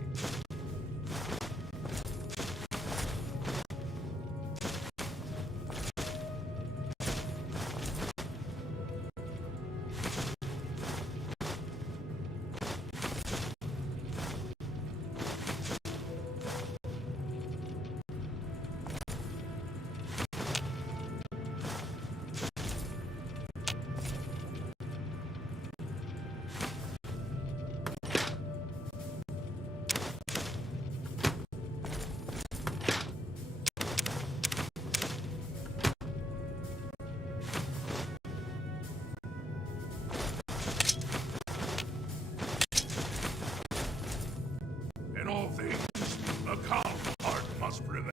In all things, a calm heart must prevail.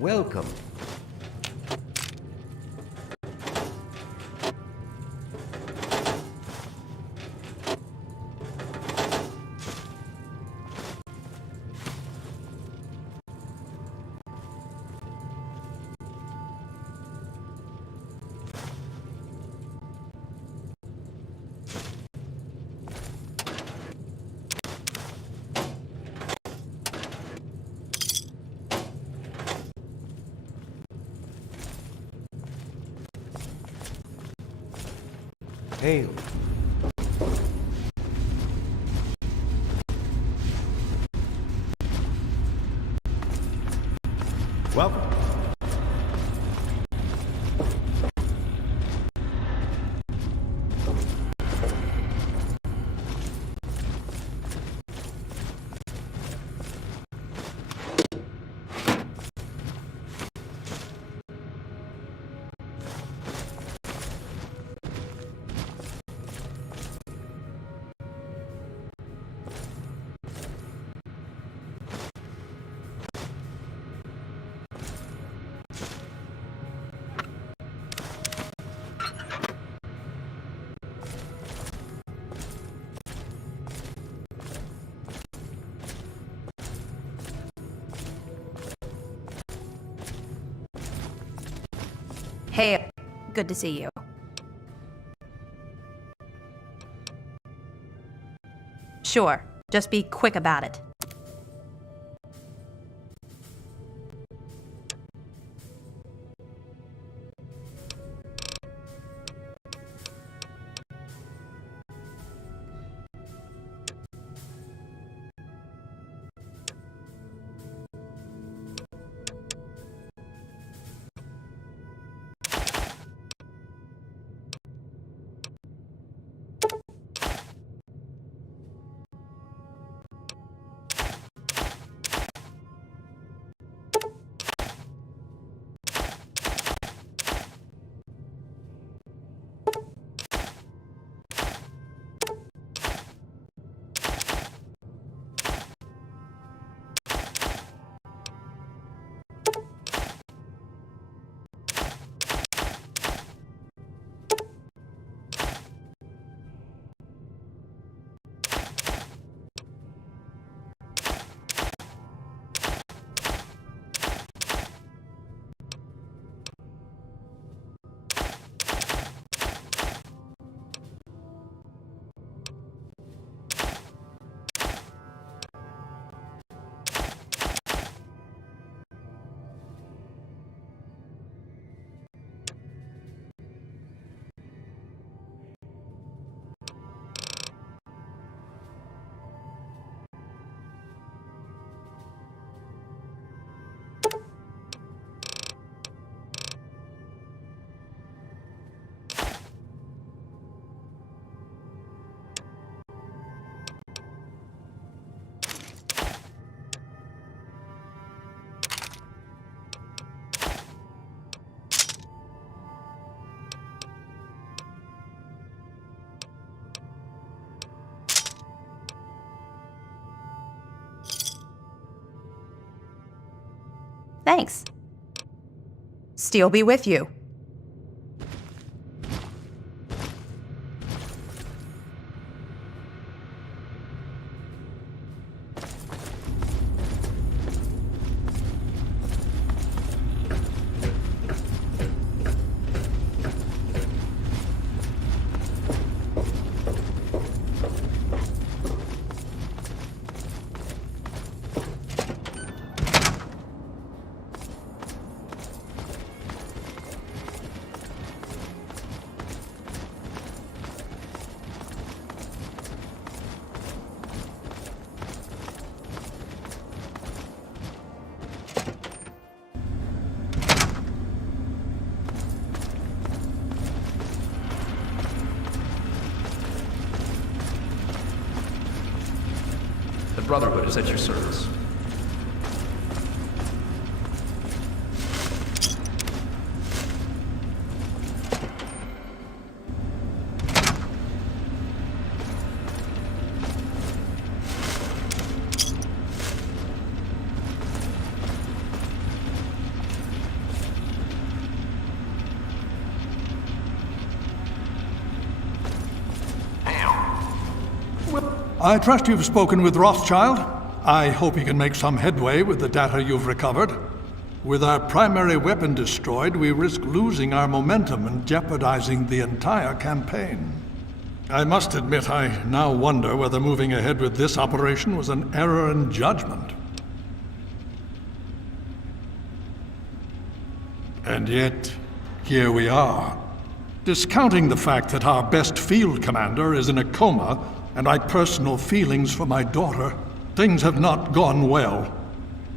Welcome. Hail. Welcome. Hey, good to see you. Sure, just be quick about it. Thanks. Steel be with you. The Brotherhood is at your service. I trust you've spoken with Rothschild. I hope he can make some headway with the data you've recovered. With our primary weapon destroyed, we risk losing our momentum and jeopardizing the entire campaign. I must admit, I now wonder whether moving ahead with this operation was an error in judgment. And yet, here we are. Discounting the fact that our best field commander is in a coma, and my personal feelings for my daughter, things have not gone well.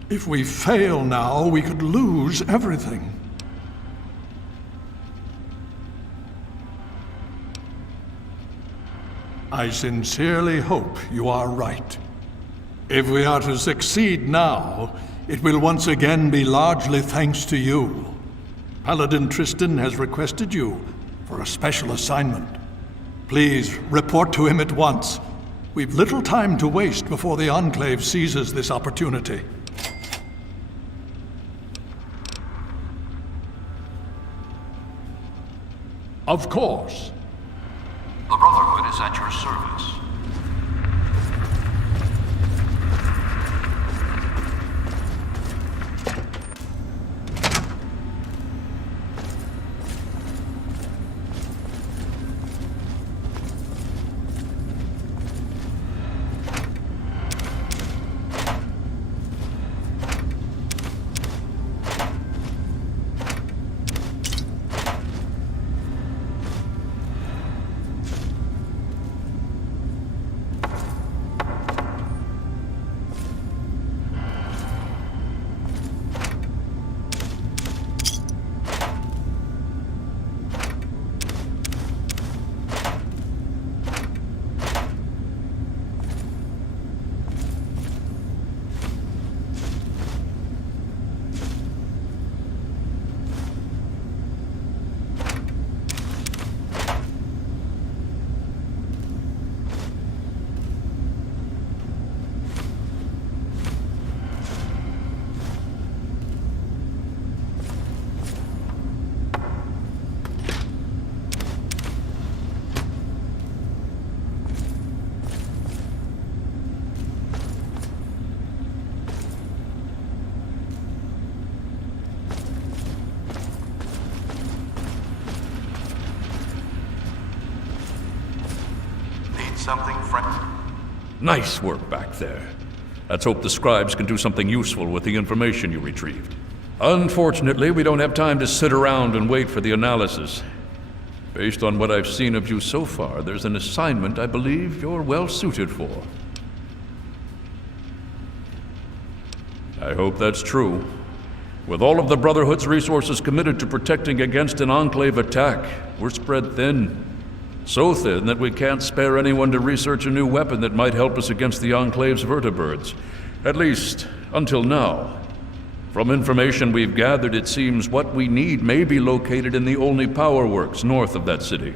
If we fail now, we could lose everything. I sincerely hope you are right. If we are to succeed now, it will once again be largely thanks to you. Paladin Tristan has requested you for a special assignment. Please report to him at once. We've little time to waste before the Enclave seizes this opportunity. Of course. The Brotherhood is at your service. Something, friend? Nice work back there. Let's hope the scribes can do something useful with the information you retrieved. Unfortunately, we don't have time to sit around and wait for the analysis. Based on what I've seen of you so far, there's an assignment I believe you're well suited for. I hope that's true. With all of the Brotherhood's resources committed to protecting against an Enclave attack, we're spread thin. So thin that we can't spare anyone to research a new weapon that might help us against the Enclave's vertibirds. At least, until now. From information we've gathered, it seems what we need may be located in the only power works north of that city.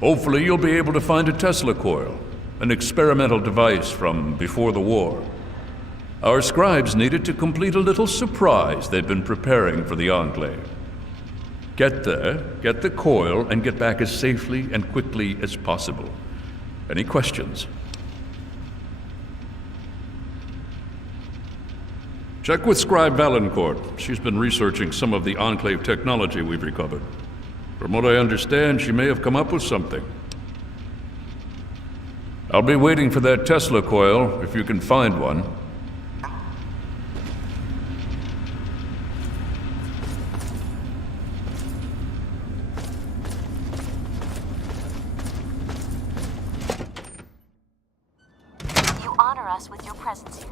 Hopefully you'll be able to find a Tesla coil. an experimental device from before the war. Our scribes needed to complete a little surprise they've been preparing for the Enclave. Get there, get the coil, and get back as safely and quickly as possible. Any questions? Check with Scribe Valancourt. She's been researching some of the Enclave technology we've recovered. From what I understand, she may have come up with something. I'll be waiting for that Tesla coil, if you can find one. You honor us with your presence here.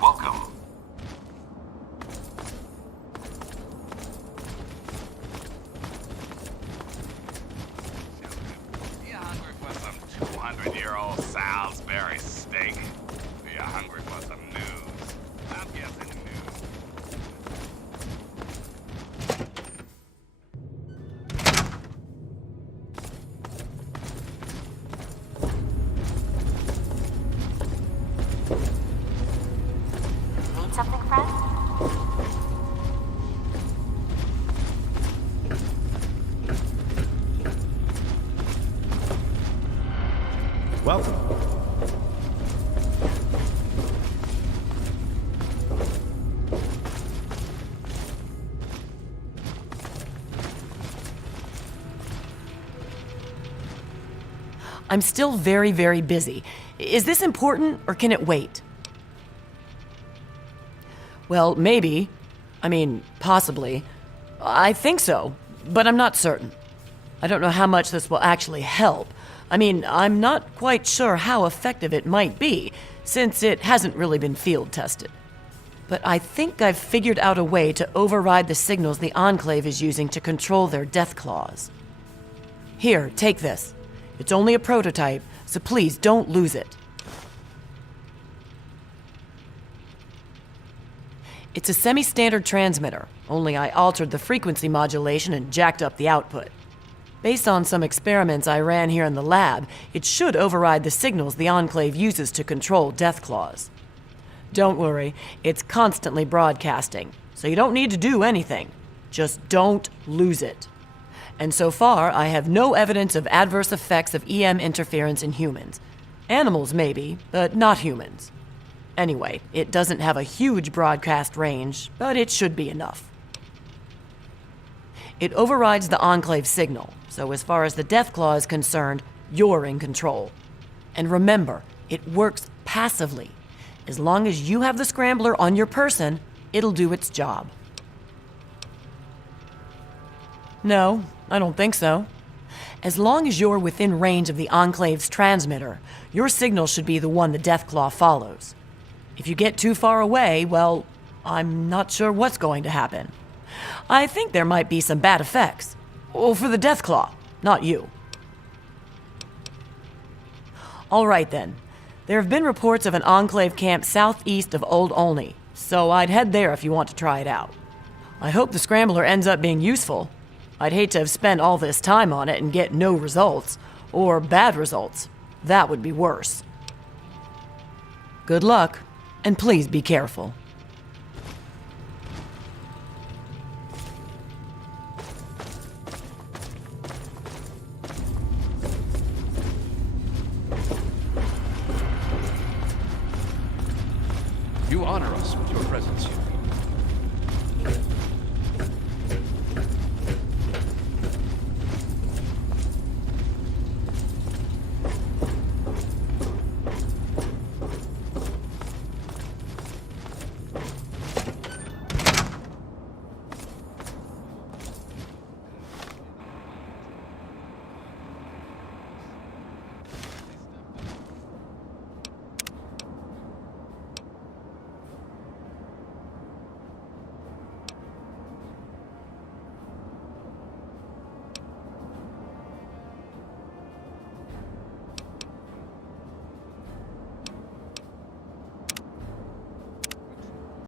Welcome. You hungry for some 200-year-old Salisbury steak? Are you hungry for some news? I'm guessing news. Need something, friend? Welcome. I'm still very, very busy. Is this important, or can it wait? Well, maybe. I mean, possibly. I think so, but I'm not certain. I don't know how much this will actually help. I mean, I'm not quite sure how effective it might be, since it hasn't really been field tested. But I think I've figured out a way to override the signals the Enclave is using to control their death claws. Here, take this. It's only a prototype, so please don't lose it. It's a semi-standard transmitter, only I altered the frequency modulation and jacked up the output. Based on some experiments I ran here in the lab, it should override the signals the Enclave uses to control death claws. Don't worry, it's constantly broadcasting, so you don't need to do anything. Just don't lose it. And so far, I have no evidence of adverse effects of EM interference in humans. Animals maybe, but not humans. Anyway, it doesn't have a huge broadcast range, but it should be enough. It overrides the Enclave signal, so as far as the death claw is concerned, you're in control. And remember, it works passively. As long as you have the scrambler on your person, it'll do its job. No, I don't think so. As long as you're within range of the Enclave's transmitter, your signal should be the one the Deathclaw follows. If you get too far away, well, I'm not sure what's going to happen. I think there might be some bad effects. Well, for the Deathclaw, not you. All right then. There have been reports of an Enclave camp southeast of Old Olney, so I'd head there if you want to try it out. I hope the scrambler ends up being useful. I'd hate to have spent all this time on it and get no results, or bad results. That would be worse. Good luck, and please be careful. You honor us with your presence here.